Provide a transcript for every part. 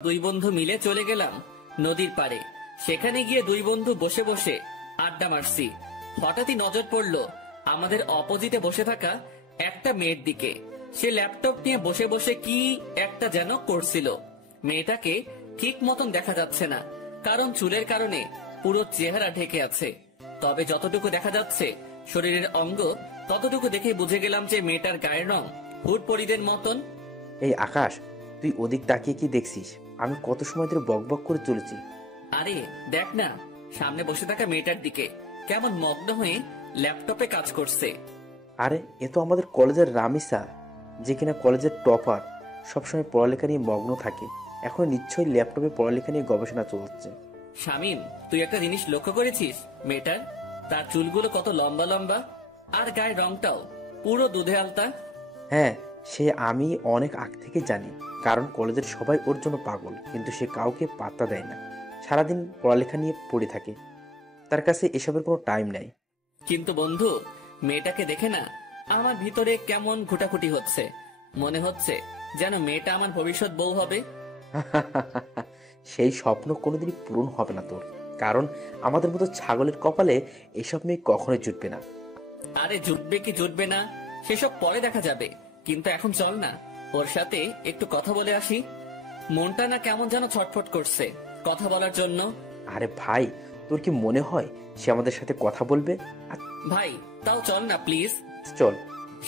দুই বন্ধু মিলে চলে গেলাম নদীর পাড়ে। সেখানে গিয়ে দুই বন্ধু বসে বসে আড্ডা মারছি। হঠাৎই নজর পড়লো আমাদের অপোজিটে বসে থাকা একটা মেয়ের দিকে। সে ল্যাপটপ নিয়ে বসে বসে কি একটা যেন করছিল। মেয়েটাকে ঠিক মতন দেখা যাচ্ছে না, কারণ চুলের কারণে পুরো চেহারা ঢেকে আছে। তবে যতটুকু দেখা যাচ্ছে শরীরের অঙ্গ, ততটুকু দেখে বুঝে গেলাম যে মেয়েটার গায়ের রং হুটপরিদের মতন। এই আকাশ, তুই ওদিক তাকিয়ে কি দেখছিস? আমি কত সময় ধরে বকবক করে চলেছি। আরে দেখ না, সামনে বসে থাকা মেয়েটার দিকে কেমন মগ্ন হয়ে ল্যাপটপে কাজ করছে। আরে এ তো আমাদের কলেজের রামিসা, যে কিনা কলেজের টপার, সবসময় পড়ালেখা নিয়ে মগ্ন থাকে। এখন নিশ্চয়ই ল্যাপটপে পড়ালেখা নিয়ে গবেষণা চলছে। শামিম, তুই একটা জিনিস লক্ষ্য করেছিস? মেয়েটার তার চুলগুলো কত লম্বা লম্বা, আর গায়ের রংটাও পুরো দুধে আলতা। হ্যাঁ, সে আমি অনেক আগ থেকে জানি, কারণ কলেজের সবাই ওর জন্য পাগল, কিন্তু সে কাউকে পাত্তা দেয় না। সারাদিন পড়ালেখা নিয়ে পড়ে থাকে, তার কাছে এসবের কোনো টাইম নাই। কিন্তু বন্ধু, মেয়েটাকে দেখে না আমার ভিতরে কেমন ঘুটাঘুটি হচ্ছে। মনে হচ্ছে যেন মেয়েটা আমার ভবিষ্যৎ বউ হবে। সেই স্বপ্ন কোনোদিনই পূরণ হবে না তোর, কারণ আমাদের মতো ছাগলের কপালে এসব মেয়ে কখনোই জুটবে না। আরে জুটবে কি জুটবে না সেসব পরে দেখা যাবে, কিন্তু এখন চল না ওর সাথে একটু কথা বলে আসি। মনটা না কেমন যেন ছটফট করছে কথা বলার জন্য। আরে ভাই, তোর কি মনে হয় সে আমাদের সাথে কথা বলবে? ভাই তাও চল না প্লিজ। চল।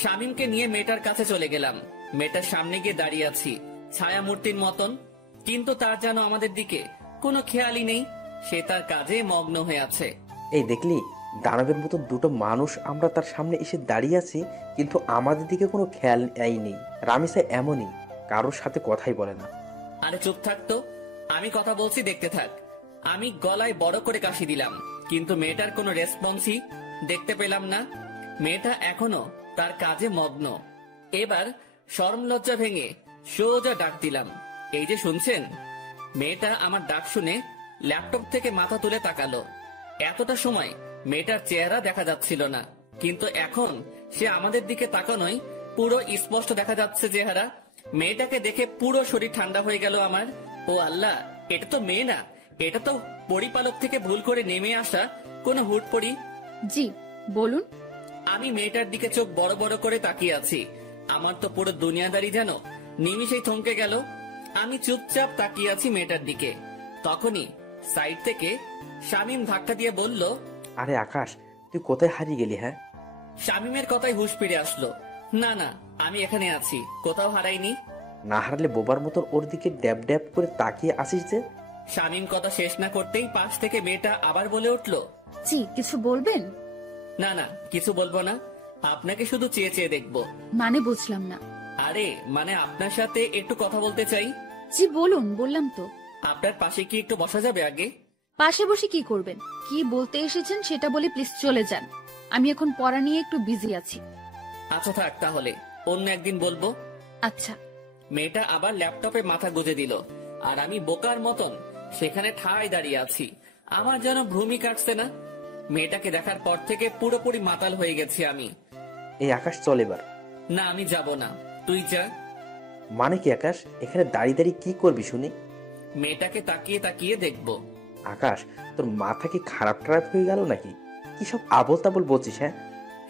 শামিমকে নিয়ে মেয়েটার কাছে চলে গেলাম। মেয়েটার সামনে গিয়ে দাঁড়িয়ে আছি ছায়া মূর্তির মতন, কিন্তু তার যেন আমাদের দিকে কোনো খেয়ালই নেই। সে তার কাজে মগ্ন হয়ে আছে। এই দেখলি, দানবের মতো দুটো মানুষ আমরা তার সামনে এসে দাঁড়িয়ে আছি, কিন্তু আমাদের দিকে কোনো খেয়াল নেই। রামিসা এমনই, কারোর সাথে কথাই বলে না। আরে চুপ থাকতো, আমি কথা বলছি, দেখতে থাক। আমি গলায় বড় করে কাশি দিলাম, কিন্তু মেয়েটার কোনো রেসপন্সই দেখতে পেলাম না। মেয়েটা এখনো তার কাজে মগ্ন। এবার শরম লজ্জা ভেঙে সোজা ডাক দিলাম, এই যে শুনছেন। মেয়েটা আমার ডাক শুনে ল্যাপটপ থেকে মাথা তুলে তাকালো। এতটা সময় মেয়েটার চেহারা দেখা যাচ্ছিল না, কিন্তু এখন সে আমাদের দিকে তাকানোই পুরো স্পষ্ট দেখা যাচ্ছে চেহারা। মেয়েটাকে দেখে পুরো শরীর ঠান্ডা হয়ে গেল আমার। ও আল্লাহ, এটা তো মেয়ে না, এটা তো পরিপালক থেকে ভুল করে নেমে আসা কোনো হুটপড়ি। জি বলুন। আমি মেয়েটার দিকে চোখ বড় বড় করে তাকিয়ে আছি। আমার তো পুরো দুনিয়াদারি যেন নিমিষেই থমকে গেল। আমি চুপচাপ তাকিয়ে আছি মেয়েটার দিকে। তখনই সাইড থেকে শামিম ধাক্কা দিয়ে বলল, আরে আকাশ, তুই কোথায় হারিয়ে গেলি? হ্যাঁ, শামিমের কথায় হুঁশ ফিরে আসলো। না না, আমি এখানে আছি, কোথাও হারাইনি। না হারালে বোবার মতন ওর দিকে ড্যাব ড্যাব করে তাকিয়ে আসিস যে। শামিম কথা শেষ না করতেই পাশ থেকে মেয়েটা আবার বলে উঠল, জি কিছু বলবেন? না না, কিছু বলবো না, আপনাকে শুধু চেয়ে চেয়ে দেখবো। মানে বুঝলাম না। আরে মানে আপনার সাথে একটু কথা বলতে চাই। জি বলুন, বললাম তো। আপনার পাশে কি একটু বসা যাবে? আগে পাশে বসে কি করবেন? কি বলতে এসেছেন সেটা বলে প্লিজ চলে যান। আমি এখন পড়া নিয়ে একটু বিজি আছি। আচ্ছা থাক, তাহলে অন্য একদিন বলবো। আচ্ছা। মেয়েটা আবার ল্যাপটপে মাথা গুঁজে দিল, আর আমি বোকার মতন সেখানে ঠায় দাঁড়িয়ে আছি। আমার যেন ভ্রুমি কাটছে না। মেয়েটাকে দেখার পর থেকে পুরোপুরি মাতাল হয়ে গেছি আমি। এই আকাশ, চল এবার। না, আমি যাব না, তুই যা। মানে কি আকাশ, এখানে দাঁড়িয়ে দাঁড়িয়ে কি করবি শুনি? মেয়েটাকে তাকিয়ে তাকিয়ে দেখবো। আকাশ, তোর মাথা কি খারাপ খারাপ হয়ে গেল নাকি? কি সব আবোল তাবোল বলছিস? হ্যাঁ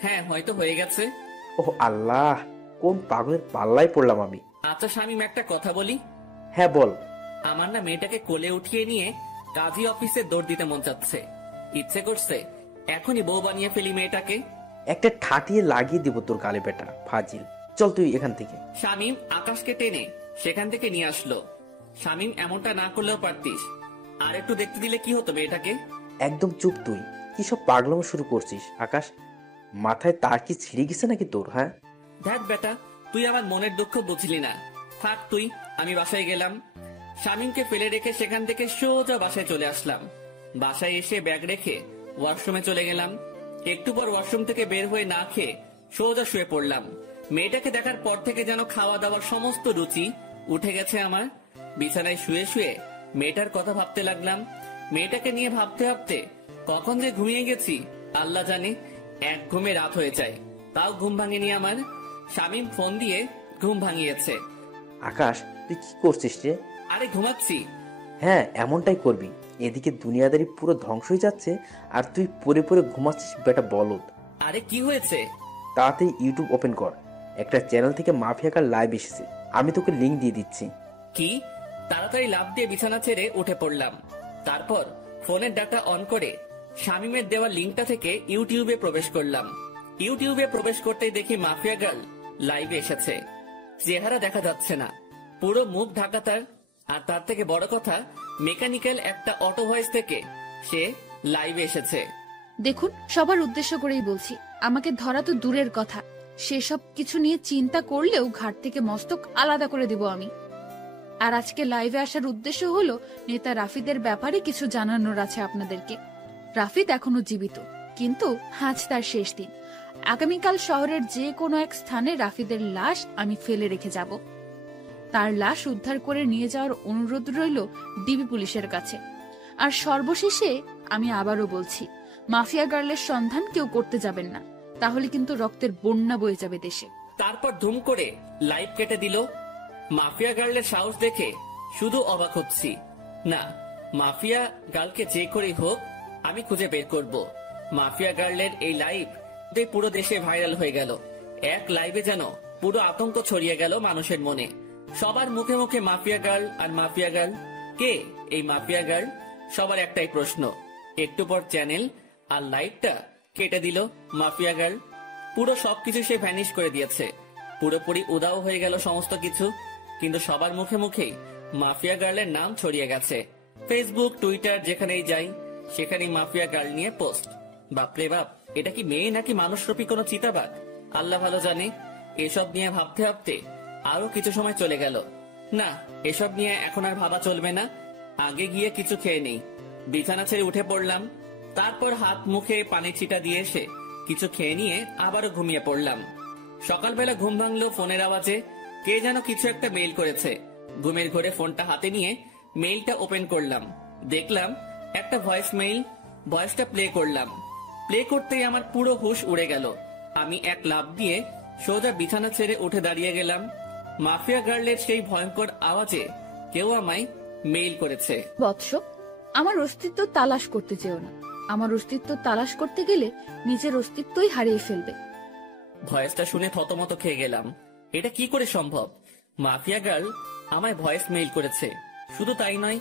হ্যাঁ, হয়তো হয়ে গেছে। ওহ আল্লাহ, কোন পাগলের পাল্লায় পড়লাম আমি। আচ্ছা শামিম, একটা কথা বলি। হ্যাঁ বল। আমার না মেয়েটাকে কোলে উঠিয়ে নিয়ে কাজী অফিসে দৌড় দিতে মন চাচ্ছে। ইচ্ছে করছে এখনই বউ বানিয়ে ফেলি মেয়েটাকে। একটা ঠাটিয়ে লাগিয়ে দিব তোর গালে, বেটা ফাজিল। চল তুই এখান থেকে। শামিম আকাশকে টেনে সেখান থেকে নিয়ে আসলো। শামিম, এমনটা না করলেও পারতিস, আর একটু দেখতে দিলে কি হতো মেয়েটাকে। একদম চুপ তুই। কি সব পাগলামো শুরু করছিস আকাশ? মাথায় তার কি ছিঁড়ে গেছে নাকি তোর? হ্যাঁ, দেখ বেটা, তুই আমার মনের দুঃখ বুঝলি না। থাক তুই, আমি বাসায় গেলাম। শামিমকে ফেলে রেখে সেখান থেকে সোজা বাসায় চলে আসলাম। বাসায় এসে ব্যাগ রেখে ওয়াশরুমে চলে গেলাম। একটু পর ওয়াশরুম থেকে বের হয়ে না খেয়ে সোজা শুয়ে পড়লাম। মেয়েটাকে দেখার পর থেকে যেন খাওয়া দাওয়ার সমস্ত রুচি উঠে গেছে আমার। বিছানায় শুয়ে শুয়ে মেয়েটার কথা ভাবতে লাগলাম। মেয়েটাকে নিয়ে ভাবতে ভাবতে কখন যে ঘুমিয়ে গেছি আল্লাহ জানে। এক ঘুমে রাত হয়ে যায়, তাও ঘুম ভাঙেনি আমার। শামিম ফোন দিয়ে ঘুম ভাঙিয়েছে। আকাশ তুই কি করছিস রে? আরে ঘুমাচ্ছি। হ্যাঁ, এমনটাই করবি। এদিকে দুনিয়াদারি পুরো ধ্বংস হয়ে যাচ্ছে আর তুই পড়ে পড়ে ঘুমাচ্ছিস, বেটা বলদ। আরে কি হয়েছে? তাড়াতাড়ি ইউটিউব ওপেন কর। একটা চ্যানেল থেকে মাফিয়াকার লাইভ এসেছে, আমি তোকে লিংক দিয়ে দিচ্ছি। কি? তাড়াতাড়ি লাফ দিয়ে বিছানা ছেড়ে উঠে পড়লাম। তারপর ফোনের ডাটা অন করে শামিমের দেওয়া লিঙ্কটা থেকে ইউটিউবে প্রবেশ করলাম। ইউটিউবে প্রবেশ করতেই দেখি মাফিয়া গার্ল লাইভে এসেছে। চেহারা দেখা যাচ্ছে না, পুরো মুখ ঢাকা তার। আর তার থেকে বড় কথা, মেকানিক্যাল একটা অটো ভয়েস থেকে সে লাইভে এসেছে। দেখুন, সবার উদ্দেশ্য করেই বলছি, আমাকে ধরা তো দূরের কথা, সেসব কিছু নিয়ে চিন্তা করলেও ঘাট থেকে মস্তক আলাদা করে দেব আমি। আর আজকে লাইভে আসার উদ্দেশ্য হলো নেতা রাফিদের ব্যাপারে কিছু জানানোর আছে আপনাদেরকে। রাফিদ এখনো জীবিত, কিন্তু আজ তার শেষ দিন। আগামীকাল শহরের যে কোনো এক স্থানে রাফিদের লাশ আমি ফেলে রেখে যাব। তার লাশ উদ্ধার করে নিয়ে যাওয়ার অনুরোধ রইল ডিবি পুলিশের কাছে। আর সর্বশেষে আমি আবারও বলছি, মাফিয়া গার্লের সন্ধান কেউ করতে যাবেন না, তাহলে কিন্তু রক্তের বন্যা বয়ে যাবে দেশে। তারপর ধুম করে লাইভ কেটে দিল। মাফিয়া গার্লের সাহস দেখে শুধু অবাক হচ্ছি। না, মাফিয়া গার্লকে যে করেই হোক আমি খুঁজে বের করব। মাফিয়া গার্লের এই লাইভ পুরো দেশে ভাইরাল হয়ে গেল। এক লাইভে যেন পুরো আতঙ্ক ছড়িয়ে গেল মানুষের মনে। সবার মুখে মুখে মাফিয়া গার্ল আর মাফিয়া গার্ল। কে এই মাফিয়া গার্ল? সবার একটাই প্রশ্ন। একটু পর চ্যানেল আর লাইভটা কেটে দিল মাফিয়া গার্ল। পুরো সবকিছু সে ভ্যানিশ করে দিয়েছে। পুরোপুরি উদাও হয়ে গেল সমস্ত কিছু। কিন্তু সবার মুখে মুখেই মাফিয়া গার্লের নাম ছড়িয়ে গেছে। ফেসবুক, টুইটার যেখানেই যাই সেখানেই মাফিয়া গার্ল নিয়ে পোস্ট। বাপরে বাপ, এটা কি মেয়ে নাকি মানুষরূপী কোনো চিতাবাঘ? আল্লাহ ভালো জানে। এসব নিয়ে ভাবতে ভাবতে আরো কিছু সময় চলে গেল। না, এসব নিয়ে এখন আর ভাবা চলবে না, আগে গিয়ে কিছু খেয়ে নেই। বিছানা ছেড়ে উঠে পড়লাম। তারপর হাত মুখে পানি ছিটা দিয়ে এসে কিছু খেয়ে নিয়ে আবারও ঘুমিয়ে পড়লাম। সকালবেলা ঘুম ভাঙলো ফোনের আওয়াজে। কে যেন কিছু একটা মেইল করেছে। ঘুমের ঘরে ফোনটা হাতে নিয়ে মেইলটা ওপেন করলাম। দেখলাম একটা ভয়েস মেইল। ভয়েসটা প্লে করলাম। প্লে করতেই আমার পুরো হুশ উড়ে গেল। আমি এক লাফ দিয়ে সোজা বিছানা ছেড়ে উঠে দাঁড়িয়ে গেলাম। মাফিয়া গার্লের সেই ভয়ঙ্কর আওয়াজে কেউ আমায় মেইল করেছে। বৎস, আমার অস্তিত্ব তালাশ করতে চেও না। আমার অস্তিত্ব তালাশ করতে গেলে নিজের অস্তিত্বই হারিয়ে ফেলবে। ভয়েসটা শুনে থতমত খেয়ে গেলাম। এটা কি করে সম্ভব? মাফিয়া গার্ল আমায় ভয়েস মেইল করেছে। শুধু তাই নয়,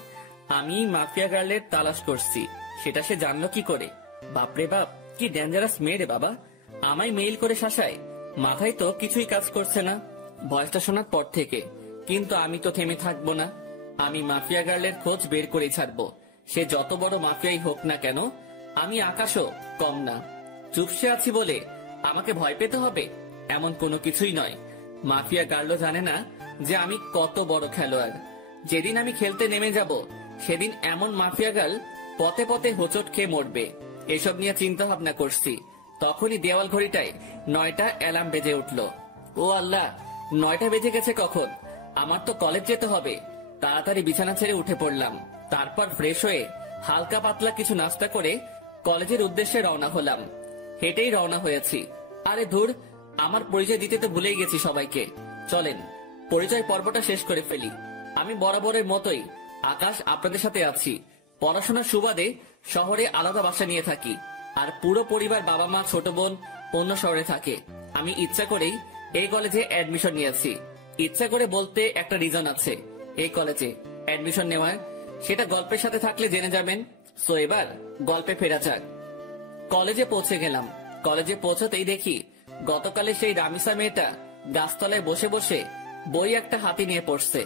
আমি মাফিয়া গার্লের তালাশ করছি সেটা সে জানলো কি করে? বাপরে বাপ, কি ডেঞ্জারাস মেয়ে রে বাবা! আমায় মেইল করে শাসায়। মাথায় তো কিছুই কাজ করছে না ভয়েসটা শোনার পর থেকে। কিন্তু আমি তো থেমে থাকবো না। আমি মাফিয়া গার্লের খোঁজ বের করে ছাড়বো। সে যত বড় মাফিয়াই হোক না কেন, আমি আকাশও কম না। চুপসে আছি বলে আমাকে ভয় পেতে হবে এমন কোনো কিছুই নয়। মাফিয়া গার্লও জানে না যে আমি কত বড় খেলোয়াড়। যেদিন আমি খেলতে নেমে যাব সেদিন এমন মাফিয়া গার্ল পথে পথে হোঁচট খেয়ে মরবে। এসব নিয়ে চিন্তা ভাবনা করছি। তখনই দেওয়াল ঘড়িটায় 9টা অ্যালার্ম বেজে উঠল। ও আল্লাহ, 9টা বেজে গেছে কখন? আমার তো কলেজ যেতে হবে। তাড়াতাড়ি বিছানা ছেড়ে উঠে পড়লাম। তারপর ফ্রেশ হয়ে হালকা পাতলা কিছু নাস্তা করে কলেজের উদ্দেশ্যে রওনা হলাম। হেঁটেই রওনা হয়েছি। আরে ধুর, আমার পরিচয় দিতে তো ভুলেই গেছি সবাইকে। চলেন পরিচয় পর্বটা শেষ করে ফেলি। আমি বরাবরের মতোই আকাশ আপনাদের সাথে আছি। পড়াশোনার সুবাদে শহরে আলাদা বাসা নিয়ে থাকি। আর পুরো পরিবার, বাবা মা, ছোট বোন অন্য শহরে থাকে। আমি ইচ্ছা করেই এই কলেজে অ্যাডমিশন নিয়েছি। ইচ্ছা করে বলতে একটা রিজন আছে এই কলেজে অ্যাডমিশন নেওয়ার, সেটা গল্পের সাথে থাকলে জেনে যাবেন। সো এবার গল্পে ফেরা যাক। কলেজে পৌঁছে গেলাম। কলেজে পৌঁছাতেই দেখি গতকালে সেই রামিসা মেয়েটা গাছতলায় বসে বসে বই একটা হাতে নিয়ে পড়ছে।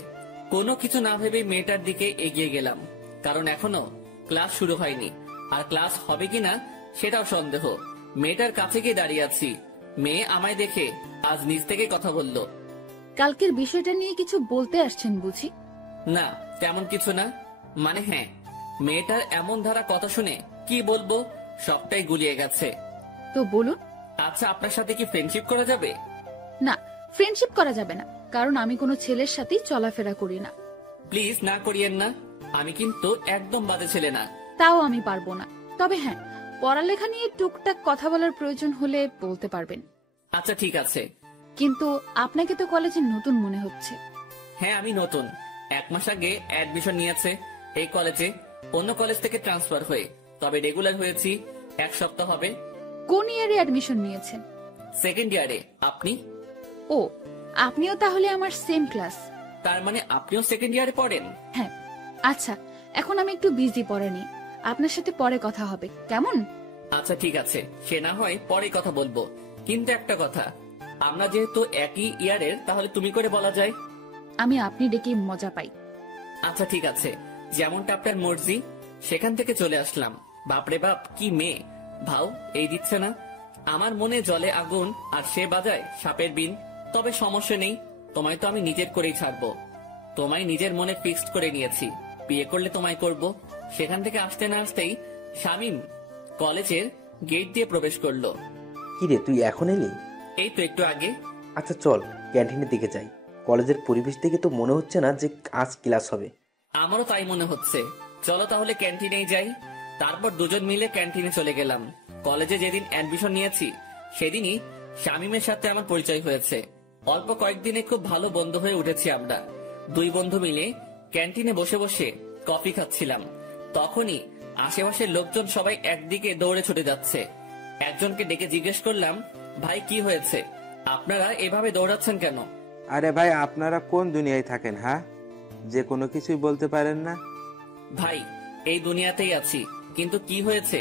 কোনো কিছু না ভেবে মেয়েটার দিকে এগিয়ে গেলাম, কারণ এখনো ক্লাস শুরু হয়নি। আর ক্লাস হবে কিনা সেটাও সন্দেহ। মেয়েটার কাছে গিয়ে দাঁড়িয়ে আছি। মেয়ে আমায় দেখে আজ নিজ থেকে কথা বলল। কালকের বিষয়টা নিয়ে কিছু বলতে আসছেন বুঝি? না, তেমন কিছু না। মানে হ্যাঁ, মেয়েটার এমন ধারা কথা শুনে কি বলবো, সবটাই গুলিয়ে গেছে। তো বলুন। আচ্ছা, আপনার সাথে কি ফ্রেন্ডশিপ করা যাবে? না, ফ্রেন্ডশিপ করা যাবে না, কারণ আমি কোনো ছেলের সাথেই চলাফেরা করি না। প্লিজ না করিয়েন না। আমি কিন্তু একদম বাজে ছেলে না। তাও আমি পারবো না। তবে হ্যাঁ, পড়ালেখা নিয়ে টুকটাক কথা বলার প্রয়োজন হলে বলতে পারবেন। আচ্ছা ঠিক আছে। কিন্তু আপনাকে তো কলেজে নতুন মনে হচ্ছে। হ্যাঁ আমি নতুন, 1 মাস আগে অ্যাডমিশন নিয়েছে এই কলেজে, অন্য কলেজ থেকে ট্রান্সফার হয়ে, তবে রেগুলার হয়েছি 1 সপ্তাহ হবে। কোন ইয়ারে অ্যাডমিশন নিয়েছেন? 2nd ইয়ারে। আপনি? ও, আপনিও তাহলে আমার সেম ক্লাস। তার মানে আপনিও 2nd ইয়ারে পড়েন? হ্যাঁ। আচ্ছা, এখন আমি একটু বিজি পড়ে নি, আপনার সাথে পরে কথা হবে, কেমন? আচ্ছা ঠিক আছে, সে না হয় পরে কথা বলবো, কিন্তু একটা কথা, আমরা যেহেতু একই ইয়ারের, তাহলে তুমি করে বলা যায়। আমি আপনি ডেকেই মজা পাই। আচ্ছা ঠিক আছে, যেমনটা আপনার মর্জি। সেখান থেকে চলে আসলাম। বাপরে বাপ, কি মেয়ে! ভাও এই দিচ্ছে না। আমার মনে জলে আগুন, আর সে বাজায় সাপের বিন। তবে সমস্যা নেই, তোমায় তো আমি নিজের করেই ছাড়বো। তোমায় নিজের মনে ফিক্সড করে নিয়েছি, বিয়ে করলে তোমায় করব। সেখান থেকে আসতে না আসতেই শামীম কলেজের গেট দিয়ে প্রবেশ করলো। কিরে, তুই এখন এলি? এই তো একটু আগে। আচ্ছা চল ক্যান্টিনের দিকে যাই। কলেজের পরিবেশ দেখে তো মনে হচ্ছে না যে আজ ক্লাস হবে। আমারও তাই মনে হচ্ছে। চলো তাহলে ক্যান্টিনেই যাই। তারপর দুজন মিলে ক্যান্টিনে চলে গেলাম। কলেজে যেদিন অ্যাডমিশন নিয়েছি সেদিনই শামীমের সাথে আমার পরিচয় হয়েছে। অল্প কয়েকদিনে খুব ভালো বন্ধু হয়ে উঠেছি আমরা। 2 বন্ধু মিলে ক্যান্টিনে বসে বসে কফি খাচ্ছিলাম। তখনই আশেপাশের লোকজন সবাই একদিকে দৌড়ে ছুটে যাচ্ছে। একজনকে ডেকে জিজ্ঞেস করলাম, ভাই কি হয়েছে, আপনারা এভাবে দৌড়াচ্ছেন কেন? আরে ভাই, আপনারা কোন দুনিয়ায় থাকেন? হ্যাঁ, যে কোনো কিছুই বলতে পারেন না? ভাই এই দুনিয়াতেই আছি, কিন্তু কি হয়েছে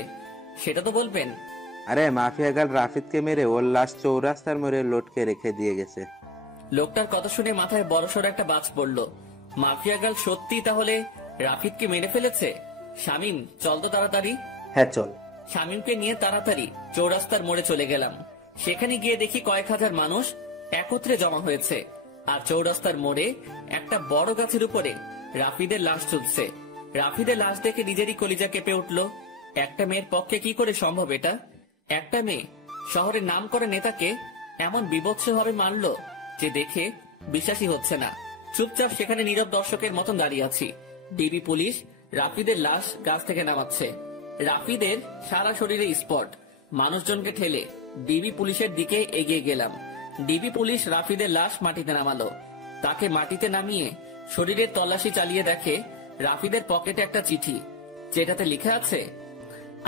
সেটা তো বলবেন। আরে মাফিয়া গাল রাফিদকে মেরে ওর লাশ চৌরাস্তার মোড়ে লটকে রেখে দিয়ে গেছে। লোকটার কথা শুনে মাথায় বড়সড় একটা বাজ পড়লো। মাফিয়া গাল সত্যি তাহলে রাফিদকে মেরে ফেলেছে? শামীম চল তো তাড়াতাড়ি। হ্যাঁ চল। শামীমকে নিয়ে তাড়াতাড়ি চৌরাস্তার মোড়ে চলে গেলাম। সেখানে গিয়ে দেখি কয়েক হাজার মানুষ একত্রে জমা হয়েছে, আর চৌরাস্তার মোড়ে একটা বড় গাছের উপরে রাফিদের লাশ ঝুলছে। রাফিদের লাশ দেখে নিজেরই কলিজা কেঁপে উঠলো। একটা মেয়ের পক্ষে কি করে সম্ভব এটা? একটা মেয়ে শহরের নাম করা নেতাকে এমন বিভৎস ভাবে মারলো যে দেখে বিশ্বাসই হচ্ছে না। চুপচাপ সেখানে নীরব দর্শকের মতন দাঁড়িয়ে আছি। ডিবি পুলিশ রাফিদের লাশ গাছ থেকে নামাচ্ছে। রাফিদের সারা শরীরে স্পট। মানুষজনকে ঠেলে ডিবি পুলিশের দিকে এগিয়ে গেলাম। ডিবি পুলিশ রাফিদের লাশ মাটিতে নামালো। তাকে মাটিতে নামিয়ে শরীরের তল্লাশি চালিয়ে দেখে রাফিদের পকেটে একটা চিঠি, যেটাতে লেখা আছে,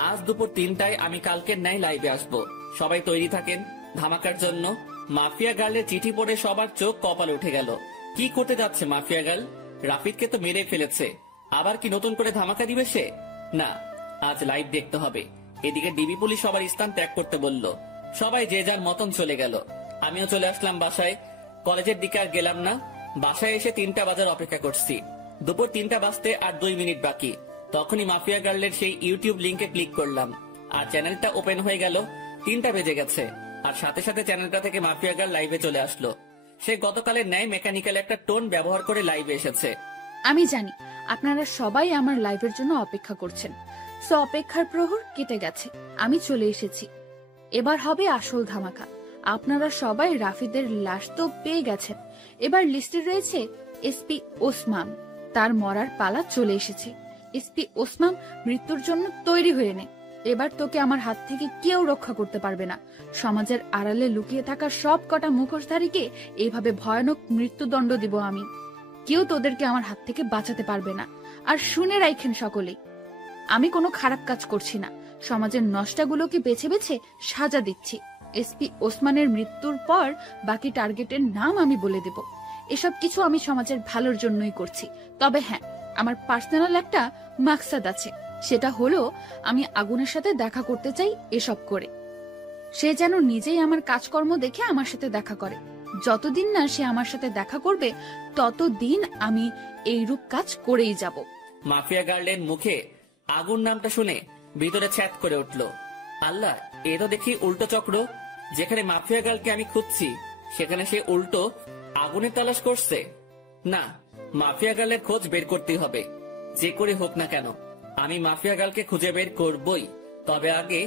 আজ দুপুর 3টায় আমি কালকের ন্যায় লাইভে আসবো, সবাই তৈরি থাকেন ধামাকার জন্য। মাফিয়া গার্লের চিঠি পড়ে সবার চোখ কপাল উঠে গেল। কি করতে যাচ্ছে মাফিয়া গার্ল? রাফিদকে তো মেরে ফেলেছে, আবার কি নতুন করে ধামাকা দিবে সে? না, আজ লাইভ দেখতে হবে। এদিকে ডিবি পুলিশ সবার স্থান ত্যাগ করতে বলল। সবাই যে যার মতন চলে গেল। আমিও চলে আসলাম বাসায়। কলেজের দিকে আর গেলাম না। বাসায় এসে 3টা বাজার অপেক্ষা করছি। দুপুর 3টা বাজতে আর 2 মিনিট বাকি। তখনই মাফিয়া গার্লের সেই ইউটিউব লিংকে ক্লিক করলাম, আর চ্যানেলটা ওপেন হয়ে গেল। 3টা বেজে গেছে, আর সাথে সাথে চ্যানেলটা থেকে মাফিয়া গার্ল লাইভে চলে আসলো। সে গতকালের ন্যায় মেকানিক্যাল একটা টোন ব্যবহার করে লাইভে এসেছে। আমি জানি আপনারা সবাই আমার লাইভের জন্য অপেক্ষা করছেন, সো অপেক্ষার প্রহর কেটে গেছে, আমি চলে এসেছি। এবার হবে আসল ধামাকা। আপনারা সবাই রাফিদের লাশ তো পেয়ে গেছেন, এবার লিস্টে রয়েছে এসপি ওসমান। তার মরার পালা চলে এসেছে। এসপি ওসমান, মৃত্যুর জন্য তৈরি হয়ে নে। এবার তোকে আমার হাত থেকে কেউ রক্ষা করতে পারবে না। সমাজের আড়ালে লুকিয়ে থাকা সব কটা মুখোশধারীকে এইভাবে ভয়ানক মৃত্যুদণ্ড দিব আমি। কেউ তোদেরকে আমার হাত থেকে বাঁচাতে পারবে না। আর শুনে রাখেন সকলেই, আমি কোনো খারাপ কাজ করছি না, সমাজের নষ্টাগুলোকে বেছে বেছে সাজা দিচ্ছি। এসপি ওসমানের মৃত্যুর পর বাকি টার্গেটের নাম আমি বলে দেব। এসব কিছু আমি সমাজের ভালোর জন্যই করছি। তবে হ্যাঁ, আমার পার্সোনাল একটা মাকসাদ আছে, সেটা হলো আমি আগুনের সাথে দেখা করতে চাই। এসব করে সে যেন নিজেই আমার কাজকর্ম দেখে আমার সাথে দেখা করে। যতদিন না সে আমার সাথে দেখা করবে ততদিন আমি এইরূপ কাজ করেই যাব। মাফিয়া গার্লের মুখে আগুন নামটা শুনে ভিতরে ছ্যাত করে উঠল। আল্লাহ, এ তো দেখি উল্টো চক্র। যেখানে মাফিয়া গার্লকে আমি খুঁজছি সেখানে সে উল্টো আগুনের তালাশ করছে। না, মাফিয়া গার্লের খোঁজ বের করতেই হবে, যে করে হোক না কেন। আমি মাফিয়া গার্লকে খুঁজে বের করবই। তবে আগে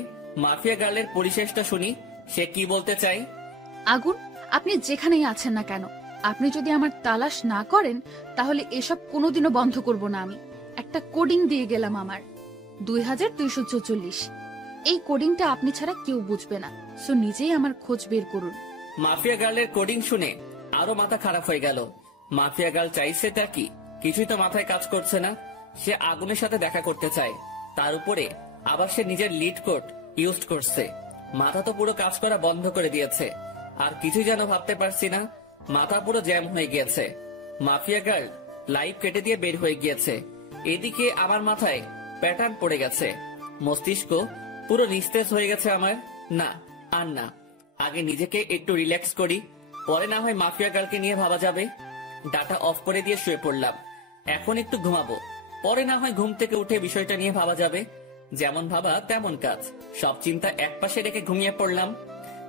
মাফিয়া গার্লের পরিশেষটা শুনি, সে কি বলতে চাই। আগুন, আপনি যেখানেই আছেন না কেন, আপনি যদি আমার তালাশ না করেন তাহলে এসব কোনোদিনও বন্ধ করব না। আমি একটা কোডিং দিয়ে গেলাম, আমার 2244। এই কোডিংটা আপনি ছাড়া কেউ বুঝবে না, সো নিজেই আমার খোঁজ বের করুন। মাফিয়া গার্লের কোডিং শুনে আরো মাথা খারাপ হয়ে গেল। মাফিয়া গার্ল চাইছে তা কি? কিছুই তো মাথায় কাজ করছে না। সে আগুনের সাথে দেখা করতে চায়, তার উপরে আবার সে নিজের লিড কোট ইউজ করছে। মাথা তো পুরো কাজ করা বন্ধ করে দিয়েছে, আর কিছুই যেন ভাবতে পারছি না। মাথা পুরো জ্যাম হয়ে গিয়েছে। মাফিয়া গার্ল লাইভ কেটে দিয়ে বের হয়ে গিয়েছে। এদিকে আমার মাথায় প্যাটার্ন পড়ে গেছে, মস্তিষ্ক পুরো নিস্তেজ হয়ে গেছে আমার। না, আর না, আগে নিজেকে একটু রিল্যাক্স করি, পরে না হয় মাফিয়া গার্লকে নিয়ে ভাবা যাবে। ডাটা অফ করে দিয়ে শুয়ে পড়লাম। এখন একটু ঘুমাবো, পরে না হয় ঘুম থেকে উঠে বিষয়টা নিয়ে ভাবা যাবে। যেমন ভাবা তেমন কাজ, সব চিন্তা একপাশে রেখে ঘুমিয়ে পড়লাম।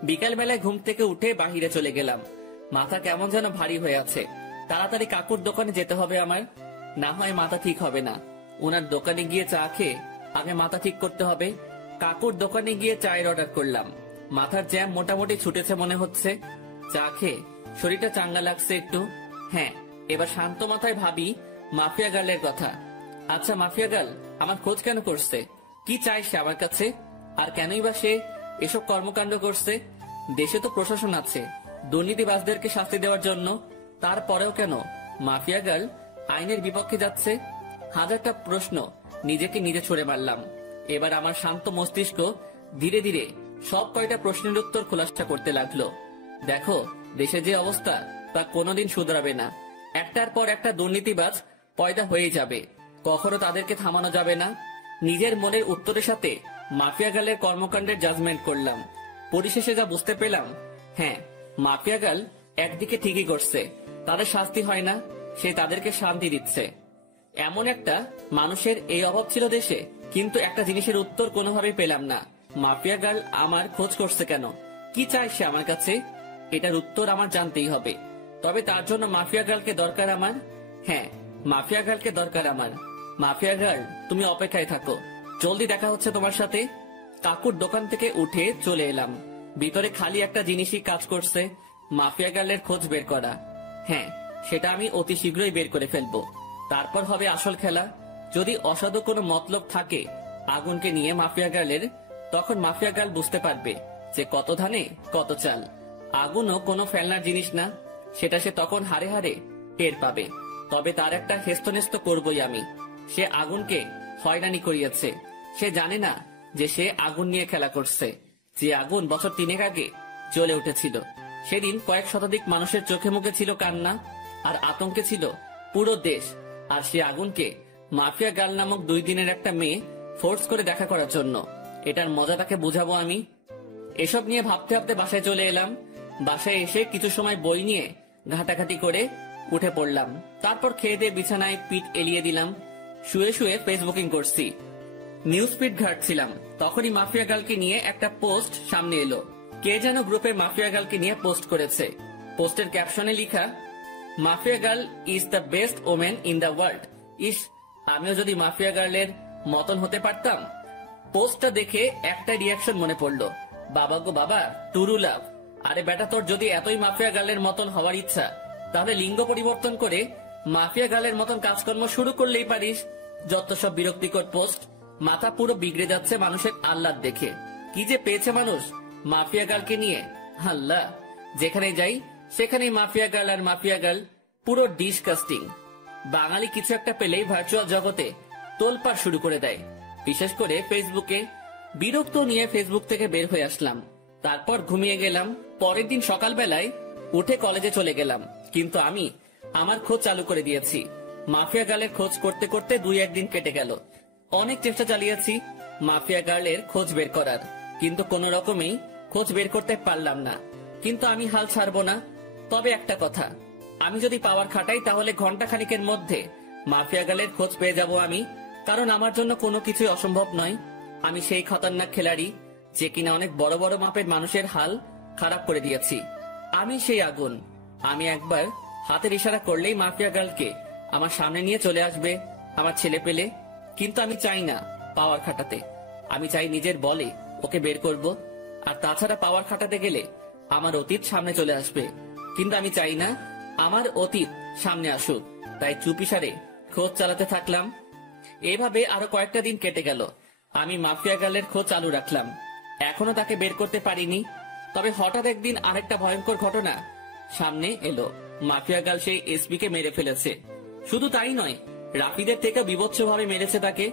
বিকাল বেলায় ঘুম থেকে উঠে বাহিরে চলে গেলাম। মাথা কেমন যেন ভারী হয়ে আছে। তাড়াতাড়ি কাকুর দোকানে যেতে হবে আমার, না হয় মাথা ঠিক হবে না। ওনার দোকানে গিয়ে চা খেয়ে আগে মাথা ঠিক করতে হবে। কাকুর দোকানে গিয়ে চায়ের অর্ডার করলাম। মাথার জ্যাম মোটামুটি ছুটেছে মনে হচ্ছে। চা খেয়ে শরীরটা চাঙ্গা লাগছে একটু। হ্যাঁ, এবার শান্ত মাথায় ভাবি মাফিয়া গার্লের কথা। আচ্ছা, মাফিয়া গার্ল আমার খোঁজ কেন করছে? কি চাই সে আমার কাছে? আর কেনই বা সে এসব কর্মকাণ্ড করছে? দেশে তো প্রশাসন আছে দুর্নীতিবাজদেরকে শাস্তি দেওয়ার জন্য, তারপরেও কেন মাফিয়া গার্ল আইনের বিপক্ষে যাচ্ছে? হাজারটা প্রশ্ন নিজেকে নিজে ছুড়ে মারলাম। এবার আমার শান্ত মস্তিষ্ক ধীরে ধীরে সব কয়টা প্রশ্নের উত্তর খোলাসা করতে লাগলো। দেখো, দেশে যে অবস্থা তা কোনোদিন শুধরাবে না। একটার পর একটা দুর্নীতিবাজ পয়দা হয়ে যাবে, কখনো তাদেরকে থামানো যাবে না। নিজের মনের উত্তরের সাথে মাফিয়া গার্লের কর্মকাণ্ডের জাজমেন্ট করলাম। পরিশেষে যা বুঝতে পেলাম, হ্যাঁ, মাফিয়া গার্ল একদিকে ঠিকই করছে, তাদের শাস্তি হয় না, সে তাদেরকে শান্তি দিচ্ছে। এমন একটা মানুষের এই অভাব ছিল দেশে, কিন্তু একটা জিনিসের উত্তর কোনোভাবেই পেলাম না। মাফিয়া গার্ল আমার খোঁজ করছে কেন? কি চায় সে আমার কাছে? এটার উত্তর আমার জানতেই হবে। তবে তার জন্য মাফিয়া গার্লকে দরকার আমার। হ্যাঁ, মাফিয়া গার্লকে দরকার আমার। মাফিয়া গার্ল, তুমি অপেক্ষায় থাকো, জলদি দেখা হচ্ছে তোমার সাথে। কাকুর দোকান থেকে উঠে চলে এলাম। ভিতরে খালি একটা জিনিসই কাজ করছে, মাফিয়া গার্লের খোঁজ বের করা। হ্যাঁ, সেটা আমি অতি শীঘ্রই বের করে ফেলবো। তারপর হবে আসল খেলা। যদি অসাধু কোনো মতলব থাকে আগুনকে নিয়ে মাফিয়া গার্লের, তখন মাফিয়া গার্ল বুঝতে পারবে যে কত ধানে কত চাল। আগুনও কোনো ফেলনার জিনিস না, সেটা সে তখন হারে হারে টের পাবে। তবে তার একটা হেস্তনেস্ত করবই আমি। সে আগুনকে হয়রানি করিয়েছে। সে জানে না যে সে আগুন নিয়ে খেলা করছে, যে আগুন বছর 3 আগে জ্বলে উঠেছিল। সেদিন কয়েক শতাধিক মানুষের চোখে মুখে ছিল কান্না, আর আতঙ্কে ছিল পুরো দেশ। আর সে আগুনকে মাফিয়া গার্ল নামক 2 দিনের একটা মেয়ে ফোর্স করে দেখা করার জন্য। এটার মজা তাকে বুঝাবো আমি। এসব নিয়ে ভাবতে ভাবতে বাসায় চলে এলাম। বাসায় এসে কিছু সময় বই নিয়ে ঘাটাঘাটি করে উঠে পড়লাম। তারপর খেয়ে দিয়ে বিছানায় পিঠ এলিয়ে দিলাম। শুয়ে শুয়ে ফেসবুকিং করছি, নিউজ ফিড ঘাটছিলাম। তখনই মাফিয়া গার্লকে নিয়ে একটা পোস্ট সামনে এলো। কে যেন গ্রুপে মাফিয়া গার্লকে নিয়ে পোস্ট করেছে। পোস্টের ক্যাপশনে লেখা, mafia girl is the best women in the world. ইস, আমিও যদি মাফিয়া গার্লের মতন হতে পারতাম। পোস্টটা দেখে একটা রিয়াকশন মনে পড়লো, বাবা গো বাবা, টুরু লাভ। আরে বেটা, তোর যদি এতই মাফিয়া গার্লের মতন হওয়ার ইচ্ছা, তাহলে লিঙ্গ পরিবর্তন করে মাফিয়া গার্লের মতন কাজকর্ম শুরু করলেই পারিস। যত সব বিরক্তিকর পোস্ট। মাথা পুরো বিগড়ে যাচ্ছে মানুষের আহ্লাদ দেখে। কি যে পেয়েছে মানুষ মাফিয়া গার্লকে নিয়ে, আল্লাহ। যেখানে যাই সেখানেই মাফিয়া গার্ল আর মাফিয়া গার্ল, পুরো ডিসকাস্টিং। বাঙালি কিছু একটা পেলেই ভার্চুয়াল জগতে তোলপাড় শুরু করে দেয়, বিশেষ করে ফেসবুকে। বিরক্ত নিয়ে ফেসবুক থেকে বের হয়ে আসলাম। তারপর ঘুমিয়ে গেলাম। পরের দিন সকালবেলায় উঠে কলেজে চলে গেলাম। কিন্তু আমি আমার খোঁজ চালু করে দিয়েছি। মাফিয়া গার্লের খোঁজ করতে করতে 2-1 দিন কেটে গেল। অনেক চেষ্টা চালিয়েছি মাফিয়া গার্লের খোঁজ বের করার, কিন্তু কোন রকমেই খোঁজ বের করতে পারলাম না। কিন্তু আমি হাল ছাড়বো না। তবে একটা কথা, আমি যদি পাওয়ার খাটাই তাহলে ঘন্টা খানিকের মধ্যে মাফিয়া গার্লের খোঁজ পেয়ে যাব আমি। কারণ আমার জন্য কোনো কিছুই অসম্ভব নয়। আমি সেই খতরনাক খেলাড়ি যে কিনা অনেক বড় বড় মাপের মানুষের হাল খারাপ করে দিয়েছি। আমি সেই আগুন। আমি একবার হাতের ইশারা করলেই মাফিয়া গার্লকে আমার সামনে নিয়ে চলে আসবে আমার ছেলে পেলে। কিন্তু আমি চাই না পাওয়ার খাটাতে। আমি চাই নিজের বলে ওকে বের করব। আর তাছাড়া পাওয়ার খাটাতে গেলে আমার অতীত সামনে চলে আসবে। কিন্তু আমি চাই না আমার অতীত সামনে আসুক। তাই চুপিসারে খোঁজ চালাতে থাকলাম। এভাবে আরো কয়েকটা দিন কেটে গেল। আমি মাফিয়া গার্লের খোঁজ চালু রাখলাম। এখনো তাকে বের করতে পারিনি। তবে হঠাৎ একদিন আরেকটা ভয়ঙ্কর ঘটনা সামনে এলো। মাফিয়া গার্ল সেই এসপি কে মেরে ফেলেছে। শুধু তাই নয়, রাফিদের থেকে বিভৎসভাবে মেরেছে তাকে।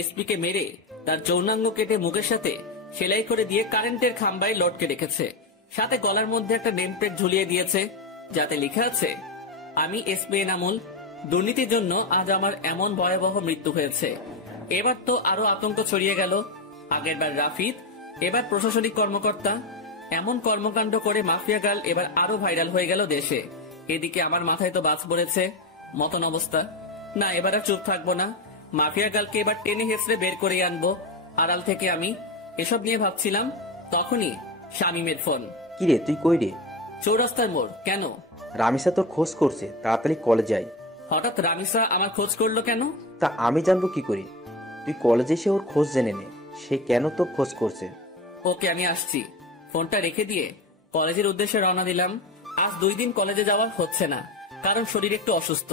এসপি কে মেরে তার যৌনাঙ্গ কেটে মুখের সাথে সেলাই করে দিয়ে কারেন্টের খাম্বায় লটকে রেখেছে। সাথে গলার মধ্যে একটা নেম প্লেট ঝুলিয়ে দিয়েছে, যাতে লেখা আছে, আমি এসপি এনামুল, দুর্নীতির জন্য আজ আমার এমন ভয়াবহ মৃত্যু হয়েছে। এবার তো আরো আতঙ্ক ছড়িয়ে গেল। আগেরবার রাফিদ, এবার প্রশাসনিক কর্মকর্তা। এমন কর্মকাণ্ড করে মাফিয়া গার্ল এবার আরো ভাইরাল হয়ে গেল দেশে। এদিকে আমার মাথায় তো বাজ পড়েছে, মতন অবস্থা। না, এবার আর চুপ থাকবো না। মাফিয়া গার্লকে এবার টেনে হেসড়ে বের করে আনবো আড়াল থেকে। আমি এসব নিয়ে ভাবছিলাম, তখনই শামীমের ফোন। কিরে তুই কই রে? চৌরাস্তার মোড়। কেন? রামিসা তোর খোঁজ করছে, তাড়াতাড়ি কলেজে আয়। হঠাৎ রামিসা আমার খোঁজ করলো কেন? তা আমি জানবো কি করি? তুই কলেজে এসে ওর খোঁজ জেনে নে, সে কেন তোর খোঁজ করছে। ওকে, আমি আসছি। ফোনটা রেখে দিয়ে কলেজের উদ্দেশ্যে রওনা দিলাম। আজ 2 দিন কলেজে যাওয়া হচ্ছে না, কারণ শরীর একটু অসুস্থ।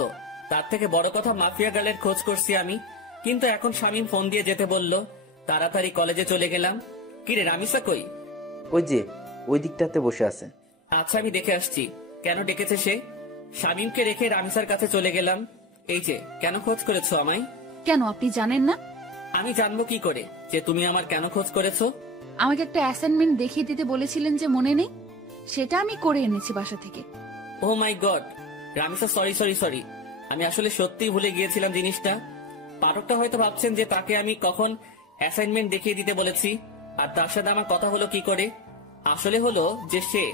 তার থেকে বড় কথা, মাফিয়া গার্লের খোঁজ করছি আমি। কিন্তু এখন শামীম ফোন দিয়ে যেতে বলল, তাড়াতাড়ি কলেজে চলে গেলাম। কিরে, রামিসা কই? ওই যে ওই দিকটাতে বসে আছে। আচ্ছা, আমি দেখে আসছি কেন ডেকেছে সে। শামীমকে রেখে রামিসার কাছে চলে গেলাম। এই যে, কেন খোঁজ করেছো আমায়? কেন, আপনি জানেন না? আমি জানবো কি করে যে তুমি আমার কেন খোঁজ করেছো? আমাকে একটা অ্যাসাইনমেন্ট দেখিয়ে দিতে বলেছিলেন যে, মনে নেই? সেটা আমি করে এনেছি বাসা থেকে। Oh my god, Ramisa, sorry sorry sorry. আমি আসলে সত্যিই ভুলে গিয়েছিলাম জিনিসটা। পাঠকটা হয়তো ভাবছেন যে তাকে আমি কখন অ্যাসাইনমেন্ট দেখিয়ে দিতে বলেছি, আর তার সাথে আমার কথা হলো কি করে। আসলে হলো যে সে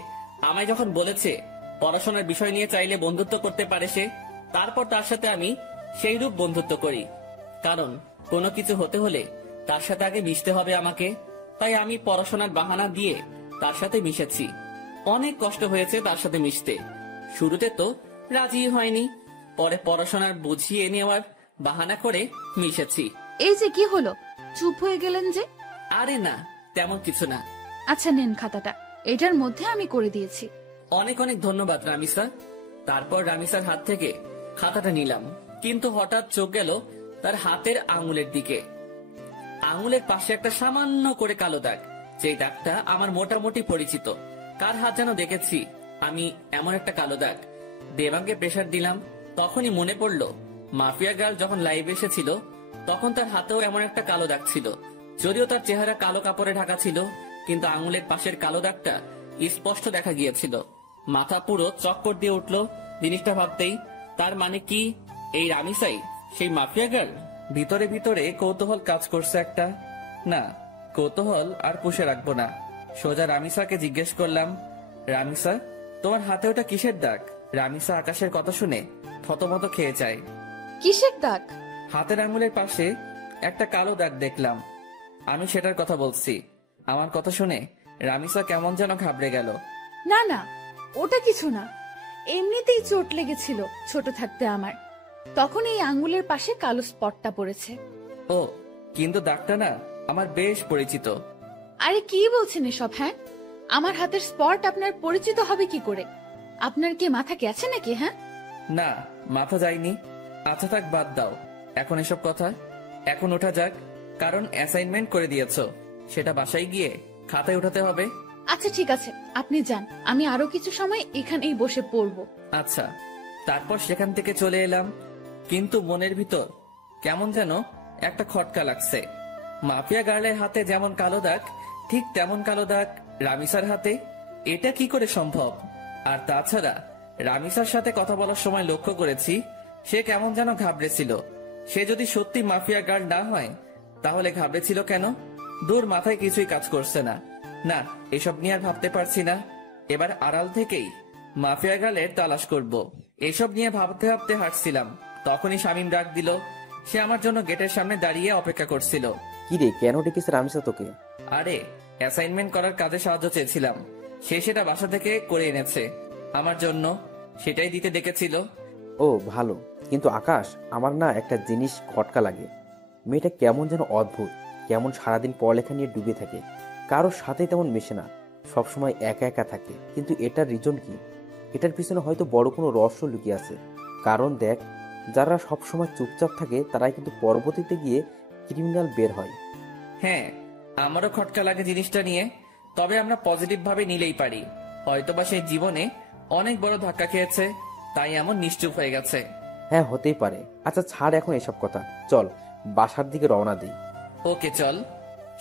আমায় যখন বলেছে পড়াশোনার বিষয় নিয়ে চাইলে বন্ধুত্ব করতে পারে সে, তারপর তার সাথে আমি সেই রূপ বন্ধুত্ব করি। কারণ কোনো কিছু হতে হলে তার সাথে আগে মিশতে হবে আমাকে। তাই আমি পড়াশোনার বাহানা দিয়ে তার সাথে মিশেছি। অনেক কষ্ট হয়েছে তার সাথে মিশতে। শুরুতে তো রাজি হয়নি, পরে পড়াশোনার বুঝিয়ে নেওয়ার বাহানা করে মিশেছি। এই যে কি হলো, চুপ হয়ে গেলেন যে? আরে না, তেমন কিছু না। আচ্ছা নেন খাতাটা, এটার মধ্যে আমি করে দিয়েছি। অনেক অনেক ধন্যবাদ রামিসা। তারপর রামিসার হাত থেকে খাতাটা নিলাম, কিন্তু হঠাৎ চোখ গেল তার হাতের আঙুলের দিকে। আঙুলের পাশে একটা সামান্য করে কালো দাগ, যেই দাগটা আমার মোটামুটি পরিচিত। কার হাত যেন দেখেছি আমি এমন একটা কালো দাগ। দেবাঙ্গে প্রেসার দিলাম, তখনই মনে পড়লো মাফিয়া গার্ল যখন লাইভে এসেছিল তখন তার হাতেও এমন একটা কালো দাগ ছিল। যদিও তার চেহারা কালো কাপড়ে ঢাকা ছিল, কিন্তু আঙুলের পাশের কালো দাগটা স্পষ্ট দেখা গিয়েছিল। মাথা পুরো চক্কর দিয়ে উঠলো জিনিসটা ভাবতেই। তার মানে কি এই রামিসাই সেই মাফিয়া গার্ল? ভিতরে ভিতরে কৌতূহল কাজ করছে একটা। না, কৌতূহল আর পুষে রাখবো না। সোজা রামিসাকে জিজ্ঞেস করলাম, রামিসা, তোমার হাতে ওটা কিসের দাগ? রামিসা আকাশের কথা শুনে থতমত খেয়ে যায়। কিসের দাগ? হাতের আঙুলের পাশে একটা কালো দাগ দেখলাম। আমি সেটার কথা বলছি। আমার কথা শুনে রামিসা কেমন যেন ঘাবড়ে গেল। না না, ওটা কিছু না, এমনিতেই চোট লেগেছিল ছোট থাকতে আমার, তখন এই আঙ্গুলের পাশে কালো স্পটটা পড়েছে। ও, কিন্তু দাগটা না আমার বেশ পরিচিত। আরে কি বলছেন এসব? হ্যাঁ, আমার হাতের স্পট আপনার পরিচিত হবে কি করে? আপনার কি মাথা গেছে নাকি? হ্যাঁ না, মাথা যায়নি। আচ্ছা থাক, বাদ দাও এখন এসব কথা। এখন ওঠা যাক, কারণ অ্যাসাইনমেন্ট করে দিয়েছো, সেটা বাসায় গিয়ে খাতায় উঠাতে হবে। আচ্ছা ঠিক আছে, আপনি যান, আমি আরো কিছু সময় এখানেই বসে পড়বো। আচ্ছা। তারপর সেখান থেকে চলে এলাম, কিন্তু মনের ভিতর কেমন যেন একটা খটকা লাগছে। মাফিয়া গার্লের হাতে যেমন কালো দাগ, ঠিক তেমন কালো দাগ রামিসার হাতে। এটা কি করে সম্ভব? আর তাছাড়া রামিসার সাথে কথা বলার সময় লক্ষ্য করেছি সে কেমন যেন ঘাবড়েছিল। সে যদি সত্যি মাফিয়া গার্ল না হয় তাহলে ঘাবড়েছিল কেন? দূর, মাথায় কিছুই কাজ করছে না। না, এসব নিয়ে আর ভাবতে পারছি না। এবার আড়াল থেকেই মাফিয়া গার্লের তালাশ করব। এসব নিয়ে ভাবতে ভাবতে হাঁটছিলাম, তখনই শামীম ডাক দিল। সে আমার জন্য গেটের সামনে দাঁড়িয়ে অপেক্ষা করছিল। কিরে, কেন ডেকেছে রামিসা তোকে? আরে, অ্যাসাইনমেন্ট করার কাজে সাহায্য চেয়েছিলাম, সে সেটা বাসা থেকে করে এনেছে আমার জন্য, সেটাই দিতে ডেকেছিল। ও ভালো, কিন্তু আকাশ, আমার না একটা জিনিস খটকা লাগে। মেয়েটা কেমন যেন অদ্ভুত, কেমন সারাদিন পড়ালেখা নিয়ে ডুবে থাকে, কারোর সাথে তেমন মেশে না, সবসময় একা একা থাকে। কিন্তু এটার রিজন কি? এটার পিছনে হয়তো বড় কোনো রহস্য লুকিয়ে আছে। কারণ দেখ, যারা সবসময় চুপচাপ থাকে তারাই কিন্তু পরবর্তীতে গিয়ে ক্রিমিনাল বের হয়। হ্যাঁ, আমারও খটকা লাগে জিনিসটা নিয়ে, তবে আমরা পজিটিভ ভাবে নিলেই পারি। হয়তোবা সেই জীবনে অনেক বড় ধাক্কা খেয়েছে, তাই এমন নিশ্চুপ হয়ে গেছে। হ্যাঁ, হতেই পারে। আচ্ছা ছাড় এখন এসব কথা, চল বাসার দিকে রওনা দিই। ওকে চল।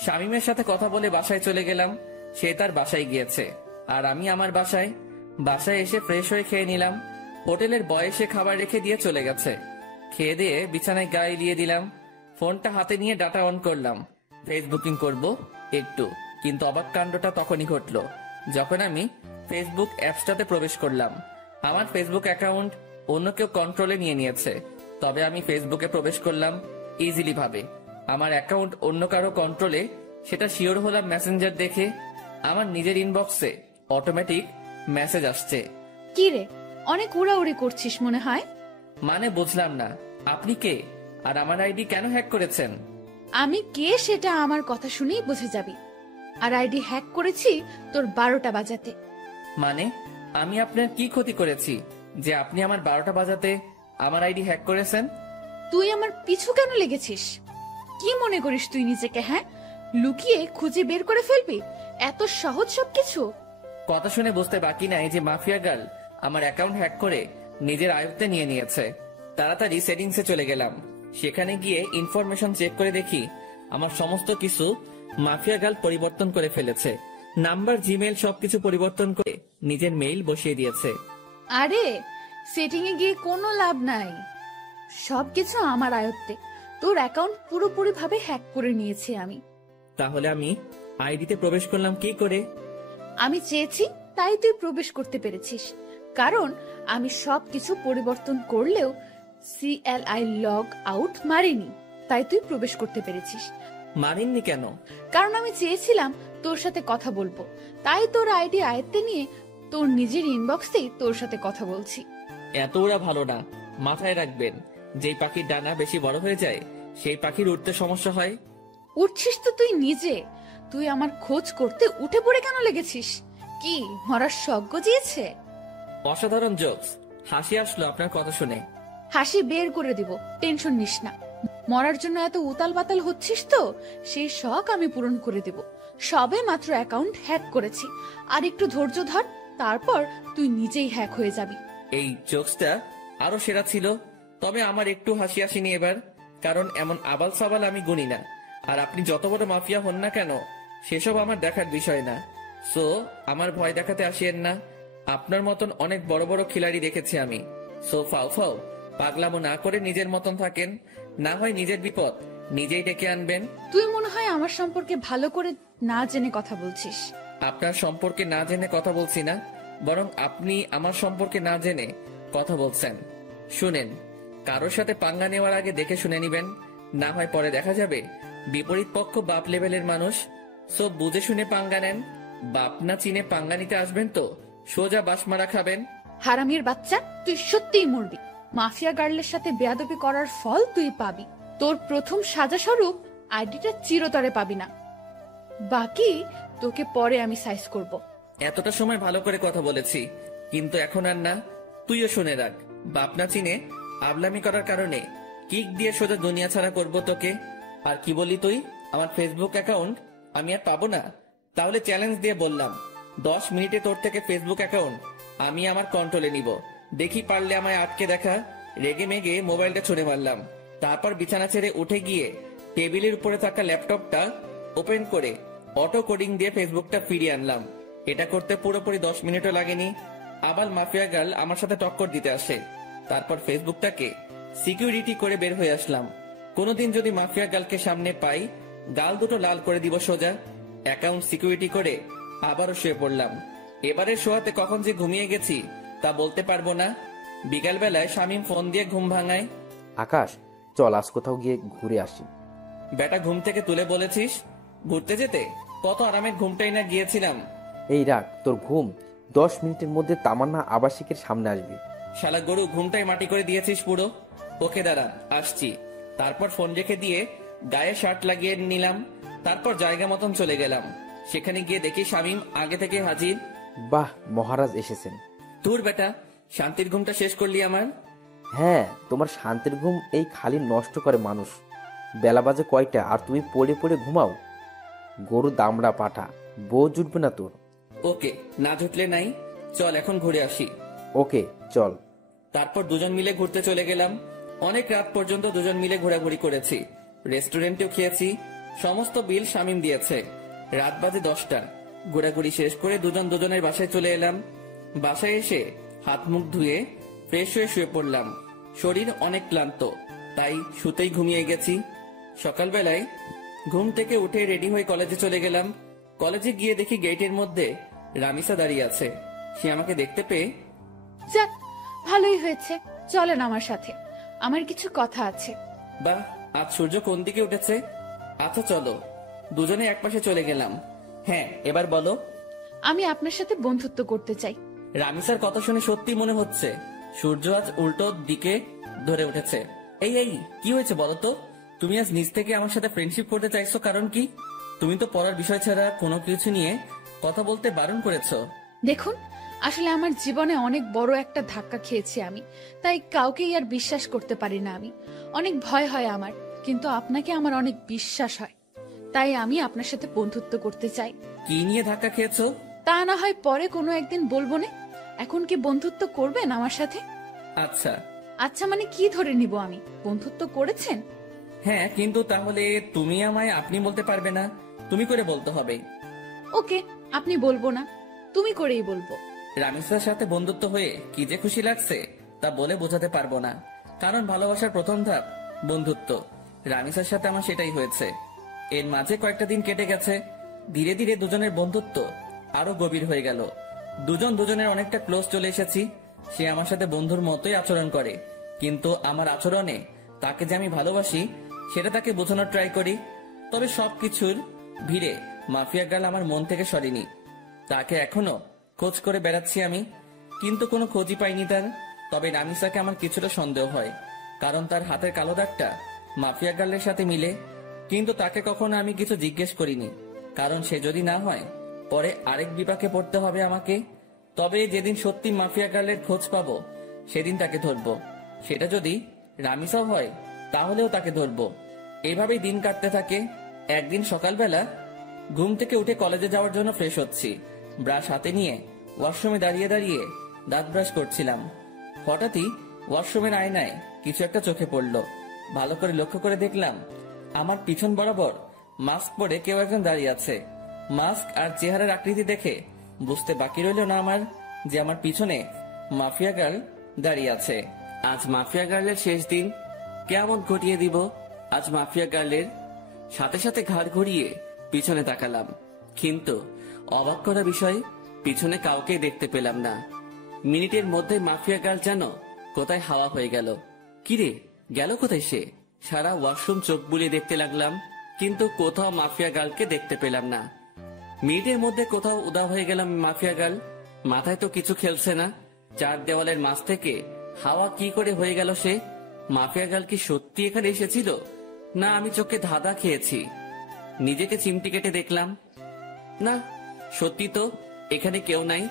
শামীমের সাথে কথা বলে বাসায় চলে গেলাম। সে তার বাসায় গিয়েছে আর আমি আমার বাসায়। বাসায় এসে ফ্রেশ হয়ে খেয়ে নিলাম। হোটেলের বয় এসে খাবার রেখে দিয়ে চলে গেছে। খেয়ে দিয়ে বিছানায় গায়ে দিয়ে দিলাম। ফোনটা হাতে নিয়ে ডাটা অন করলাম। ফেসবুকিং করব একটু, কিন্তু অবাক কাণ্ডটা তখনই ঘটলো যখন আমি ফেসবুক অ্যাপসটাতে প্রবেশ করলাম। আমার ফেসবুক অ্যাকাউন্ট অন্য কেউ কন্ট্রোলে নিয়ে নিয়েছে। তবে আমি ফেসবুকে প্রবেশ করলাম ইজিলি ভাবে। আমার অ্যাকাউন্ট অন্য কারো কন্ট্রোলে, সেটা শিওর হলাম মেসেঞ্জার দেখে। আমার নিজের ইনবক্সে অটোমেটিক মেসেজ আসছে। কি রে, অনেক উড়াউড়ি করছিস মনে হয়। মানে বুঝলাম না, আপনি কে আর আমার আইডি কেন হ্যাক করেছেন? আমি কে সেটা আমার কথা শুনেই বুঝে যাবি। আর আইডি হ্যাক করেছি তোর 12টা বাজাতে। মানে আমি আপনার কি ক্ষতি করেছি যে আপনি আমার 12টা বাজাতে আমার আইডি হ্যাক করেছেন? তুই আমার পিছু কেন লেগেছিস? কি মনে করিস তুই নিজেকে? হ্যাঁ, লুকিয়ে খুঁজে বের করে ফেলবি? এত সহজ সবকিছু? কথা শুনে বুঝতে বাকি নাই যে মাফিয়া গার্ল আমার অ্যাকাউন্ট হ্যাক করে নিজের আয়ত্তে নিয়ে নিয়েছে। তাড়াতাড়ি সেটিংসে চলে গেলাম। সেখানে গিয়ে ইনফরমেশন চেক করে দেখি আমার সমস্ত কিছু মাফিয়া গার্ল পরিবর্তন করে ফেলেছে। নাম্বার, জিমেল সবকিছু পরিবর্তন করে নিজের মেইল বসিয়ে দিয়েছে। আরে সেটিং এ গিয়ে কোনো লাভ নাই, সবকিছু আমার আয়ত্তে। তোর অ্যাকাউন্ট পুরোপুরি ভাবে হ্যাক করে নিয়েছি আমি। তাহলে আমি আইডিতে প্রবেশ করলাম কি করে? আমি চেয়েছি তাই তুই প্রবেশ করতে পেরেছিস, কারণ আমি সবকিছু পরিবর্তন করলেও CLI লগ আউট মারিনি, তাই তুই প্রবেশ করতে পেরেছিস। মানেননি কেন? কারণ আমি চেয়েছিলাম তোর সাথে কথা বলবো, তাই তোর আইডি আয়ত্তে নিয়ে তোর নিজের ইনবক্সেই তোর সাথে কথা বলছি। এত ওরা ভালো না, মাথায় রাখবেন। যেই পাখির ডানা বেশি বড় হয়ে যায় সেই পাখির উঠতে সমস্যা হয়। উঠছিস তো তুই নিজে, তুই আমার খোঁজ করতে উঠে পড়ে কেন লেগেছিস? কি মরার শখ গজিয়েছে? অসাধারণ জোকস, হাসি আসলো আপনার কথা শুনে। হাসি বের করে দিব, টেনশন নিস না। মরার জন্য এত উতাল বাতাল হচ্ছিস তো, সেই শখ আমি পূরণ করে দেব। সবে মাত্র অ্যাকাউন্ট হ্যাক করেছি, আর একটু ধৈর্য ধর, তারপর তুই নিজেই হ্যাক হয়ে যাবি। এই জোকসটা আরো সেরা ছিল, তবে আমার একটু হাসি আসেনি এবার, কারণ এমন আবাল সাবাল আমি গুনি না। আর আপনি যত বড় মাফিয়া হন না কেন, সেসব আমার দেখার বিষয় না। সো আমার ভয় দেখাতে আসিয়েন না। আপনার মতন অনেক বড় বড় খিলাড়ি দেখেছি আমি। সো ফাও ফাও পাগলামো না করে নিজের মতন থাকেন, না হয় নিজের বিপদ নিজেই ডেকে আনবেন। তুই মনে হয় আমার সম্পর্কে ভালো করে না জেনে কথা বলছিস। আপনার সম্পর্কে না জেনে কথা বলছি না, বরং আপনি আমার সম্পর্কে না জেনে কথা বলছেন। শুনেন, কারোর সাথে পাঙ্গা নেওয়ার আগে দেখে শুনে নিবেন, না হয় পরে দেখা যাবে বিপরীত পক্ষ বাপ লেভেলের মানুষ। সব বুঝে শুনে পাঙ্গা নেন। বাপ না চিনে পাঙ্গা নিতে আসবেন তো সোজা বাসমারা খাবেন। হারামির বাচ্চা, তুই সত্যিই মরবি। মাফিয়া গার্লের সাথে বেয়াদবি করার ফল তুই পাবি। তোর প্রথম সাজা স্বরূপ আইডিটা চিরতরে পাবি না, বাকি তোকে পরে আমি সাইজ করব। এতটা সময় ভালো করে কথা বলেছি, কিন্তু এখন আর না। তুইও শুনে রাখ, বাপ না চিনে আবলামি করার কারণে কিক দিয়ে সোজা দুনিয়া ছাড়া করবো তোকে। আর কি বলি তুই, আমার ফেসবুক অ্যাকাউন্ট আমি আর পাবো না? তাহলে চ্যালেঞ্জ দিয়ে বললাম, 10 মিনিটে তোর থেকে ফেসবুক অ্যাকাউন্ট আমি আমার কন্ট্রোলে নিব। দেখি পারলে আমায় আটকে দেখা। রেগে মেগে মোবাইলটা ছুঁড়ে মারলাম। তারপর বিছানা ছেড়ে উঠে গিয়ে টেবিলের উপরে থাকা ল্যাপটপটা ওপেন করে অটো কোডিং দিয়ে ফেসবুকটা ফিরিয়ে আনলাম। এটা করতে পুরোপুরি 10 মিনিটও লাগেনি। আবার মাফিয়া গার্ল আমার সাথে টক্কর দিতে আসে। তারপর ফেসবুকটাকে সিকিউরিটি করে বের হয়ে আসলাম। কোনোদিন যদি মাফিয়া গার্লকে সামনে পাই, গাল দুটো লাল করে দিব সোজা। অ্যাকাউন্ট সিকিউরিটি করে আবারও শুয়ে পড়লাম। এবারে শোয়াতে কখন যে ঘুমিয়ে গেছি তা বলতে পারবো না। বিকাল বেলায় শামীম ফোন দিয়ে ঘুম ভাঙায়। আকাশ, চল আজ কোথাও গিয়ে ঘুরে আসি। বেটা ঘুম থেকে তুলে বলেছিস ঘুরতে যেতে? কত আরামের ঘুমটাই না গিয়েছিলাম। এই রাখ তোর ঘুম, 10 মিনিটের মধ্যে তামান্না আবাসিকের সামনে আসবি। শালা গরু, ঘুমটাই মাটি করে দিয়েছিস পুরো। ওকে দাঁড়া, আসছি। তারপর ফোন রেখে দিয়ে গায়ে শার্ট লাগিয়ে নিলাম। তারপর জায়গা মতন চলে গেলাম। সেখানে গিয়ে দেখি শামীম আগে থেকে হাজির। বাহ, মহারাজ এসেছেন। তোর বেটা, শান্তির ঘুমটা শেষ করলি আমার। হ্যাঁ, তোমার শান্তির ঘুম এই খালি নষ্ট করে মানুষ। বেলা বাজে কয়টা আর তুমি পড়ে পড়ে ঘুমাও? গরু দামড়া পাঠা, বউ জুটবে না তোর। ওকে, না জুটলে নাই, চল এখন ঘুরে আসি। ওকে চল। তারপর দুজন মিলে ঘুরতে চলে গেলাম। অনেক রাত পর্যন্ত দুজন মিলে ঘোরাঘুরি করেছি, রেস্টুরেন্টেও খেয়েছি। সমস্ত বিল শামীম দিয়েছে। রাত বাজে 10টা। ঘোরাঘুরি শেষ করে দুজন দুজনের বাসায় চলে এলাম। বাসায় এসে হাত মুখ ধুয়ে ফ্রেশ হয়ে শুয়ে পড়লাম। শরীর অনেক ক্লান্ত, তাই শুতেই ঘুমিয়ে গেছি। সকালবেলায় ঘুম থেকে উঠে রেডি হয়ে কলেজে চলে গেলাম। কলেজে গিয়ে দেখি গেটের মধ্যে রামিসা দাঁড়িয়ে আছে। সে আমাকে দেখতে পেয়ে, যাক, ভালোই হয়েছে, চলেন আমার সাথে, আমার কিছু কথা আছে। বাহ, আজ সূর্য কোন দিকে উঠেছে। আচ্ছা চলো। দুজনে একপাশে চলে গেলাম। হ্যাঁ, এবার বলো। আমি আপনার সাথে বন্ধুত্ব করতে চাই। রামিসার কথা শুনে সত্যি মনে হচ্ছে সূর্য আজ উল্টো দিকে ধরে উঠেছে। এই এই কি হয়েছে বলো তো? তুমি আজ নিজ থেকে আমার সাথে ফ্রেন্ডশিপ করতে চাইছো, কারণ কি? তুমি তো পড়ার বিষয় ছাড়া কোনো কিছু নিয়ে কথা বলতে বারণ করেছো। দেখুন, আসলে আমার জীবনে অনেক বড় একটা ধাক্কা খেয়েছি আমি, তাই কাউকেই আর বিশ্বাস করতে পারি না আমি। অনেক ভয় হয় আমার, কিন্তু আপনাকে আমার অনেক বিশ্বাস হয়, তাই আমি আপনার সাথে বন্ধুত্ব করতে চাই। কি নিয়ে ধাক্কা খেয়েছো? তা না হয় পরে কোনো একদিন বলবো না। এখন কি বন্ধুত্ব করবেন আমার সাথে? আচ্ছা। আচ্ছা মানে কি ধরে নিব আমি? বন্ধুত্ব করেছেন? হ্যাঁ, কিন্তু তাহলে তুমি আমায় আপনি বলতে পারবে না, তুমি করে বলতে হবে। ওকে, আপনি বলবো না, তুমি করেই বলবো। রামিসার সাথে বন্ধুত্ব হয়ে কি যে খুশি লাগছে তা বলে বোঝাতে পারবো না, কারণ ভালোবাসার প্রথম ধাপ বন্ধুত্ব। রামিসার সাথে আমার সেটাই হয়েছে। এর মাঝে কয়েকটা দিন কেটে গেছে। ধীরে ধীরে দুজনের বন্ধুত্ব আরো গভীর হয়ে গেল। দুজন দুজনের অনেকটা ক্লোজ চলে এসেছি। সে আমার সাথে বন্ধুর মতোই আচরণ করে, কিন্তু আমার আচরণে তাকে যে আমি ভালোবাসি সেটা তাকে বোঝানোর ট্রাই করি। তবে সবকিছুর ভিড়ে মাফিয়া গার্ল আমার মন থেকে সরেনি। তাকে এখনো খোঁজ করে বেড়াচ্ছি আমি, কিন্তু কোনো খোঁজই পাইনি তার। তবে রামিসাকে আমার কিছুটা সন্দেহ হয়, কারণ তার হাতের কালো দাগটা মাফিয়া গার্লের সাথে মিলে। কিন্তু তাকে কখনো আমি কিছু জিজ্ঞেস করিনি, কারণ সে যদি না হয় পরে আরেক বিপাকে পড়তে হবে আমাকে। তবে যেদিন সত্যি মাফিয়া গার্লের খোঁজ পাবো সেদিন তাকে ধরবো। সেটা যদি রামিসাও হয় তাহলেও তাকে ধরবো। এভাবেই দিন কাটতে থাকে। একদিন সকালবেলা ঘুম থেকে উঠে কলেজে যাওয়ার জন্য ফ্রেশ হচ্ছি। ব্রাশ হাতে নিয়ে ওয়াশরুমে দাঁড়িয়ে দাঁড়িয়ে দাঁত ব্রাশ করছিলাম। হঠাৎই ওয়াশরুমের আয়নায় কিছু একটা চোখে পড়লো। ভালো করে লক্ষ্য করে দেখলাম আমার পিছন বরাবর মাস্ক পরে কেউ একজন দাঁড়িয়ে আছে। মাস্ক আর চেহারার আকৃতি দেখে বুঝতে বাকি রইল না আমার যে আমার পিছনে মাফিয়া গার্ল দাঁড়িয়ে আছে। আজ মাফিয়া গার্লের শেষ দিন, কেমন ঘটিয়ে দিব আজ মাফিয়া গার্লের। সাথে সাথে ঘাড় ঘুরিয়ে পিছনে তাকালাম, কিন্তু অবাক করা বিষয়, পিছনে কাউকে দেখতে পেলাম না। মিনিটের মধ্যে মাফিয়া গার্ল যেন কোথায় হাওয়া হয়ে গেল। কিরে, গেল কোথায় সে? সারা ওয়াশরুম চোখ বুলিয়ে দেখতে লাগলাম, কিন্তু কোথাও মাফিয়া গার্লকে দেখতে পেলাম না। মিনিটের মধ্যে কোথাও উদা হয়ে গেলাম মাফিয়া গার্ল। মাথায় তো কিছু খেলছে না। চার দেওয়ালের মাঝ থেকে হাওয়া কি করে হয়ে গেল সে? মাফিয়া গার্ল কি সত্যি এখানে এসেছিল, না আমি চোখে ধাঁধা খেয়েছি? নিজেকে চিমটি কেটে দেখলাম, না সত্যি তো এখানে কেউ নাই।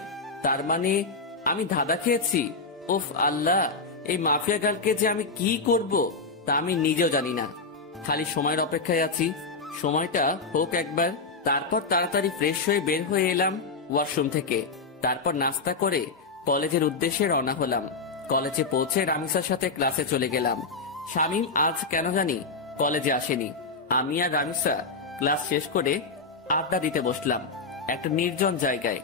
তার মানে আমি ধাঁধা খেয়েছি। উফ আল্লাহ, এই মাফিয়া গার্লকে যে আমি কি করব তা আমি নিজেও জানি না। খালি সময়ের অপেক্ষায় আছি, সময়টা হোক একবার। তারপর তাড়াতাড়ি ফ্রেশ হয়ে বের হয়ে এলাম ওয়াশরুম থেকে। তারপর নাস্তা করে কলেজের উদ্দেশ্যে রওনা হলাম। কলেজে পৌঁছে রামিসার সাথে ক্লাসে চলে গেলাম। শামীম আজ কেন জানি কলেজে আসেনি। আমি আর রামিসা ক্লাস শেষ করে আড্ডা দিতে বসলাম একটা নির্জন জায়গায়।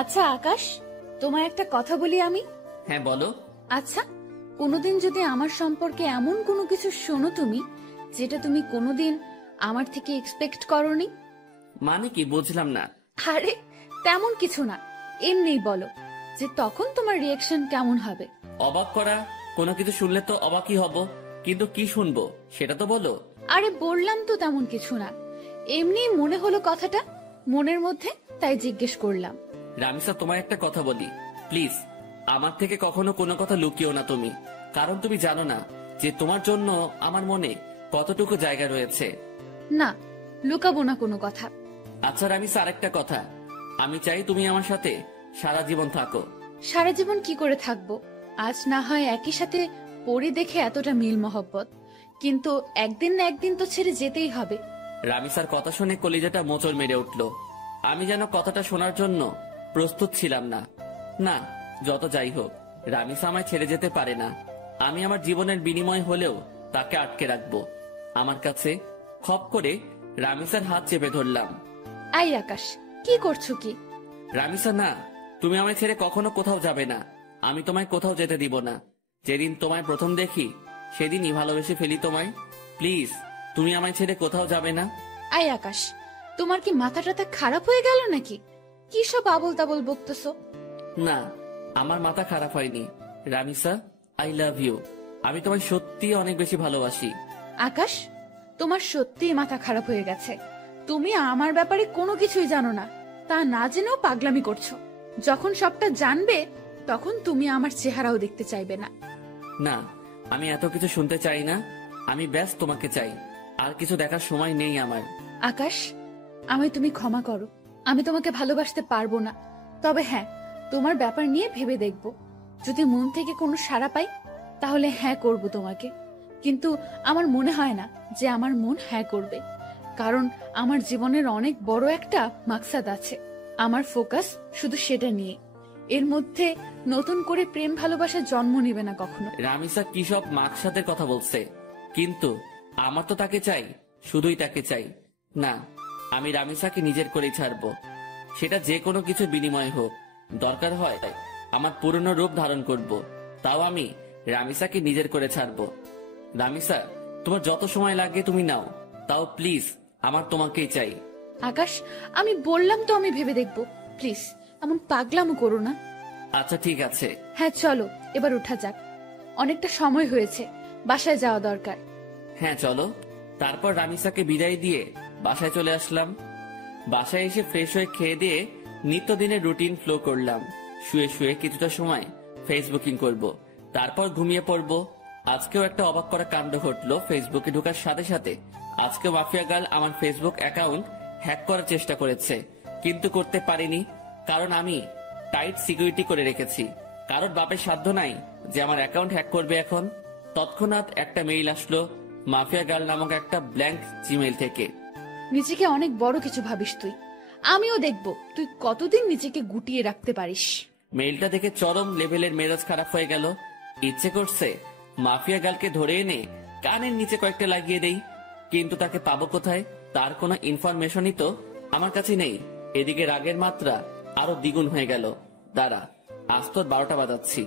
আচ্ছা আকাশ, তোমার একটা কথা বলি আমি। হ্যাঁ বলো। আচ্ছা, কোনোদিন যদি আমার সম্পর্কে এমন কোনো কিছু শোনো তুমি, যেটা তুমি কোনোদিন আমার থেকে এক্সপেক্ট করোনি। মানে কি, বুঝলাম না। আরে তেমন কিছু না, এমনিই বলো, যে তখন তোমার রিয়াকশন কেমন হবে। অবাক করা কোনো কিছু শুনলে তো অবাকই হব, কিন্তু কি শুনবো সেটা তো বলো। আরে বললাম তো তেমন কিছু না, এমনি মনে হলো কথাটা মনের মধ্যে, তাই জিজ্ঞেস করলাম। রামিসা, তোমার একটা কথা বলি প্লিজ, আমার থেকে কখনো কোনো কথা লুকিও না তুমি, কারণ তুমি জানো না যে তোমার জন্য আমার মনে কতটুকু জায়গা রয়েছে। না, লুকাবো না কোনো কথা। আচ্ছা রামিসা, আরেকটা কথা, আমি চাই তুমি আমার সাথে সারা জীবন থাকো। সারা জীবন কি করে থাকবো? আজ না হয় একই সাথে পড়ি দেখে এতটা মিল মহব্বত, কিন্তু একদিন না একদিন তো ছেড়ে যেতেই হবে। রামিসার কথা শুনে কলিজাটা মোচড় মেরে উঠল। আমি যেন কথাটা শোনার জন্য প্রস্তুত ছিলাম না। না, যত যাই হোক, রামিসা আমায় ছেড়ে যেতে পারে না। আমি আমার জীবনের বিনিময় হলেও তাকে আটকে রাখবো আমার কাছে। খপ করে রামিসার হাত চেপে ধরলাম। আই আকাশ, কি করছো কি? রামিসা না, তুমি আমায় ছেড়ে কখনো কোথাও যাবে না। আমি তোমায় কোথাও যেতে দিব না। যেদিন তোমায় প্রথম দেখি সেদিনই ভালোবেসে ফেলি তোমায়। প্লিজ, তুমি আমায় ছেড়ে কোথাও যাবে না। আই আকাশ, তোমার কি মাথা টাথা খারাপ হয়ে গেল নাকি? কি সব আবল তাবল বকতেছো? না, আমার মাথা খারাপ হয়নি। Ramisa, I love you. আমি তোমায় সত্যি অনেক বেশি ভালোবাসি। আকাশ, তোমার সত্যিই মাথা খারাপ হয়ে গেছে। তুমি আমার ব্যাপারে কোনো কিছুই জানো না, তা না জেনেও পাগলামি করছো। যখন সবটা জানবে তখন তুমি আমার চেহারাও দেখতে চাইবে না। না, আমি এত কিছু শুনতে চাই না। আমি ব্যাস তোমাকে চাই, আর কিছু দেখার সময় নেই আমার। আকাশ, আমায় তুমি ক্ষমা করো। আমি তোমাকে ভালোবাসতে পারবো না। তবে হ্যাঁ, তোমার ব্যাপার নিয়ে ভেবে দেখব। যদি মন থেকে কোনো সাড়া পাই তাহলে হ্যাঁ করব তোমাকে। কিন্তু আমার মনে হয় না যে আমার মন হ্যাঁ করবে, কারণ আমার জীবনের অনেক বড় একটা মাকসাদ আছে। আমার ফোকাস শুধু সেটা নিয়ে। এর মধ্যে নতুন করে প্রেম ভালোবাসা জন্ম নেবে না কখনো। রামিসা কি সব মাকসাদের কথা বলছে, কিন্তু আমার তো তাকে চাই, শুধুই তাকে চাই। না, আমি রামিসাকে নিজের করেই ছাড়বো, সেটা যে কোনো কিছু বিনিময় হোক। দরকার হয় আমার পুরনো রূপ ধারণ করব, তাও আমি রামিসাকে নিজের করে ছাড়বো। রামিসা, তোমার যত সময় লাগে তুমি নাও, তাও প্লিজ আমার তোমাকেই চাই। আকাশ, আমি বললাম তো আমি ভেবে দেখব। প্লিজ এমন পাগলামো করো না। আচ্ছা ঠিক আছে। হ্যাঁ চলো, এবার উঠা যাক। অনেকটা সময় হয়েছে, বাসায় যাওয়া দরকার। হ্যাঁ চলো। তারপর রামিসাকে বিদায় দিয়ে বাসায় চলে আসলাম। বাসায় এসে ফ্রেশ হয়ে খেয়ে দিয়ে নিত্যদিনের রুটিন ফ্লো করলাম। শুয়ে শুয়ে কিছুটা সময় ফেসবুকিং করব, তারপর ঘুমিয়ে পড়ব। আজকেও একটা অবাক করা কাণ্ড ঘটলো ফেসবুকে ঢোকার সাথে সাথে। আজকে মাফিয়া গার্ল আমার ফেসবুক অ্যাকাউন্ট হ্যাক করার চেষ্টা করেছে, কিন্তু করতে পারিনি, কারণ আমি টাইট সিকিউরিটি করে রেখেছি। কারোর বাপের সাধ্য নাই যে আমার অ্যাকাউন্ট হ্যাক করবে এখন। তৎক্ষণাৎ একটা মেইল আসলো মাফিয়া গার্ল নামক একটা ব্ল্যাঙ্ক জিমেইল থেকে। নিজেকে অনেক বড় কিছু ভাবিস তুই। আমিও দেখব তুই কতদিন নিজেকে গুটিয়ে রাখতে পারিস। মেইলটা দেখে চরম লেভেলের মেজাজ খারাপ হয়ে গেল। ইচ্ছে করছে মাফিয়া গার্লকে ধরে এনে কানের নিচে কয়েকটা লাগিয়ে দেই, কিন্তু তাকে পাবো কোথায়? তার কোনো ইনফরমেশনই তো আমার কাছে নেই। এদিকে রাগের মাত্রা আরো দ্বিগুণ হয়ে গেল। দাঁড়া, আজ তোর 12টা বাজাচ্ছি।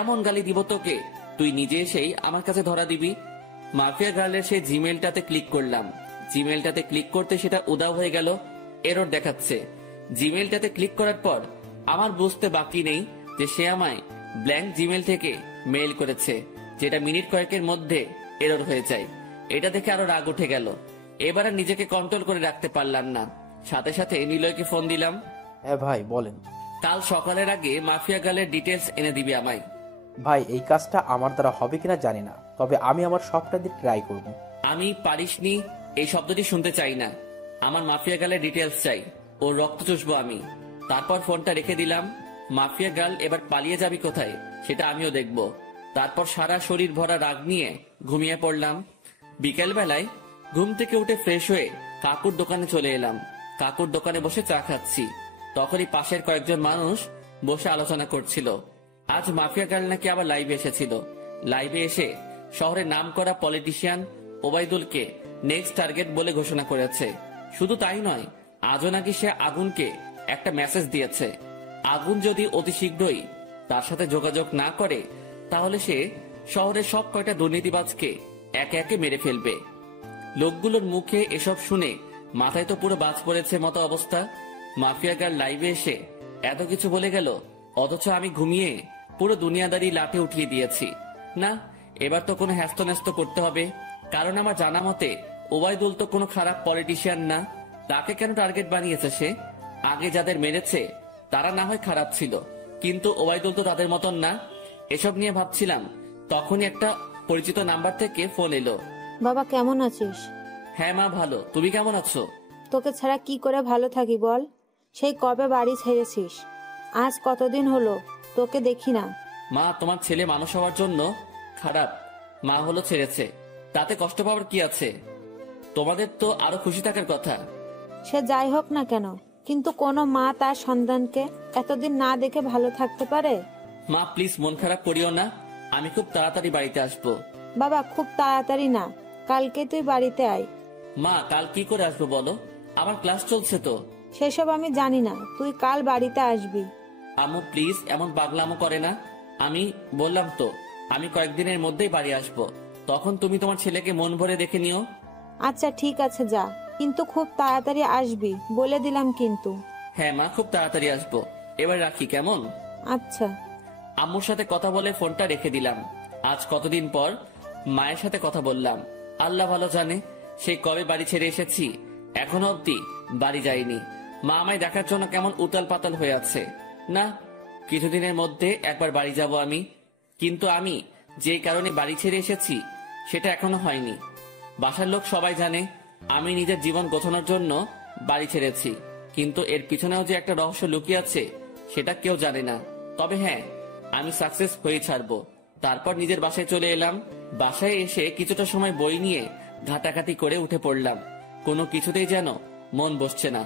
এমন গালি দিব তোকে, তুই নিজে এসেই আমার কাছে ধরা দিবি। মাফিয়া গার্লের সেই জিমেলটাতে ক্লিক করলাম। জিমেলটাতে ক্লিক করতে সেটা উদাও হয়ে গেল, এরর দেখাচ্ছে। জিমেলটাতে ক্লিক করার পর আমার বুঝতে বাকি নেই যে সে আমায় ব্ল্যাঙ্ক জিমেল থেকে মেইল করেছে, যেটা মিনিট কয়েকের মধ্যে এরর হয়ে যায়। এটা দেখে আরো রাগ উঠে গেল। এবার আর নিজেকে কন্ট্রোল করে রাখতে পারলাম না, সাথে সাথে নিলয়কে ফোন দিলাম। হ্যাঁ ভাই বলেন। কাল সকালের আগে মাফিয়া গার্লের ডিটেলস এনে দিবি আমায়। ভাই এই কাজটা আমার দ্বারা হবে কিনা জানি না, তবে আমি আমার সবটা দিয়ে ট্রাই করব। আমি পারিসনি এই শব্দটি শুনতে চাই না। আমার মাফিয়া গার্লের ডিটেলস চাই, ওর রক্ত চুষবো আমি। তারপর ফোনটা রেখে দিলাম। মাফিয়া গার্ল এবার পালিয়ে যাবি কোথায় সেটা আমিও দেখব। তারপর সারা শরীর ভরা রাগ নিয়ে ঘুমিয়ে পড়লাম। বিকেল বেলায় ঘুম থেকে উঠে ফ্রেশ হয়ে কাকুর দোকানে চলে এলাম। কাকুর দোকানে বসে চা খাচ্ছি, তখনই পাশের কয়েকজন মানুষ বসে আলোচনা করছিল। আজ মাফিয়া গার্ল নাকি আবার লাইভে এসেছিল। লাইভে এসে শহরের নামকরা পলিটিশিয়ান ওবায়দুলকে নেক্সট টার্গেট বলে ঘোষণা করেছে। শুধু তাই নয়, আজও নাকি সে আগুনকে একটা মেসেজ দিয়েছে। আগুন যদি অতি শীঘ্রই তার সাথে যোগাযোগ না করে তাহলে সে শহরের সব কয়টা দুর্নীতিবাজকে একে একে মেরে ফেলবে। লোকগুলোর মুখে এসব শুনে মাথায় তো পুরো বাজ পড়েছে মতো অবস্থা। মাফিয়া গার্ল লাইভে এসে এত কিছু বলে গেল, অথচ আমি ঘুমিয়ে পুরো দুনিয়াদারি লাঠে উঠিয়ে দিয়েছি। না, এবার তো কোনো হ্যাস্ত করতে হবে, কারণ আমার জানা মতে ওবায়দুল তো কোনো খারাপ পলিটিশিয়ান না। তাকে কেন টার্গেট বানিয়েছে সে? আগে যাদের মেরেছে তারা না হয় খারাপ ছিল, কিন্তু ওবায়দুল তো তাদের মতন না। এসব নিয়ে ভাবছিলাম, তখনই একটা পরিচিত নাম্বার থেকে ফোন এলো। বাবা কেমন আছিস? হ্যাঁ মা, ভালো। তুমি কেমন আছো? তোকে ছাড়া কি করে ভালো থাকি বল? সেই কবে বাড়ি ছেড়েছিস? আজ কতদিন হলো তোকে দেখি না। মা, তোমার ছেলে মানুষ হওয়ার জন্য খারাপ মা হলো ছেড়েছে, তাতে কষ্ট পাওয়ার কি আছে? তোমাদের তো আরো খুশি থাকার কথা। সে যাই হোক না কেন, কিন্তু কোনো মা তার সন্তানকে এতদিন না দেখে ভালো থাকতে পারে? মা প্লিজ মন খারাপ করিও না, আমি খুব তাড়াতাড়ি বাড়িতে আসবো। বাবা খুব তাড়াতাড়ি না, কালকে তুই বাড়িতে আয়। মা কাল কি করে আসবো বলো, আমার ক্লাস চলছে তো। সেসব আমি জানি না, তুই কাল বাড়িতে আসবি। আম্মু প্লিজ এমন পাগলামো করে না, আমি বললাম তো আমি কয়েকদিনের মধ্যেই বাড়ি আসবো, তখন তুমি তোমার ছেলেকে মন ভরে দেখে নিও। আচ্ছা ঠিক আছে যা, কিন্তু খুব তাড়াতাড়ি আসবি বলে দিলাম কিন্তু। হ্যাঁ মা, খুব তাড়াতাড়ি আসবো, এবার রাখি কেমন। আচ্ছা। আম্মুর সাথে কথা বলে ফোনটা রেখে দিলাম। আজ কতদিন পর মায়ের সাথে কথা বললাম, আল্লাহ ভালো জানে সেই কবে বাড়ি ছেড়ে এসেছি, এখনো অব্দি বাড়ি যাইনি। মা আমায় দেখার জন্য কেমন উতাল পাতাল হয়ে আছে। না, কিছুদিনের মধ্যে একবার বাড়ি যাব আমি, কিন্তু আমি যেই কারণে বাড়ি ছেড়ে এসেছি সেটা এখনো হয়নি। বাসার লোক সবাই জানে আমি নিজের জীবন গোছানোর জন্য বাড়ি ছেড়েছি, কিন্তু এর পিছনেও যে একটা রহস্য লুকিয়ে আছে সেটা কেউ জানে না। তবে হ্যাঁ, আমি সাকসেস হয়ে ছাড়বো। তারপর নিজের বাসায় চলে এলাম। বাসায় এসে কিছুটা সময় বই নিয়ে ঘাটাঘাটি করে উঠে পড়লাম। কোনো কিছুতেই যেন মন বসছে না,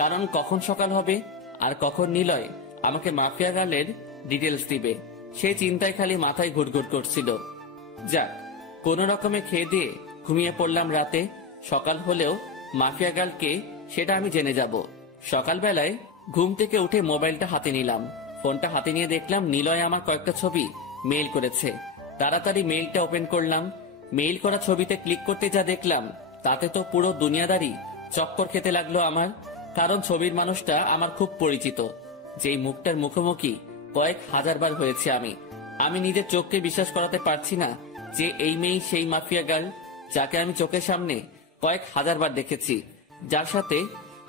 কারণ কখন সকাল হবে আর কখন নিলয় আমাকে মাফিয়া গার্লের ডিটেলস দিবে সেই চিন্তায় খালি মাথায় ঘুরঘুর করছিল। যাক, কোন রকমে খেয়ে দিয়ে ঘুমিয়ে পড়লাম রাতে। সকাল হলেও মাফিয়া গার্লকে সেটা আমি জেনে যাব। সকালবেলায় ঘুম থেকে উঠে মোবাইলটা হাতে নিলাম। ফোনটা হাতে নিয়ে দেখলাম নিলয় আমার কয়েকটা ছবি মেইল করেছে। তাড়াতাড়ি মেইলটা ওপেন করলাম। মেইল করা ছবিতে ক্লিক করতে যা দেখলাম তাতে তো পুরো দুনিয়াদারি চক্কর খেতে লাগলো আমার। কারণ ছবির মানুষটা আমার খুব পরিচিত, যেই মুখটার মুখোমুখি কয়েক হাজার বার হয়েছে আমি নিজের চোখকে বিশ্বাস করাতে পারছি না যে এই মেয়েই সেই মাফিয়া গার্ল যাকে আমি চোখের সামনে কয়েক হাজার বার দেখেছি, যার সাথে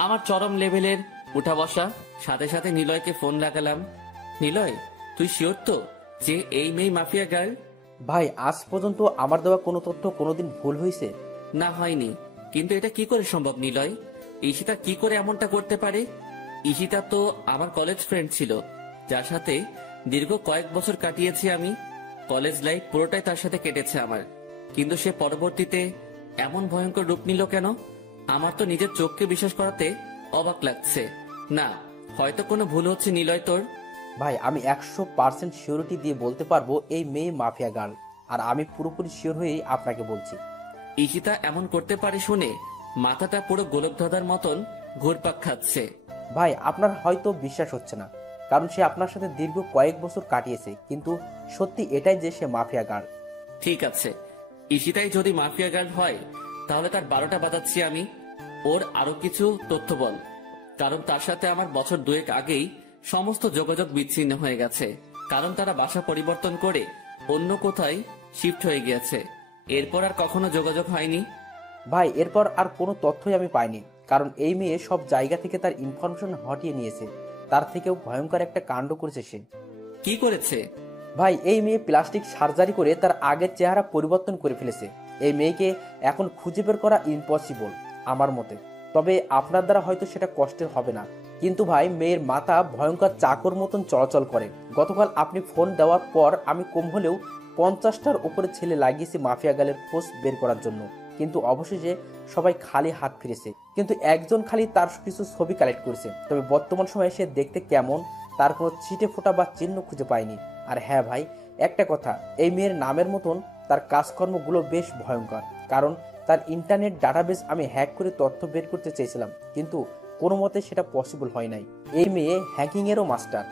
আমার চরম লেভেলের উঠা বসা। সাথে সাথে নিলয়কে ফোন লাগালাম। নিলয়, তুই শিওর তো যে এই মেয়ে মাফিয়া গার্ল? ভাই আজ পর্যন্ত আমার দেওয়া কোনো তথ্য কোনোদিন ভুল হয়েছে? না, হয়নি। কিন্তু এটা কি করে সম্ভব নিলয়? ঈশিতা কি করে এমনটা করতে পারে? ঈশিতা তো আমার কলেজ ফ্রেন্ড ছিল, যার সাথে দীর্ঘ কয়েক বছর কাটিয়েছি আমি। কলেজ লাইফ পুরোটাই তার সাথে কেটেছে আমার, কিন্তু সে পরবর্তীতে এমন ভয়ঙ্কর রূপ নিল কেন? আমার তো নিজের চোখকে বিশ্বাস করাতে অবাক লাগছে। না, হয়তো কোনো ভুল হচ্ছে নিলয় তোর। ভাই আমি 100% সিওরিটি দিয়ে বলতে পারবো এই মেয়ে মাফিয়া গার্ল, আর আমি পুরোপুরি শিওর হয়েই আপনাকে বলছি। ঈশিতা এমন করতে পারে শুনে মাথাটা পুরো গোলকধাঁধার মতন ঘুরপাক খাচ্ছে। ভাই আপনার হয়তো বিশ্বাস হচ্ছে না, কারণ সে আপনার সাথে দীর্ঘ কয়েক বছর কাটিয়েছে, কিন্তু সত্যি এটাই যে সে মাফিয়া গার্ল। ঠিক আছে, ঈশিতাই যদি মাফিয়া গার্ল হয় তাহলে তার 12টা বাজাচ্ছি আমি। ওর আরো কিছু তথ্য বল, কারণ তার সাথে আমার বছর 2 আগেই সমস্ত যোগাযোগ বিচ্ছিন্ন হয়ে গেছে, কারণ তারা বাসা পরিবর্তন করে অন্য কোথায় শিফট হয়ে গিয়েছে। এরপর আর কখনো যোগাযোগ হয়নি। ভাই এরপর আর কোনো তথ্যই আমি পাইনি, কারণ এই মেয়ে সব জায়গা থেকে তার ইনফরমেশন হটিয়ে নিয়েছে। তার থেকেও ভয়ঙ্কর একটা কাণ্ড করেছে সে। কি করেছে? ভাই এই মেয়ে প্লাস্টিক সার্জারি করে তার আগের চেহারা পরিবর্তন করে ফেলেছে। এই মেয়েকে এখন খুঁজে বের করা ইম্পসিবল আমার মতে, তবে আপনার দ্বারা হয়তো সেটা কষ্টের হবে না। কিন্তু ভাই মেয়ের মাথা ভয়ঙ্কর চাকর মতন চলাচল করে। গতকাল আপনি ফোন দেওয়ার পর আমি কম হলেও 50টার উপরে ছেলে লাগিয়েছি মাফিয়া গালের খোঁজ বের করার জন্য, কিন্তু অবশেষে সবাই খালি হাত ফিরেছে। কিন্তু একজন খালি তার কিছু ছবি কালেক্ট করেছে, তবে বর্তমান সময়ে সে দেখতে কেমন তার কোনো ছিটে ফোঁটা বা চিহ্ন খুঁজে পায়নি। আর হ্যাঁ ভাই, একটা কথা, এই মেয়ের নামের মতন তার কাজকর্মগুলো বেশ ভয়ঙ্কর, কারণ তার ইন্টারনেট ডাটাবেস আমি হ্যাক করে তথ্য বের করতে চেয়েছিলাম, কিন্তু কোনো মতে সেটা পসিবল হয় নাই। এই মেয়ে হ্যাকিং এরও মাস্টার।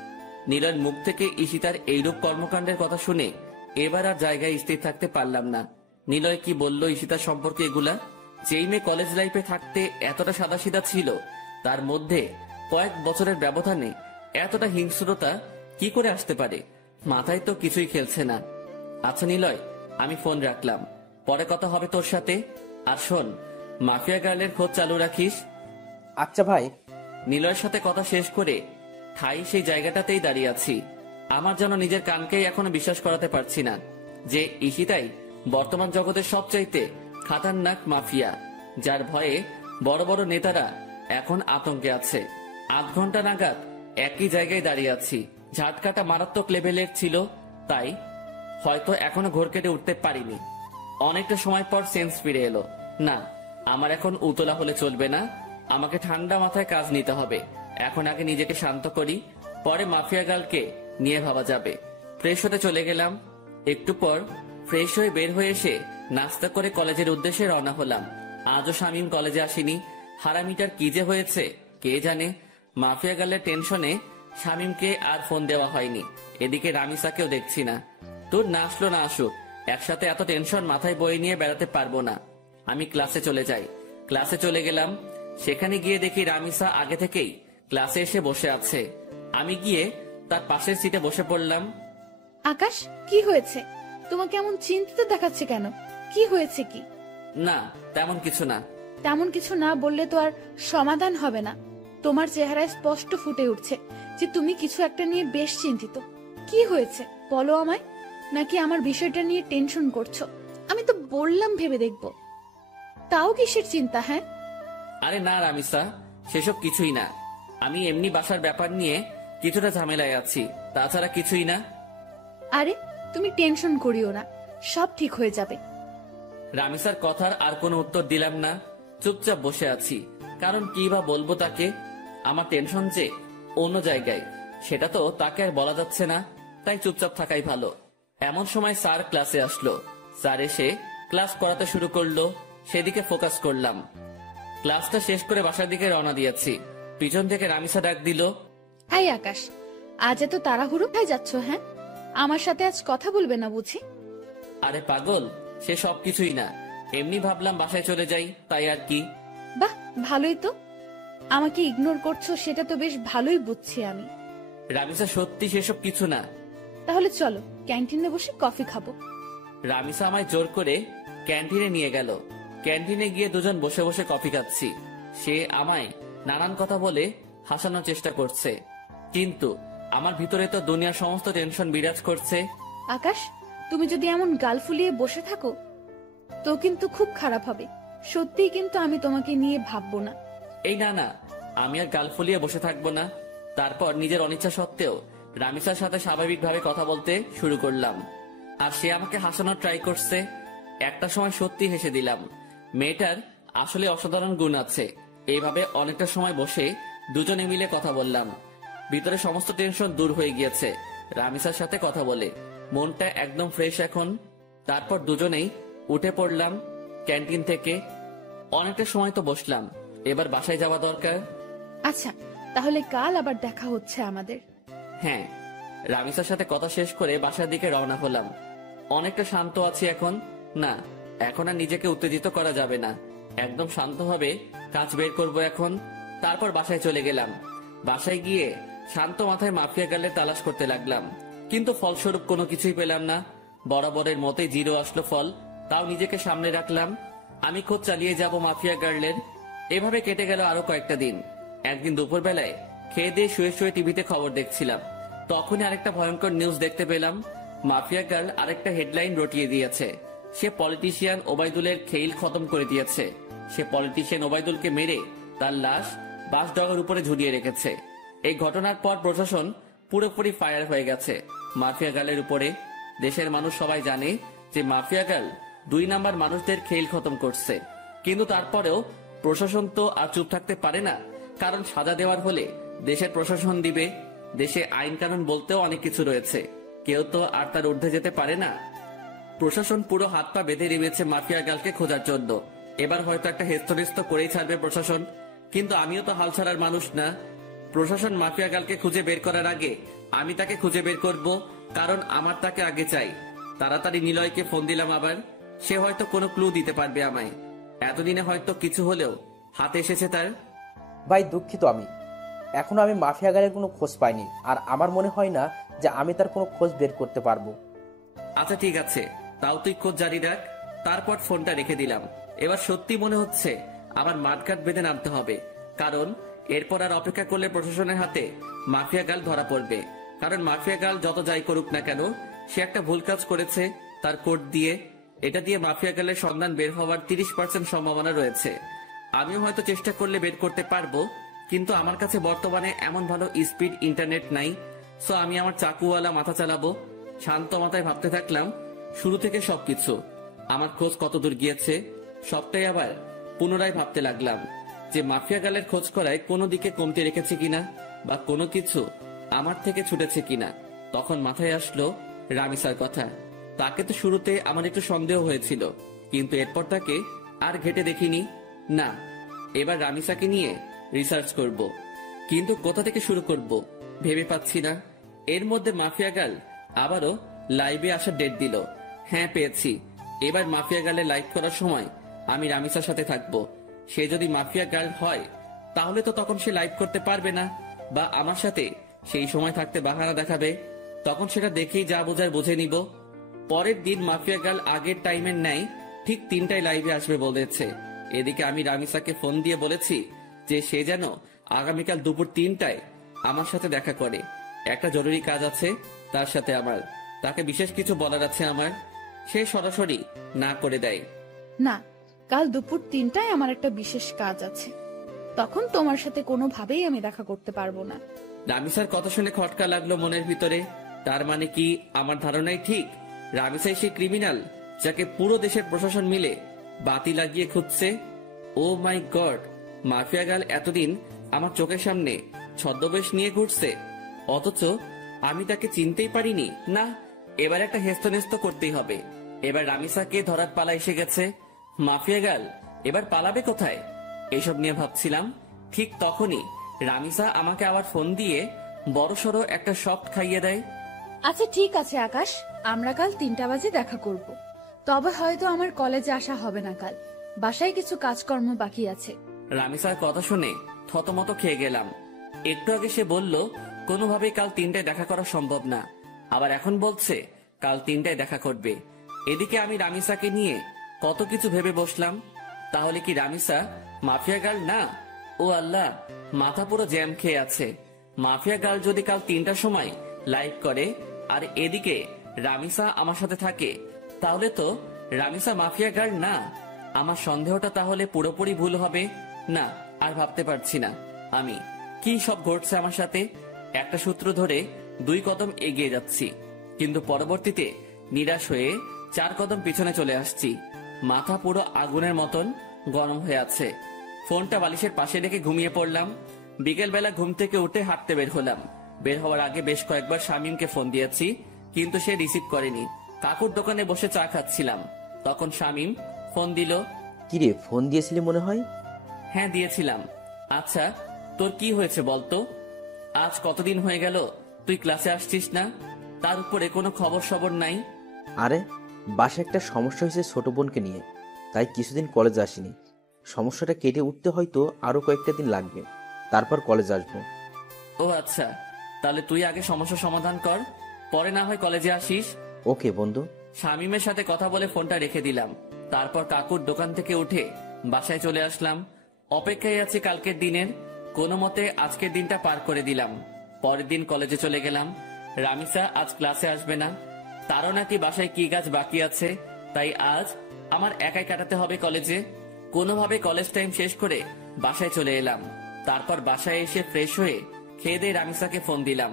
নীলার মুখ থেকে ঈশিতার এইরূপ কর্মকাণ্ডের কথা শুনে এবার আর জায়গায় স্থির থাকতে পারলাম না। নিলয় কি বললো ঈশিতার সম্পর্কে এগুলা? যেই মেয়ে কলেজ লাইফে থাকতে এতটা সাদাসিধা ছিল, তার মধ্যে কয়েক বছরের ব্যবধানে এতটা হিংস্রতা কি করে আসতে পারে? মাথায় তো কিছুই খেলছে না। আচ্ছা নিলয়, আমি ফোন রাখলাম, পরে কথা হবে তোর সাথে। আর শোন, মাফিয়া গার্লের খোঁজ চালু রাখিস। আচ্ছা ভাই। নিলয়ের সাথে কথা শেষ করে ঠাই সেই জায়গাটাতেই দাঁড়িয়ে আছি। আমার যেন নিজের কানকেই এখনো বিশ্বাস করাতে পারছি না যে ঈশিতাই বর্তমান জগতের সবচাইতে খাতারনাক মাফিয়া, যার ভয়ে বড় বড় নেতারা এখন আতঙ্কে আছে। 8 ঘন্টা নাগাদ একই জায়গায় দাঁড়িয়ে আছি। ঝাটকাটা মারাত্মক লেভেলের ছিল, তাই হয়তো এখনো ঘোর কেটে উঠতে পারিনি। অনেকটা সময় পর সেন্স ফিরে এলো। না, আমার এখন উতলা হলে চলবে না, আমাকে ঠান্ডা মাথায় কাজ নিতে হবে। এখন আগে নিজেকে শান্ত করি, পরে মাফিয়া গার্লকে নিয়ে ভাবা যাবে। ফ্রেশ হতে চলে গেলাম। একটু পর ফ্রেশ হয়ে বের হয়ে এসে নাস্তা করে কলেজের উদ্দেশ্যে রওনা হলাম। আজও শামীম কলেজে আসেনি। হারামিটার কি যে হয়েছে কে জানে। মাফিয়া গার্লের টেনশনে শামীমকে আর ফোন দেওয়া হয়নি। এদিকে রামিসাকেও দেখছি না। তোর না আসলো না আসুক, একসাথে এত টেনশন মাথায় বয়ে নিয়ে বেড়াতে পারবো না। আমি ক্লাসে চলে যাই। ক্লাসে চলে গেলাম। সেখানে গিয়ে দেখি রামিসা আগে থেকেই ক্লাসে এসে বসে আছে। আমি গিয়ে তার পাশের সিটে বসে পড়লাম। আকাশ, কি হয়েছে? তোমাকে এমন চিন্তিত দেখাচ্ছে কেন? কি হয়েছে কি? না, তেমন কিছু না। তেমন কিছু না বললে তো আর সমাধান হবে না। তোমার চেহারায় স্পষ্ট ফুটে উঠছে যে তুমি কিছু একটা নিয়ে বেশ চিন্তিত। কি হয়েছে বলো আমায়। নাকি আমার বিষয়টা নিয়ে টেনশন করছো? আমি তো বললাম ভেবে দেখবো। তাও কিসের চিন্তা? হ্যাঁ, আরে না রামিসা, সেসব কিছুই না। আমি এমনি বাসার ব্যাপার নিয়ে কিছুটা ঝামেলায় আছি, তাছাড়া কিছুই না। আরে তুমি টেনশন করিও না, সব ঠিক হয়ে যাবে। রামিসার কথার আর কোনো উত্তর দিলাম না। চুপচাপ বসে আছি। কারণ কি বা বলবো তাকে। আমার টেনশন যে অন্য জায়গায়, সেটা তো তাকে আর বলা যাচ্ছে না। তাই চুপচাপ থাকাই ভালো। এমন সময় স্যার ক্লাসে আসলো। স্যার এসে ক্লাস করাতে শুরু করলো। সেদিকে ফোকাস করলাম। ক্লাসটা শেষ করে বাসার দিকে রওনা দিয়েছি। পিছন থেকে রামিসা ডাক দিল, এই আকাশ, আজ এত তাড়াহুড়ো খাই যাচ্ছ? হ্যাঁ, আমার সাথে আজ কথা বলবে না বুঝি? আরে পাগল, সে সব কিছুই না। এমনি ভাবলাম বাসায় চলে যাই, তাই আর কি। বাহ, ভালোই তো। আমাকে ইগনোর করছো সেটা তো বেশ ভালোই বুঝছি আমি। রামিসা সত্যি সেসব কিছু না। তাহলে চলো ক্যান্টিনে বসে কফি খাবো। রামিসা আমায় জোর করে ক্যান্টিনে নিয়ে গেল। ক্যান্টিনে গিয়ে দুজন বসে বসে কফি খাচ্ছি। সে আমায় নানান কথা বলে হাসানোর চেষ্টা করছে, কিন্তু আমার ভিতরে তো দুনিয়ার সমস্ত টেনশন বিরাজ করছে। আকাশ, তুমি যদি এমন গাল ফুলিয়ে বসে থাকো তো কিন্তু খুব খারাপ হবে। সত্যিই কিন্তু আমি তোমাকে নিয়ে ভাববো না। এই না না, আমি আর গাল ফুলিয়ে বসে থাকবো না। তারপর নিজের অনিচ্ছা সত্ত্বেও রামিসার সাথে স্বাভাবিকভাবে কথা বলতে শুরু করলাম। আর সে আমাকে হাসানোর ট্রাই করছে। একটা সময় সত্যি হেসে দিলাম। মেয়েটার আসলে অসাধারণ গুণ আছে। এইভাবে অনেকটা সময় বসে দুজনে মিলে কথা বললাম। ভিতরে সমস্ত টেনশন দূর হয়ে গিয়েছে রামিসার সাথে কথা বলে। মনটা একদম ফ্রেশ এখন। তারপর দুজনেই উঠে পড়লাম ক্যান্টিন থেকে। অনেকটা সময় তো বসলাম, এবার বাসায় যাওয়া দরকার। আচ্ছা, তাহলে কাল আবার দেখা হচ্ছে আমাদের। হ্যাঁ। রামিসার সাথে কথা শেষ করে বাসার দিকে রওনা হলাম। অনেকটা শান্ত আছি এখন। না, এখন আর নিজেকে উত্তেজিত করা যাবে না। একদম শান্তভাবে কাজ বের করব এখন। তারপর বাসায় চলে গেলাম। বাসায় গিয়ে শান্ত মাথায় মাফিয়া গার্লের তালাশ করতে লাগলাম, কিন্তু ফলস্বরূপ কোনো কিছুই পেলাম না। বরাবরের মতোই জিরো আসলো ফল। তাও নিজেকে সামনে রাখলাম। আমি খোঁজ চালিয়ে যাব মাফিয়া গার্লের। এভাবে কেটে গেল আরো কয়েকটা দিন। একদিন দুপুর বেলায় খেয়ে দিয়ে শুয়ে শুয়ে টিভিতে খবর দেখছিলাম। তখনই আরেকটা ভয়ঙ্কর নিউজ দেখতে পেলাম। মাফিয়া গার্ল আরেকটা হেডলাইন রটিয়ে দিয়েছে। সে পলিটিশিয়ান ওবায়দুলের খেইল খতম করে দিয়েছে। সে পলিটিশিয়ান ওবায়দুলকে মেরে তার লাশ বাসডগার উপরে ঝুলিয়ে রেখেছে। এই ঘটনার পর প্রশাসন পুরোপুরি ফায়ার হয়ে গেছে মাফিয়া গার্লের উপরে। দেশের মানুষ সবাই জানে যে মাফিয়া গার্ল 2 নাম্বার মানুষদের খেইল খতম করছে। কিন্তু তারপরেও প্রশাসন তো আর চুপ থাকতে পারে না। কারণ সাজা দেওয়ার হলে দেশের প্রশাসন দিবে। দেশে আইন কানুন বলতেও অনেক কিছু রয়েছে, কেউ তো আর তার ঊর্ধ্বে যেতে পারে না। প্রশাসন পুরো হাত পা বেঁধে নেমেছে মাফিয়া গার্লকে খোঁজার জন্য। এবার হয়তো একটা হেস্তনেস্ত করেই ছাড়বে প্রশাসন, কিন্তু আমিও তো হাল ছাড়ার মানুষ না। প্রশাসন মাফিয়া গার্লকে খুঁজে বের করার আগে আমি তাকে খুঁজে বের করব, কারণ আমার তাকে আগে চাই। তাড়াতাড়ি নিলয়কে ফোন দিলাম আবার। সে হয়তো কোনো ক্লু দিতে পারবে আমায়। এতদিনে হয়তো কিছু হলেও হাতে এসেছে তার। ভাই দুঃখিত, এখনো আমি মাফিয়া গার্লের কোনো খোঁজ পাইনি, আর আমার মনে হয় না যে আমি তার কোনো খোঁজ বের করতে পারবো। আচ্ছা ঠিক আছে, তাও তুই খোঁজ জারি রাখ। তারপর ফোনটা রেখে দিলাম। এবার সত্যি মনে হচ্ছে আমার মাঠঘাট বেঁধে নামতে হবে, কারণ এরপর আর অপেক্ষা করলে প্রশাসনের হাতে মাফিয়া গার্ল ধরা পড়বে। কারণ মাফিয়া গার্ল যত যাই করুক না কেন, সে একটা ভুল কাজ করেছে তার কোড দিয়ে। এটা দিয়ে মাফিয়া গার্লের সন্ধান বের হওয়ার 30% সম্ভাবনা রয়েছে। আমিও হয়তো চেষ্টা করলে বের করতে পারবো, কিন্তু আমার কাছে বর্তমানে এমন ভালো স্পিড ইন্টারনেট নাই। সো আমি আমার চাকুওয়ালা মাথা চালাবো। শান্ত মাথায় ভাবতে থাকলাম শুরু থেকে সবকিছু। আমার খোঁজ কত দূর গিয়েছে সবটাই আবার পুনরায় ভাবতে লাগলাম যে মাফিয়া গার্লের খোঁজ করায় কোনো দিকে কমতি রেখেছে কিনা, বা কোনো কিছু আমার থেকে ছুটেছে কিনা। তখন মাথায় আসলো রামিসার কথা। তাকে তো শুরুতে আমার একটু সন্দেহ হয়েছিল, কিন্তু এরপর তাকে আর ঘেটে দেখিনি। না, এবার রামিসাকে নিয়ে রিসার্চ করব, কিন্তু কোথা থেকে শুরু করব ভেবে পাচ্ছি না। এর মধ্যে মাফিয়া গার্ল আবারও লাইভে আসার ডেট দিল। হ্যাঁ, পেয়েছি। এবার মাফিয়া গার্লের লাইভ করার সময় আমি রামিসার সাথে থাকবো। সে যদি মাফিয়া গার্ল হয় তাহলে তো তখন সে লাইভ করতে পারবে না, বা আমার সাথে সেই সময় থাকতে বাহানা দেখাবে। তখন সেটা দেখেই যা বোঝার বুঝে নিব। পরের দিন মাফিয়া গার্ল আগের টাইমের ন্যায় ঠিক 3টায় লাইভে আসবে বলেছে। এদিকে আমি রামিসাকে ফোন দিয়ে বলেছি যে সে যেন আগামীকাল দুপুর 3টায় আমার সাথে দেখা করে। একটা জরুরি কাজ আছে তার সাথে আমার, তাকে বিশেষ কিছু বলার আছে আমার। সে সরাসরি না করে দেয়। না, কাল দুপুর 3টায় আমার একটা বিশেষ কাজ আছে, তখন তোমার সাথে কোনোভাবেই আমি দেখা করতে পারবো না। রামিসার কথা শুনে খটকা লাগলো মনের ভিতরে। তার মানে কি আমার ধারণাই ঠিক? রামিসাই সেই ক্রিমিনাল যাকে পুরো দেশের প্রশাসন মিলে বাতি লাগিয়ে খুঁজছে। ও মাই গড, মাফিয়া গার্ল এতদিন আমার চোখের সামনে ছদ্মবেশ নিয়ে ঘুরছে, অথচ আমি তাকে চিনতেই পারিনি। না, এবার একটা হেস্তনেস্ত করতেই হবে। এবার রামিসাকে ধরার পালা এসে গেছে। মাফিয়া গার্ল এবার পালাবে কোথায়? এসব নিয়ে ভাবছিলাম, ঠিক তখনই রামিসা আমাকে আবার ফোন দিয়ে বড়সড় একটা শর্ট খাইয়ে দেয়। আচ্ছা ঠিক আছে আকাশ, আমরা কাল 3টা বাজে দেখা করব। তবে হয়তো আমার কলেজে আসা হবে না কাল, বাসায় কিছু কাজকর্ম বাকি আছে। রামিসার কথা শুনে থতমত খেয়ে গেলাম। একটু আগে সে বলল কোনোভাবেই কাল 3টায় দেখা করা সম্ভব না, আবার এখন বলছে কাল 3টায় দেখা করবে। এদিকে আমি রামিসাকে নিয়ে কত কিছু ভেবে বসলাম। তাহলে কি রামিসা মাফিয়া গার্ল না? ও আল্লাহ, মাথা পুরো জ্যাম খেয়ে আছে। মাফিয়া গার্ল যদি কাল 3টার সময় লাইভ করে আর এদিকে রামিসা আমার সাথে থাকে, তাহলে তো রামিসা মাফিয়া গার্ল না। আমার সন্দেহটা তাহলে পুরোপুরি ভুল হবে না। আর ভাবতে পারছি না আমি কি সব ঘটছে আমার সাথে। একটা সূত্র ধরে 2 কদম এগিয়ে যাচ্ছি, কিন্তু পরবর্তীতে নিরাশ হয়ে 4 কদম পিছনে চলে আসছি। মাথা পুরো আগুনের মতন গরম হয়ে আছে। ফোনটা বালিশের পাশে রেখে ঘুমিয়ে পড়লাম। বিকেলবেলা ঘুম থেকে উঠে হাঁটতে বের হলাম। বের হওয়ার আগে বেশ কয়েকবার শামীমকে ফোন দিয়েছি, কিন্তু সে রিসিভ করেনি। কাকুর দোকানে বসে চা খাচ্ছিলাম, তখন শামীম ফোন দিল। কিরে, ফোন দিয়েছিলি মনে হয়? হ্যাঁ, দিয়েছিলাম। আচ্ছা, তোর কি হয়েছে বলতো? আজ কতদিন হয়ে গেল তুই ক্লাসে আসছিস না, তার উপরে কোনো খবর সবর নাই। আরে, বাসায় একটা সমস্যা হয়েছে ছোট বোনকে নিয়ে, তাই কিছুদিন কলেজ আসিনি। সমস্যাটা কেটে উঠতে হয়তো আরো কয়েকটা দিন লাগবে, তারপর কলেজ আসবো। ও আচ্ছা, তাহলে তুই আগে সমস্যা সমাধান কর, পরে না হয় কলেজে আসিস। ওকে বন্ধু। শামীমের সাথে কথা বলে ফোনটা রেখে দিলাম। তারপর কাকুর দোকান থেকে উঠে বাসায় চলে আসলাম। অপেক্ষায় আছি কালকের দিনের। কোনো মতে আজকের দিনটা পার করে দিলাম। পরের দিন কলেজে চলে গেলাম। রামিসা আজ ক্লাসে আসবে না, তারও নাকি বাসায় কি কাজ বাকি আছে, তাই আজ আমার একাই কাটাতে হবে কলেজে। কোনোভাবে কলেজ টাইম শেষ করে বাসায় চলে এলাম। তারপর বাসায় এসে ফ্রেশ হয়ে খেয়ে দিয়ে রামিসাকে ফোন দিলাম।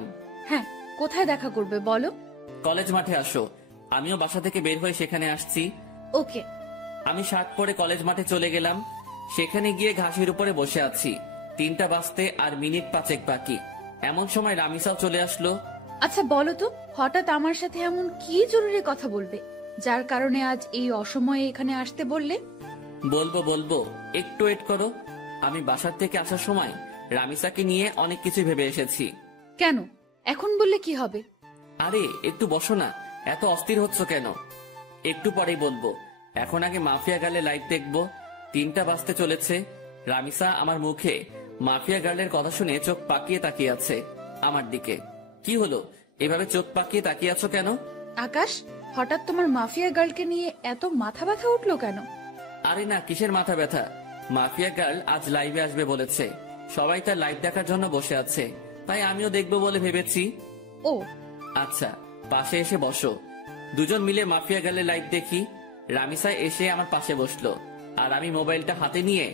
হ্যাঁ, কোথায় দেখা করবে বলো? কলেজ মাঠে আসো। আমিও বাসা থেকে বের হয়ে সেখানে আসছি। ওকে। আমি শার্ট পরে কলেজ মাঠে চলে গেলাম। সেখানে গিয়ে ঘাসের উপরে বসে আছি। 3টা বাজতে আর মিনিট 5 বাকি। এমন সময় রামিসাও চলে আসলো। আচ্ছা বলো তো, হঠাৎ আমার সাথে এমন কি জরুরি কথা বলবে যার কারণে আজ এই অসময়ে এখানে আসতে বললে? বলবো, একটু ওয়েট করো। আমি বাসার থেকে আসার সময় রামিসাকে নিয়ে অনেক কিছু ভেবে এসেছি। কেন, এখন বললে কি হবে? আরে একটু বসো না, এত অস্থির হচ্ছ কেন? একটু পরেই বলবো। এখন আগে মাফিয়া গার্লের লাইভ দেখবো। 3টা বাজতে চলেছে। রামিসা আমার মুখে মাফিয়া গার্লের কথা শুনে চোখ পাকিয়ে তাকিয়ে আছে আমার দিকে। কি হলো, এভাবে চোখ পাকিয়ে তাকিয়ে আছো কেন? আকাশ, হঠাৎ তোমার মাফিয়া গার্লকে নিয়ে এত মাথা ব্যথা উঠলো কেন? আরে না, কিসের মাথা ব্যথা? মাফিয়া গার্ল আজ লাইভে আসবে বলেছে। সবাই তার লাইভ দেখার জন্য বসে আছে, তাই আমিও দেখবো বলে ভেবেছি। ও আচ্ছা, পাশে এসে বসো। দুজন মিলে মাফিয়া গার্লের লাইভ দেখি। রামিসা এসে আমার পাশে বসলো, আর আমি মোবাইলটা হাতে নিয়ে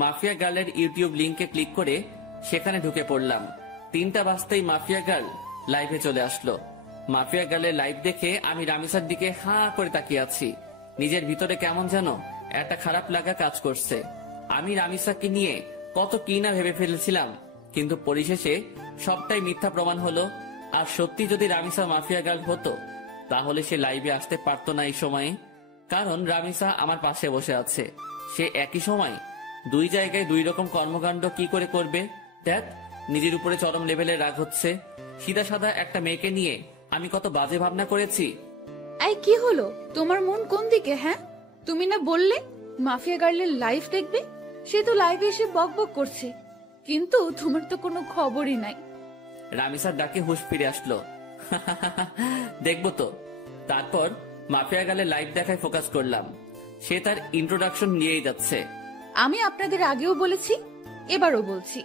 মাফিয়া গার্লের ইউটিউব লিংকে ক্লিক করে সেখানে ঢুকে পড়লাম। 3টা বাজতেই মাফিয়া গার্ল লাইভে চলে আসলো। মাফিয়া গার্লের লাইভ দেখে আমি রামিসার দিকে হাঁ করে তাকিয়ে আছি। নিজের ভিতরে কেমন যেন একটা খারাপ লাগা কাজ করছে। আমি রামিসাকে নিয়ে কত কি না ভেবে ফেলেছিলাম, কিন্তু পরিশেষে সবটাই মিথ্যা প্রমাণ হলো। আর সত্যি যদি রামিসা মাফিয়া গার্ল হতো, তাহলে সে লাইভে আসতে পারতো না এই সময়ে, কারণ রামিসা আমার পাশে বসে আছে। সে একই সময় দুই জায়গায় দুই রকম কর্মকাণ্ড কি করে করবে? দেখ, নিজের উপরে চরম লেভেলের রাগ হচ্ছে। সিধা সাদা একটা মেয়েকে নিয়ে আমি কত বাজে ভাবনা করেছি। এই কি হলো, তোমার মন কোন দিকে? হ্যাঁ, তুমি না বললে মাফিয়া গার্লের লাইভ দেখবে? সে তো লাইভে এসে বকবক করছে, কিন্তু তোমার তো কোনো খবরই নাই। রামিসার ডাকে হুঁশ ফিরে আসলো। দেখবো তো। তারপর মাফিয়া গালে লাইভ দেখায় ফোকাস করলাম। সে তার ইন্ট্রোডাকশন নিয়েই যাচ্ছে। আমি আপনাদের আগেও বলেছি, এবারও বলছি,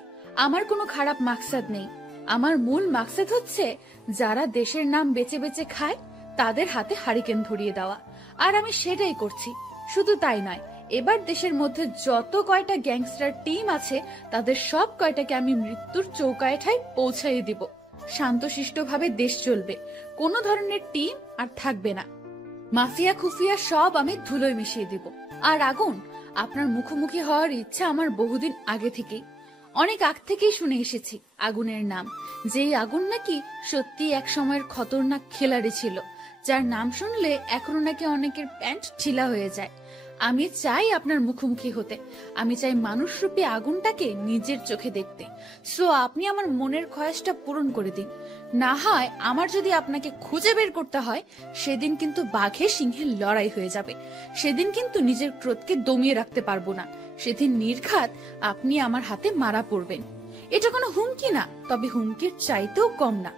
আমার কোনো খারাপ মাকসাদ নেই। আমার মূল মাকসাদ হচ্ছে যারা দেশের নাম বেচে বেচে খায় তাদের হাতে হারিকেন ধরিয়ে দেওয়া, আর আমি সেটাই করছি। শুধু তাই নয়, এবার দেশের মধ্যে যত কয়টা গ্যাংস্টার টিম আছে তাদের সব কয়টাকে আমি মৃত্যুর চৌকাঠেয় পৌঁছাইয়ে দিব। শান্তশিষ্টভাবে দেশ চলবে, কোনো ধরনের টিম আর থাকবে না। মাফিয়া খুফিয়া সব আমি ধুলোয় মিশিয়ে দিব। আর আগুন, আপনার মুখোমুখি হওয়ার ইচ্ছা আমার বহুদিন আগে থেকেই, অনেক আগ থেকেই শুনে এসেছি আগুনের নাম। যেই আগুন নাকি সত্যি এক সময়ের খতরনাক খেলাড়ি ছিল, যার নাম শুনলে এখনো নাকি অনেকের প্যান্ট ঢিলা হয়ে যায়। আমি চাই আপনার মুখোমুখি হতে, আমি চাই মানুষরূপী আগুনটাকে নিজের চোখে দেখতে। সো আপনি আমার মনের খয়াসটা পূরণ করে দিন। না হয় আমার যদি আপনাকে খুঁজে বের করতে হয়, সেদিন কিন্তু বাঘে সিংহের লড়াই হয়ে যাবে। সেদিন কিন্তু নিজের ক্রোধকে দমিয়ে রাখতে পারবো না। সেদিন নির্ঘাত আপনি আমার হাতে মারা পড়বেন। এটা কোনো হুমকি না, তবে হুমকির চাইতেও কম না।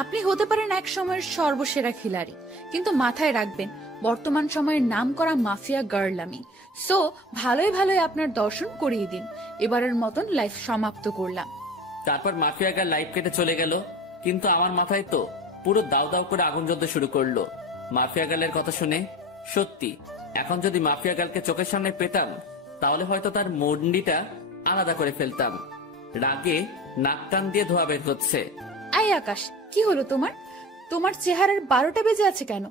আপনি হতে পারেন এক সময়ের সর্বসেরা খিলাড়ি, কিন্তু মাথায় রাখবেন বর্তমান সময়ের নাম করা মাফিয়া গার্ল আমি। সো ভালোই ভালোই আপনার দর্শন করিয়ে দিন। এবারের মতন লাইফ সমাপ্ত করলাম। তারপর মাফিয়া গার্ল লাইভ কেটে চলে গেল, কিন্তু আমার মাথায় তো পুরো দাউ দাউ করে আগুন জ্বলতে শুরু করলো মাফিয়া গার্লের কথা শুনে। সত্যি, এখন যদি মাফিয়া গার্লকে চোখের সামনে পেতাম তাহলে হয়তো তার মন্ডিটা আলাদা করে ফেলতাম। রাগে নাক টান দিয়ে ধোয়া বের হচ্ছে। আই আকাশ, কি হলো তোমার? তোমার চেহারার 12টা বেজে আছে কেন?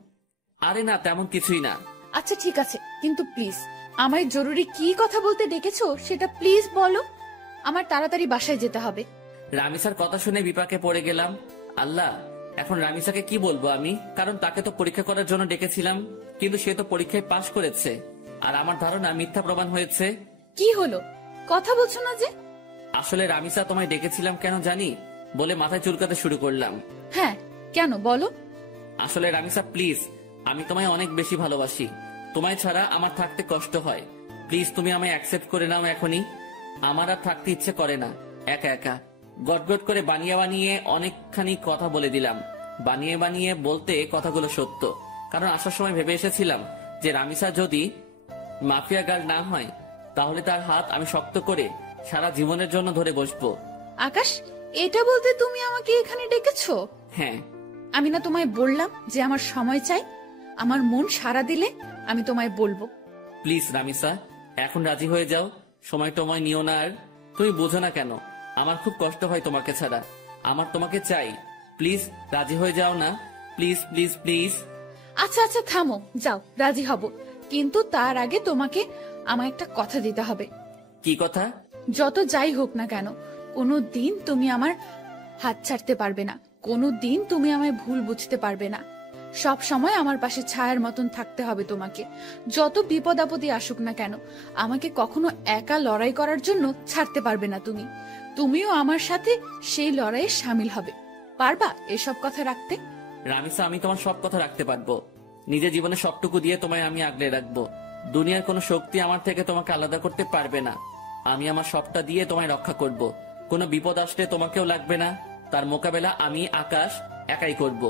আরে না, তেমন কিছুই না। আচ্ছা ঠিক আছে, কিন্তু প্লিজ আমায় জরুরি কি কথা বলতে ডেকেছো সেটা প্লিজ বলো। আমার তাড়াতাড়ি বাসায় যেতে হবে। রামিসার কথা শুনে বিপাকে পড়ে গেলাম। আল্লাহ, এখন রামিসাকে কি বলবো আমি? কারণ তাকে তো পরীক্ষা করার জন্য ডেকেছিলাম, কিন্তু সে তো পরীক্ষায় পাশ করেছে, আর আমার ধারণা মিথ্যা প্রমাণ হয়েছে। কি হলো, কথা বলছো না যে? আসলে রামিসা, তোমায় ডেকেছিলাম কেন জানি বলে মাথায় চুলকাতে শুরু করলাম। হ্যাঁ, কেন বলো? আসলে রামিসা প্লিজ, আমি তোমায় অনেক বেশি ভালোবাসি। তোমায় ছাড়া আমার থাকতে কষ্ট হয়। প্লিজ তুমি আমায় অ্যাকসেপ্ট করে নাও এখনই। আমার আর থাকতে ইচ্ছে করে না একা একা। গটগট করে বানিয়ে বানিয়ে অনেকখানি কথা বলে দিলাম। বানিয়ে বানিয়ে বলতে কথাগুলো সত্য, কারণ আসার সময় ভেবে এসেছিলাম যে রামিসা যদি মাফিয়া গার্ল না হয় তাহলে তার হাত আমি শক্ত করে সারা জীবনের জন্য ধরে বসবো। আকাশ, এটা বলতে তুমি আমাকে এখানে ডেকেছো? হ্যাঁ। আমি না তোমায় বললাম যে আমার সময় চাই? আমার মন সাড়া দিলে আমি তোমায় বলবো। প্লিজ রামিসা, এখন রাজি হয়ে যাও। সময় টময় নিও না আর। তুমি বোঝো না কেন আমার খুব কষ্ট হয় তোমাকে ছাড়া। আমার তোমাকে চাই। প্লিজ রাজি হয়ে যাও না। Please please please. আচ্ছা আচ্ছা থামো, যাও, রাজি হব, কিন্তু তার আগে তোমাকে আমায় একটা কথা দিতে হবে। কি কথা? যত যাই হোক না কেন, কোনো দিন তুমি আমার হাত ছাড়তে পারবে না। কোনো দিন তুমি আমায় ভুল বুঝতে পারবে না। সব সময় আমার পাশে ছায়ার মতন থাকতে হবে তোমাকে। যত বিপদ আপদে আসুক না কেন, আমাকে কখনো একা লড়াই করার জন্য ছাড়তে পারবে না তুমি। তুমিও আমার সাথে সেই লড়াইয়ে সামিল হবে। পারবা এসব কথা রাখতে? রামিসা, আমি তোমার সব কথা রাখতে পারবো। নিজের জীবনে সবটুকু দিয়ে তোমায় আমি আগলে রাখবো। দুনিয়ার কোনো শক্তি আমার থেকে তোমাকে আলাদা করতে পারবে না। আমি আমার সবটা দিয়ে তোমায় রক্ষা করব। কোনো বিপদ আসলে তোমাকেও লাগবে না। তার মোকাবেলা আমি আকাশ একাই করব।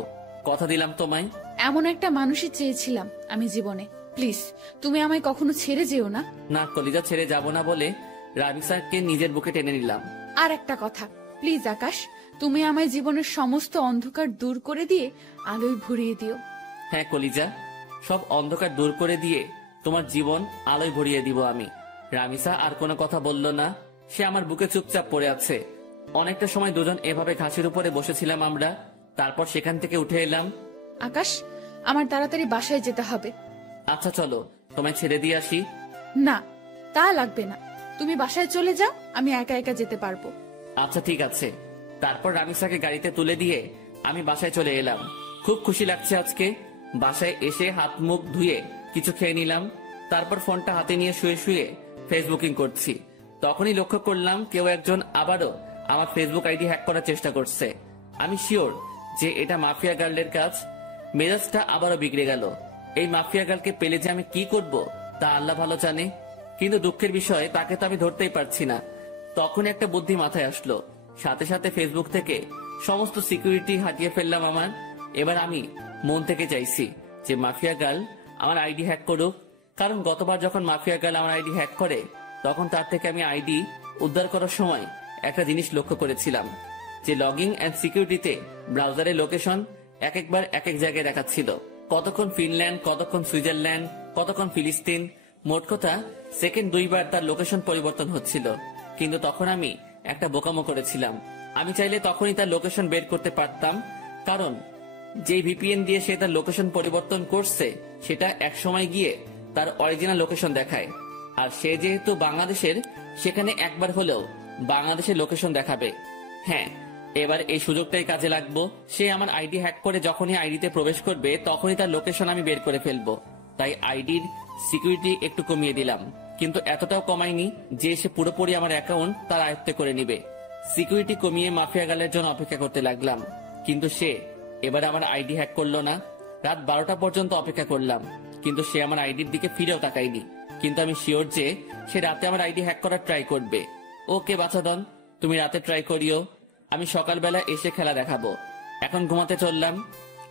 কথা দিলাম তোমায়। এমন একটা মানুষই চেয়েছিলাম আমি জীবনে। প্লিজ তুমি আমায় কখনো ছেড়ে যেও না। না, কলিজা ছেড়ে যাব না বলে রামিসাকে নিজের বুকে টেনে নিলাম। আর একটা কথা, প্লিজ আকাশ, তুমি আমায় জীবনের সমস্ত অন্ধকার দূর করে দিয়ে আলোয় ভরিয়ে দিও। হ্যাঁ কলিজা, সব অন্ধকার দূর করে দিয়ে তোমার জীবন আলোয় ভরিয়ে দিব আমি। রামিসা আর কোনো কথা বলল না। সে আমার বুকে চুপচাপ পড়ে আছে। অনেকটা সময় দুজন এভাবে ঘাসের উপরে বসেছিলাম আমরা। তারপর সেখান থেকে উঠে এলাম। আকাশ, আমার তাড়াতাড়ি বাসায় যেতে হবে। আচ্ছা চলো, তোমায় ছেড়ে দিয়ে আসি। না, তা লাগবে না, তুমি বাসায় চলে যাও, আমি একা একা যেতে পারবো। আচ্ছা ঠিক আছে। তারপর রামিসাকে গাড়িতে তুলে দিয়ে আমি বাসায় চলে এলাম। খুব খুশি লাগছে আজকে। বাসায় এসে হাত মুখ ধুয়ে কিছু খেয়ে নিলাম। তারপর ফোনটা হাতে নিয়ে শুয়ে শুয়ে ফেসবুকিং করছি। তখনই লক্ষ্য করলাম কেউ একজন আবারও আমার ফেসবুক আইডি হ্যাক করার চেষ্টা করছে। আমি শিওর যে এটা মাফিয়া গার্লের কাজ। মেজাজটা আবারও বিগড়ে গেল। এই মাফিয়া গার্লকে পেলে যে আমি কি করব তা আল্লাহ ভালো জানে। কিন্তু দুঃখের বিষয়, তাকে তো আমি ধরতেই পারছি না। তখন একটা বুদ্ধি মাথায় আসলো। সাথে সাথে ফেসবুক থেকে সমস্ত সিকিউরিটি হাটিয়ে ফেললাম আমার। এবার আমি মন থেকে চাইছি যে মাফিয়া গার্ল আমার আইডি হ্যাক করুক। কারণ গতবার যখন মাফিয়া গার্ল আমার আইডি হ্যাক করে, তখন তার থেকে আমি আইডি উদ্ধার করার সময় একটা জিনিস লক্ষ্য করেছিলাম, যে লগিং অ্যান্ড সিকিউরিটিতে ব্রাউজারের লোকেশন একবার এক জায়গায় দেখাচ্ছিল। কতক্ষণ ফিনল্যান্ড, কতক্ষণ সুইজারল্যান্ড, কতক্ষণ ফিলিস্তিন, মোট কথা সেকেন্ড 2 বার তার লোকেশন পরিবর্তন হচ্ছিল। কিন্তু তখন আমি একটা বোকামো করেছিলাম। আমি চাইলে তখনই তার লোকেশন বের করতে পারতাম, কারণ যে ভিপিএন দিয়ে সে তার লোকেশন পরিবর্তন করছে সেটা এক সময় গিয়ে তার অরিজিনাল লোকেশন দেখায়। আর সে যেহেতু বাংলাদেশের, সেখানে একবার হলেও বাংলাদেশের লোকেশন দেখাবে। হ্যাঁ, এবার এই সুযোগটাই কাজে লাগবো। সে আমার আইডি হ্যাক করে যখনই আইডিতে প্রবেশ করবে, তখনই তার লোকেশন আমি বের করে ফেলবো। তাই আইডির সিকিউরিটি একটু কমিয়ে দিলাম, কিন্তু এতটাও কমাইনি যে সে পুরোপুরি আমার অ্যাকাউন্ট তার আয়ত্তে করে নিবে। সিকিউরিটি কমিয়ে মাফিয়া গার্লের জন্য অপেক্ষা করতে লাগলাম, কিন্তু সে এবার আমার আইডি হ্যাক করলো না। রাত 12টা পর্যন্ত অপেক্ষা করলাম, কিন্তু সে আমার আইডির দিকে ফিরেও তাকায়নি। কিন্তু আমি শিওর যে সে রাতে আমার আইডি হ্যাক করার ট্রাই করবে। ওকে বাছাধন, তুমি রাতে ট্রাই করিও, আমি সকালবেলা এসে খেলা দেখাবো। এখন ঘুমাতে চললাম।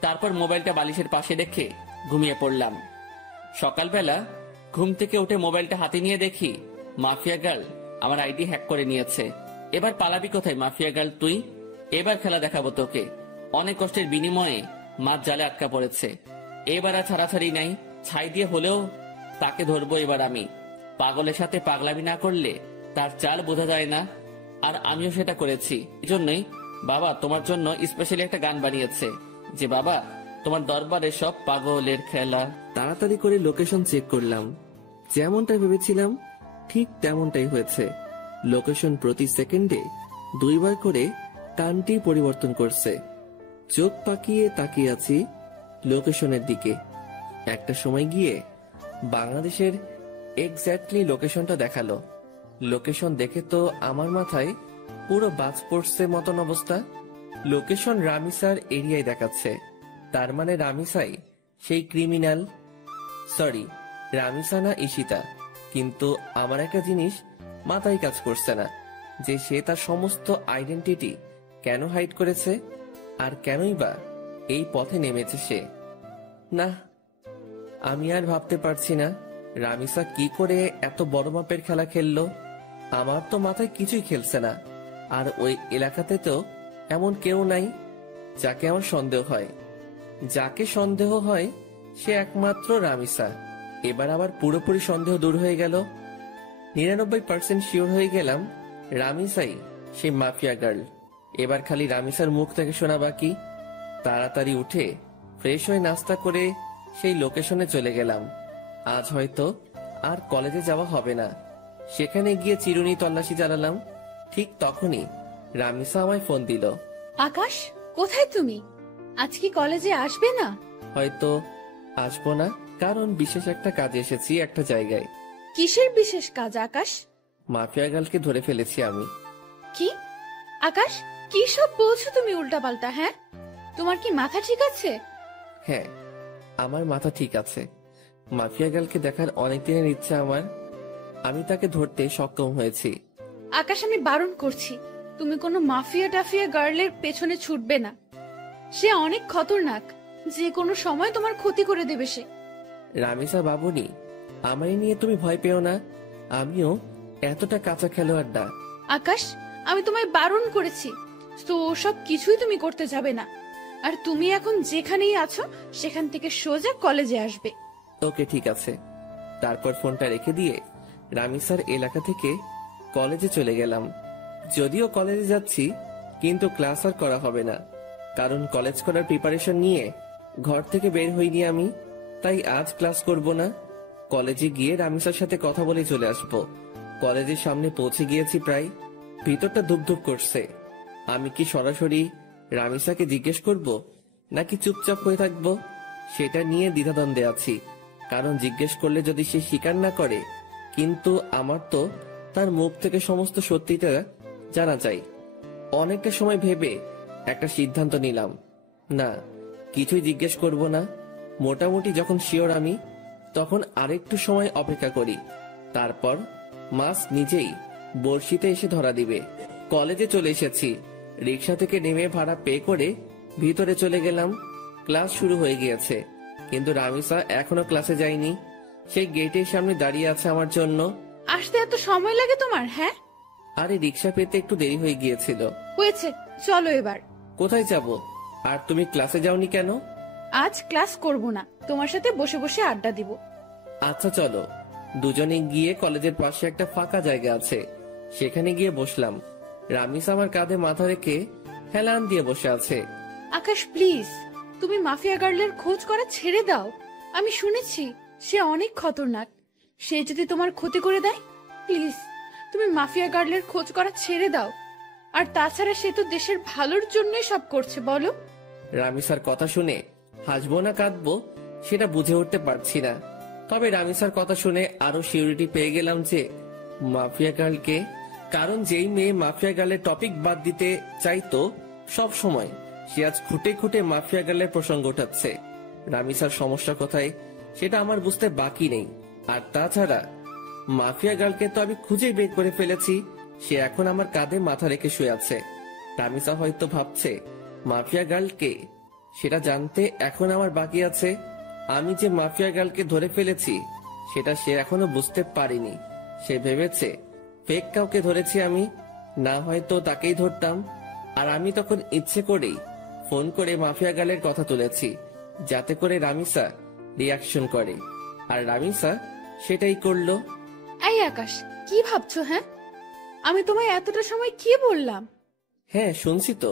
তারপর মোবাইলটা বালিশের পাশে রেখে ঘুমিয়ে পড়লাম। সকালবেলা ঘুম থেকে উঠে মোবাইলটা হাতে নিয়ে দেখি মাফিয়া গার্ল আমার আইডি হ্যাক করে নিয়েছে। এবার পালাবি কোথায় মাফিয়া গার্ল তুই? এবার খেলা দেখাবো তোকে। অনেক কষ্টের বিনিময়ে মাছ জালে আটকা পড়েছে। এবার আর ছাড়াছাড়ি নাই, ছাই দিয়ে হলেও তাকে ধরবো এবার আমি। পাগলের সাথে পাগলামি না করলে তার চাল বোঝা যায় না, আর আমিও সেটা করেছি। এজন্যই বাবা তোমার জন্য স্পেশালি একটা গান বানিয়েছে, যে বাবা তোমার দরবারে সব পাগলের খেলা। তাড়াতাড়ি করে লোকেশন চেক করলাম। যেমনটা ভেবেছিলাম ঠিক তেমনটাই হয়েছে। লোকেশন প্রতি সেকেন্ডে 2 বার করে টানটি পরিবর্তন করছে। চোখ পাকিয়ে তাকিয়ে আছি লোকেশনের দিকে। একটা সময় গিয়ে বাংলাদেশের এক্স্যাক্টলি লোকেশনটা দেখালো। লোকেশন দেখে তো আমার মাথায় পুরো বাজ পড়ছে মতন অবস্থা। লোকেশন রামিসার এরিয়ায় দেখাচ্ছে। তার মানে রামিসাই সেই ক্রিমিনাল। সরি, রামিসা না ঈশিতা। কিন্তু আমার একটা জিনিস মাথায় কাজ করছে না, যে সে তার সমস্ত আইডেন্টিটি কেন হাইড করেছে, আর কেনই বা এই পথে নেমেছে সে। না, আমি আর ভাবতে পারছি না রামিসা কি করে এত বড় মাপের খেলা খেললো। আমার তো মাথায় কিছুই খেলছে না। আর ওই এলাকাতে তো এমন কেউ নাই যাকে আমার সন্দেহ হয়। যাকে সন্দেহ হয় সে একমাত্র রামিসা। এবার আবার পুরোপুরি সন্দেহ দূর হয়ে গেল। 99% শিওর হয়ে গেলাম রামিসাই সেই মাফিয়া গার্ল। এবার খালি রামিসার মুখ থেকে শোনা বাকি। তাড়াতাড়ি উঠে ফ্রেশ হয়ে নাস্তা করে সেই লোকেশনে চলে গেলাম। আজ হয়তো আর কলেজে যাওয়া হবে না। সেখানে গিয়ে চিরুনি তল্লাশি চালালাম। ঠিক তখনই রামিসা আমায় ফোন দিল। আকাশ, কোথায় তুমি? আজ কি কলেজে আসবে না? হয়তো আসবো না, কারণ বিশেষ একটা কাজে এসেছি একটা জায়গায়। কিসের বিশেষ কাজ আকাশ? মাফিয়া গার্লকে ধরে ফেলেছি আমি। কি আকাশ, কি সব বলছো তুমি উল্টাপাল্টা? হ্যাঁ, তোমার কি মাথা ঠিক আছে? হ্যাঁ, আমার মাথা ঠিক আছে। মাফিয়া গার্লকে দেখার অনেক দিনের ইচ্ছা আমার। আমি তাকে ধরতে সক্ষম হয়েছি। আকাশ, আমি বারণ করছি, তুমি কোনো মাফিয়া টাফিয়া গার্লের পেছনে ছুটবে না। সে অনেক খতরনাক, যে কোনো সময় তোমার ক্ষতি করে দেবে সে। রামিসা বাবুনি, আমায় নিয়ে তুমি ভয় পেও না। আমিও এতটা কাঁচা খেলোয়াড় না। আকাশ, আমি তোমায় বারণ করেছি, তো সব কিছুই তুমি করতে যাবে না। আর তুমি এখন যেখানেই আছো সেখান থেকে সোজা কলেজে আসবে। ওকে, ঠিক আছে। তারপর ফোনটা রেখে দিয়ে রামিসার এলাকা থেকে কলেজে চলে গেলাম। যদিও কলেজে যাচ্ছি, কিন্তু ক্লাস আর করা হবে না, কারণ কলেজ করার প্রিপারেশন নিয়ে ঘর থেকে বের হইনি আমি। তাই আজ ক্লাস করব না। কলেজে গিয়ে রামিসার সাথে কথা বলে চলে আসব। কলেজের সামনে পৌঁছে গিয়েছি প্রায়। ভিতরটা ধুপধুপ করছে। আমি কি সরাসরি রামিসাকে জিজ্ঞেস করব, নাকি চুপচাপ হয়ে থাকবো? সেটা নিয়ে দ্বিধাদ্বন্দ্বে আছি। কারণ জিজ্ঞেস করলে যদি সে স্বীকার না করে, কিন্তু আমার তো তার মুখ থেকে সমস্ত সত্যিটা জানা চাই। অনেকটা সময় ভেবে একটা সিদ্ধান্ত নিলাম, না, কিছুই জিজ্ঞেস করব না। মোটামুটি যখন শিওর আমি, তখন আরেকটু সময় অপেক্ষা করি। তারপর মাস নিজেই বড়শিতে এসে ধরা দিবে। কলেজে চলে এসেছি। রিক্সা থেকে নেমে ভাড়া পে করে ভিতরে চলে গেলাম। ক্লাস শুরু হয়ে গিয়েছে, কিন্তু রামিসা এখনো ক্লাসে যায়নি। সেই গেটের সামনে দাঁড়িয়ে আছে আমার জন্য। আসতে এত সময় লাগে তোমার? হ্যাঁ, আরে রিক্সা পেতে একটু দেরি হয়ে গিয়েছিল। হয়েছে, চলো এবার। কোথায় যাব? আর তুমি ক্লাসে যাওনি কেন? আজ ক্লাস করব না, তোমার সাথে বসে বসে আড্ডা দিব। আচ্ছা চলো। দুজনে গিয়ে কলেজের পাশে একটা ফাঁকা জায়গা আছে, সেখানে গিয়ে বসলাম। রামিস আমার কাঁধে মাথা রেখে হেলান দিয়ে বসে আছে। আকাশ প্লিজ, তুমি মাফিয়া গার্লের খোঁজ করা ছেড়ে দাও। আমি শুনেছি সে অনেক খতরনাক। সে যদি তোমার ক্ষতি করে দেয়, প্লিজ তুমি মাফিয়া গার্লের খোঁজ করা ছেড়ে দাও। আর তাছাড়া সে তো দেশের ভালোর জন্যই সব করছে, বলো। রামিসার কথা শুনে হাসবো না কাঁদবো সেটা বুঝে উঠতে পারছি না। তবে রামিসার কথা শুনে আরো সিউরিটি পেয়ে গেলাম যে মাফিয়া গার্লকে। কারণ যেই মেয়ে মাফিয়া গার্লের টপিক বাদ দিতে চাইতো সব সময়, সে আজ খুঁটে খুঁটে মাফিয়া গার্লের প্রসঙ্গ উঠাচ্ছে। রামিসার সমস্যা কোথায় সেটা আমার বুঝতে বাকি নেই। আর তাছাড়া মাফিয়া গার্লকে তো আমি খুঁজে বের করে ফেলেছি। সে এখন আমার কাঁধে মাথা রেখে শুয়ে আছে। রামিসা হয়তো ভাবছে মাফিয়া গার্লকে, সেটা জানতে এখন আমার বাকি আছে। আমি যে মাফিয়া গার্লকে ধরে ফেলেছি সেটা সে এখনো বুঝতে পারেনি। সে ভেবেছে ফেক কাউকে ধরেছি আমি, না হয়তো তাকেই ধরতাম। আর আমি তখন ইচ্ছে করেই ফোন করে মাফিয়া গার্লের কথা তুলেছি, যাতে করে রামিসা রিয়াকশন করে। আর রামিসা সেটাই করলো। এই আকাশ, কি ভাবছো? হ্যাঁ, আমি তোমায় এতটা সময় কি বললাম? হ্যাঁ শুনছি তো।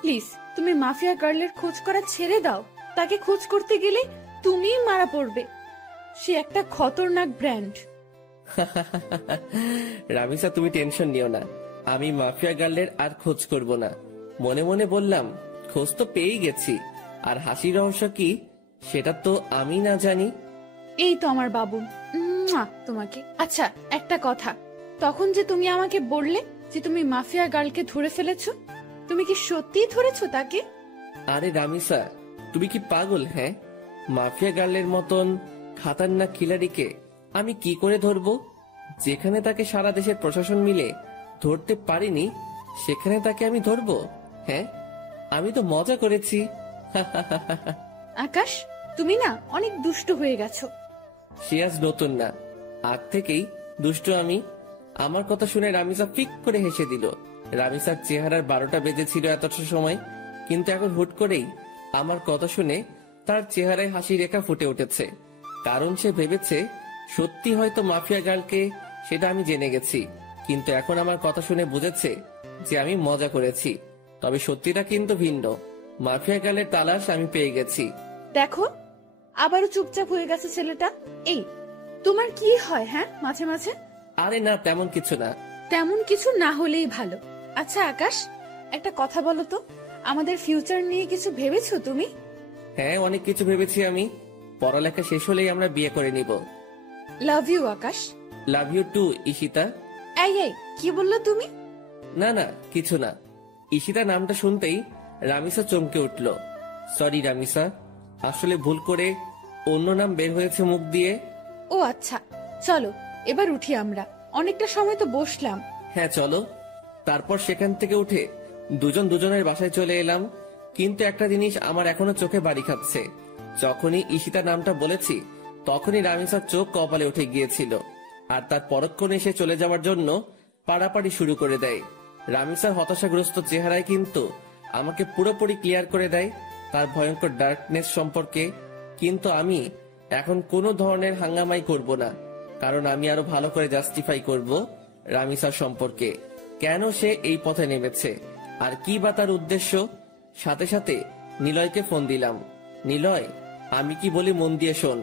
প্লিজ তুমি মাফিয়া গার্লের খোঁজ করা ছেড়ে দাও। তাকে খোঁজ করতে গেলে তুমিই মারা পড়বে। সে একটা খতরনাক ব্র্যান্ড। রামিসা তুমি টেনশন নিও না, আমি মাফিয়া গার্লের আর খোঁজ করব না। মনে মনে বললাম খোঁজ তো পেয়েই গেছি, আর হাসির রহস্য কি সেটা তো আমি না জানি। এই তো আমার বাবু, তোমাকে। আচ্ছা একটা কথা, তখন যে তুমি আমাকে বললে যে তুমি মাফিয়া গার্লকে ধরে ফেলেছো, তুমি কি সত্যিই ধরেছো তাকে? আরে রামিসা তুমি কি পাগল? হ্যাঁ, মাফিয়া গার্লের মতন খাতারনাক খিলাড়িকে আমি কি করে ধরবো? যেখানে তাকে সারা দেশের প্রশাসন মিলে ধরতে পারিনি, সেখানে তাকে আমি ধরবো? হ্যাঁ, আমি তো মজা করেছি। আকাশ, তুমি না অনেক দুষ্ট হয়ে গেছো। সে আজ নতুন না, আগ থেকেই দুষ্টু আমি। আমার কথা শুনে রামিসা ফিক করে হেসে দিল। রামিসার চেহারার 12টা বেজেছিল এতটা সময়, কিন্তু এখন হুট করেই আমার কথা শুনে তার চেহারায় হাসি রেখা ফুটে উঠেছে। কারণ সে ভেবেছে সত্যি হয়তো মাফিয়া গার্লকে, সেটা আমি জেনে গেছি। কিন্তু এখন আমার কথা শুনে বুঝেছে যে আমি মজা করেছি। তবে সত্যিটা কিন্তু ভিন্ন। মাফিয়া গার্লের তালাশ আমি পেয়ে গেছি। দেখো, আবারও চুপচাপ হয়ে গেছে ছেলেটা। এই তোমার কি হয় হ্যাঁ মাঝে মাঝে? আরে না, তেমন কিছু না। তেমন কিছু না হলেই ভালো। আচ্ছা আকাশ, একটা কথা বলো তো, আমাদের ফিউচার নিয়ে কিছু ভেবেছো তুমি? হ্যাঁ, অনেক কিছু ভেবেছি আমি। পড়ালেখা শেষ হলেই আমরা বিয়ে করে নিব। Love you Akash. Love you too Ishita. এই এই কি বললো তুমি? না না, কিছু না। ঈশিতা নামটা শুনতেই রামিসা চমকে উঠল। সরি রামিসা, আসলে ভুল করে অন্য নাম বের হয়েছে মুখ দিয়ে। ও আচ্ছা, চলো এবার উঠি আমরা, অনেকটা সময় তো বসলাম। হ্যাঁ চলো। তারপর সেখান থেকে উঠে দুজন দুজনের বাসায় চলে এলাম। কিন্তু একটা জিনিস আমার এখনো চোখে বাড়ি খাচ্ছে। যখনই ঈশিতা নামটা বলেছি, তখনই রামিসার চোখ কপালে উঠে গিয়েছিল, আর তার পরক্ষণে সে চলে যাওয়ার জন্য পাড়াপাড়ি শুরু করে দেয়। রামিসার হতাশাগ্রস্ত চেহারায় কিন্তু আমাকে পুরোপুরি ক্লিয়ার করে দেয় তার ভয়ঙ্কর ডার্কনেস সম্পর্কে। কিন্তু আমি এখন কোনো ধরনের হাঙ্গামাই করব না, কারণ আমি আরো ভালো করে জাস্টিফাই করব রামিসার সম্পর্কে, কেন সে এই পথে নেমেছে আর কি বা তার উদ্দেশ্য। সাথে সাথে নিলয়কে ফোন দিলাম। নিলয়, আমি কি বলি মন দিয়ে শোন।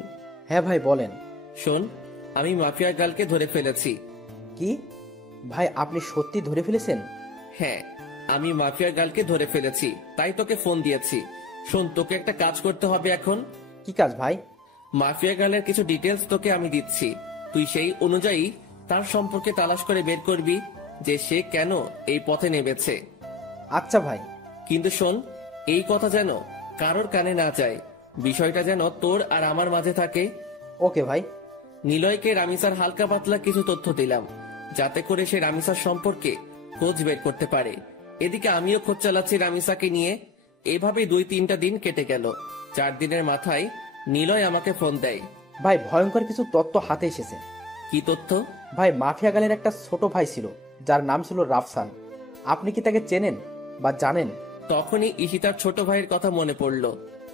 হ্যাঁ ভাই বলেন। শোন, আমি মাফিয়া গার্লকে ধরে ফেলেছি। কি ভাই, আপনি সত্যি ধরে ফেলেছেন? হ্যাঁ, আমি মাফিয়া গার্লকে ধরে ফেলেছি, তাই তোকে ফোন দিয়েছি। শোন, তোকে একটা কাজ করতে হবে এখন। কি কাজ ভাই? মাফিয়া গার্লের কিছু ডিটেলস তোকে আমি দিচ্ছি, তুই সেই অনুযায়ী তার সম্পর্কে তালাশ করে বের করবি যে সে কেন এই পথে নেমেছে। আচ্ছা ভাই। কিন্তু শোন, এই কথা যেন কারোর কানে না যায়, বিষয়টা যেন তোর আর আমার মাঝে থাকে। ওকে ভাই। নিলয়কে রামিসার হালকা পাতলা কিছু তথ্য দিলাম, যাতে করে সে রামিসার সম্পর্কে খোঁজ বের করতে পারে। এদিকে আমিও খোঁজ চালাচ্ছি রামিসাকে নিয়ে। এভাবে 2-3টা দিন কেটে গেল। 4 দিনের মাথায় নিলয় আমাকে ফোন দেয়। ভাই ভয়ঙ্কর কিছু তথ্য হাতে এসেছে। কি তথ্য? ভাই মাফিয়া গালের একটা ছোট ভাই ছিল, যার নাম ছিল রাফসান। আপনি কি তাকে চেনেন বা জানেন? তখনই ঈশিতার ছোট ভাইয়ের কথা মনে পড়লো,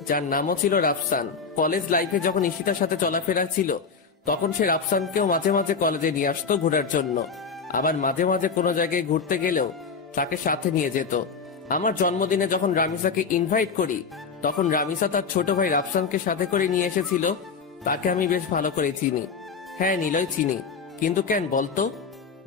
যার নামও ছিল রাফসান। কলেজ লাইফে যখন ঈশিতার সাথে চলাফেরা ছিল, তখন সে রাফসানকেও মাঝে মাঝে কলেজে নিয়ে আসতো ঘোরার জন্য। আবার মাঝে মাঝে কোনো জায়গায় ঘুরতে গেলেও তাকে সাথে নিয়ে যেত। আমার জন্মদিনে যখন রামিসাকে ইনভাইট করি, তখন রামিসা তার ছোট ভাই রাফসানকে সাথে করে নিয়ে এসেছিল। তাকে আমি বেশ ভালো করে চিনি। হ্যাঁ নিলয়, চিনি। কিন্তু কেন বলতো?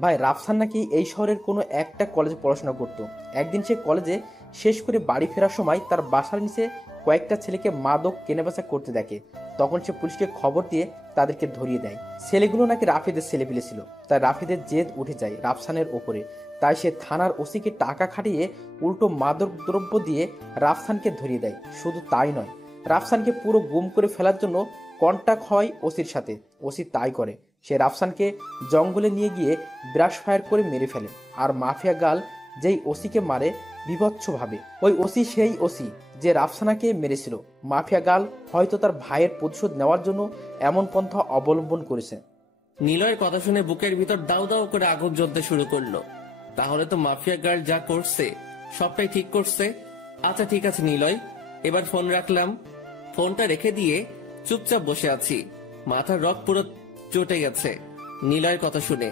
ভাই রাফসান নাকি এই শহরের কোনো একটা কলেজে পড়াশোনা করত। একদিন সে কলেজে শেষ করে বাড়ি ফেরার সময় তার বাসার নিচে কয়েকটা ছেলেকে মাদক কেনাবেচা করতে দেখে। তখন সে পুলিশকে খবর দিয়ে তাদেরকে ধরিয়ে দেয়। ছেলেগুলো নাকি রাফিদের ছেলেপিলে ছিল। তাই রাফিদের জেদ উঠে যায় রাফসানের ওপরে। তাই সে থানার ওসিকে টাকা খাটিয়ে উল্টো মাদক দ্রব্য দিয়ে রাফসানকে ধরিয়ে দেয়। শুধু তাই নয়, রাফসানকে পুরো গুম করে ফেলার জন্য কন্টাক্ট হয় ওসির সাথে। ওসি তাই করে, সে রাফসানকে জঙ্গলে নিয়ে গিয়ে ব্রাশ ফায়ার করে মেরে ফেলে। আর মাফিয়া গাল যেই ওসিকে মারে বিভৎসভাবে, ওই ওসি সেই ওসি যে রাফসানাকে মেরেছিল। মাফিয়া গাল হয়তো তার ভাইয়ের প্রতিশোধ নেওয়ার জন্য এমন পন্থা অবলম্বন করেছে। নিলয়ের কথা শুনে বুকের ভিতর দাউ দাউ করে আগুন জ্বলতে শুরু করলো। তাহলে তো মাফিয়া গার্ল যা করছে সবটাই ঠিক করছে। আচ্ছা ঠিক আছে নিলয়, এবার ফোন রাখলাম। ফোনটা রেখে দিয়ে চুপচাপ বসে আছি। মাথার রক পুরো চটে গেছে নিলয়ের কথা শুনে।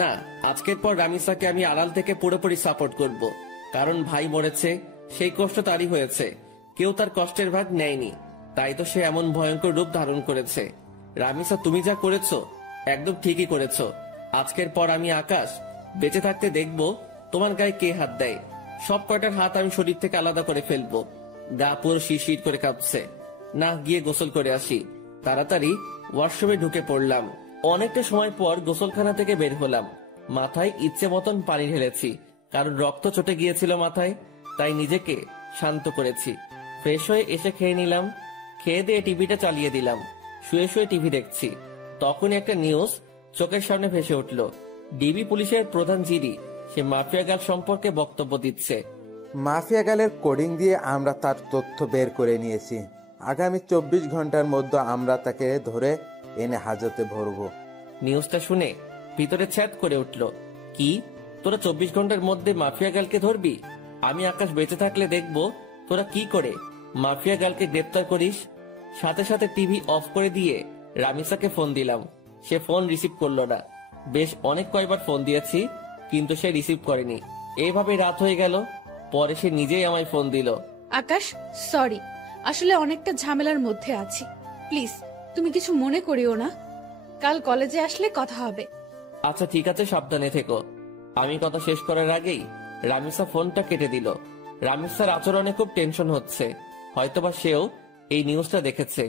না, আজকের পর রামিসাকে আমি আড়াল থেকে পুরোপুরি সাপোর্ট করব। কারণ ভাই মরেছে, সেই কষ্ট তারই হয়েছে, কেউ তার কষ্টের ভাগ নেয়নি। তাই তো সে এমন ভয়ঙ্কর রূপ ধারণ করেছে। রামিসা, তুমি যা করেছো একদম ঠিকই করেছো। আজকের পর আমি আকাশ বেঁচে থাকতে দেখব তোমার গায়ে কে হাত দেয়। সব কয়টার হাত আমি শরীর থেকে আলাদা করে ফেলবো। গা পুরো শিরশির করে কাঁপছে। না, গিয়ে গোসল করে আসি। তাড়াতাড়ি ওয়াশরুমে ঢুকে পড়লাম। অনেকটা সময় পর গোসলখানা থেকে বের হলাম। মাথায় ইচ্ছে মতন পানি ঢেলেছি, কারণ রক্ত চটে গিয়েছিল মাথায়। তাই নিজেকে শান্ত করেছি। ফ্রেশ হয়ে এসে খেয়ে নিলাম। খেয়ে দিয়ে টিভিটা চালিয়ে দিলাম। শুয়ে শুয়ে টিভি দেখছি। তখনই একটা নিউজ চোখের সামনে ভেসে উঠল। ডিবি পুলিশের প্রধান জিডি সে মাফিয়া গাল সম্পর্কে বক্তব্য দিচ্ছে। মাফিয়া গালের কোডিং দিয়ে আমরা তার তথ্য বের করে নিয়েছি। আগামী 24 ঘন্টার মধ্যে আমরা তাকে ধরে এনে হাজতে ভরবো। নিউজটা শুনে ভিতরে ছ্যাদ করে উঠল। কি, তোরা 24 ঘন্টার মধ্যে মাফিয়া গালকে ধরবি? আমি আকাশ বেঁচে থাকলে দেখবো তোরা কি করে মাফিয়া গালকে গ্রেপ্তার করিস। সাথে সাথে টিভি অফ করে দিয়ে রামিসাকে ফোন দিলাম। সে ফোন রিসিভ করলো না। বেশ অনেক কয়বার ফোন দিয়েছি, কিন্তু সে রিসিভ করেনি। এইভাবে রাত হয়ে গেল। পরে সে নিজেই আমায় ফোন দিল। আকাশ, সরি, আসলে অনেকটা ঝামেলার মধ্যে আছি। প্লিজ তুমি কিছু মনে করিও না। কাল কলেজে আসলে কথা হবে। আচ্ছা ঠিক আছে, সাবধানে থেকো। আমি কথা শেষ করার আগেই রামিসা ফোনটা কেটে দিল। রামিসার আচরণে খুব টেনশন হচ্ছে। হয়তোবা সেও এই নিউজটা দেখেছে,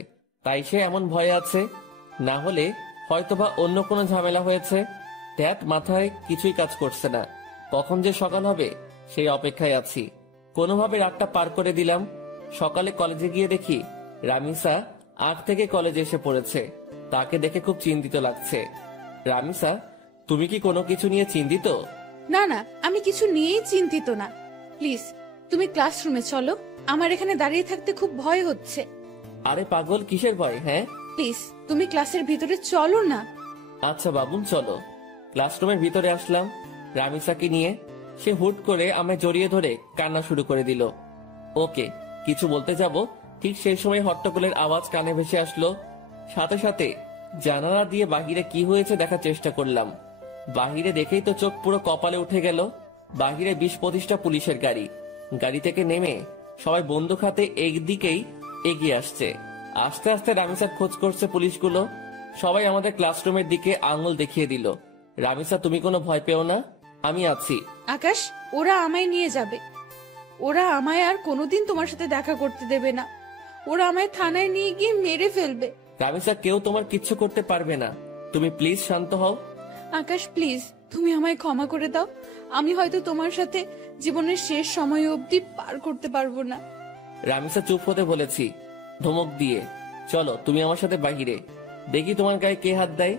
তাই সে এমন ভয়ে আছে। না হলে হয়তোবা অন্য কোনো ঝামেলা হয়েছে। ধ্যাত, মাথায় কিছুই কাজ করছে না। কখন যে সকাল হবে সেই অপেক্ষায় আছি। কোনোভাবে রাতটা পার করে দিলাম। সকালে কলেজে গিয়ে দেখি রামিসা আগ থেকে কলেজে এসে পড়েছে। তাকে দেখে খুব চিন্তিত লাগছে। রামিসা, তুমি কি কোনো কিছু নিয়ে চিন্তিত? না না, আমি কিছু নিয়েই চিন্তিত না। প্লিজ তুমি ক্লাসরুমে চলো, আমার এখানে দাঁড়িয়ে থাকতে খুব ভয় হচ্ছে। আরে পাগল, কিসের ভয়? হ্যাঁ প্লিজ তুমি ক্লাসের ভিতরে চলো না। আচ্ছা বাবুন, চলো। ক্লাসরুমের ভিতরে আসলাম রামিসাকে নিয়ে। সে হুট করে আমায় জড়িয়ে ধরে কান্না শুরু করে দিল। ওকে কিছু বলতে যাব, ঠিক সেই সময় হট্টগোলের আওয়াজ কানে ভেসে আসলো। সাথে সাথে জানালা দিয়ে বাহিরে কি হয়েছে দেখার চেষ্টা করলাম। বাহিরে দেখেই তো চোখ পুরো কপালে উঠে গেল। বাহিরে 20-25টা পুলিশের গাড়ি। গাড়ি থেকে নেমে সবাই বন্দুক হাতে একদিকেই এগিয়ে আসছে। আস্তে আস্তে রামিসার খোঁজ করছে পুলিশগুলো। সবাই আমাদের ক্লাসরুমের দিকে আঙুল দেখিয়ে দিল। রামিসা, তুমি কোনো ভয় পেও না, আমি আছি। আকাশ, ওরা আমায় নিয়ে যাবে। ওরা আমায় আর কোনোদিন তোমার সাথে দেখা করতে দেবে না। ওরা আমায় থানায় নিয়ে গিয়ে মেরে ফেলবে। রামিসা, কেউ তোমার কিচ্ছু করতে পারবে না, তুমি প্লিজ শান্ত হও। আকাশ প্লিজ, তুমি আমায় ক্ষমা করে দাও। আমি হয়তো তোমার সাথে জীবনের শেষ সময় অবধি পার করতে পারবো না। রামিসা, চুপ হতে বলেছি ধমক দিয়ে। চলো তুমি আমার সাথে বাহিরে, দেখি তোমার গায়ে কে হাত দেয়।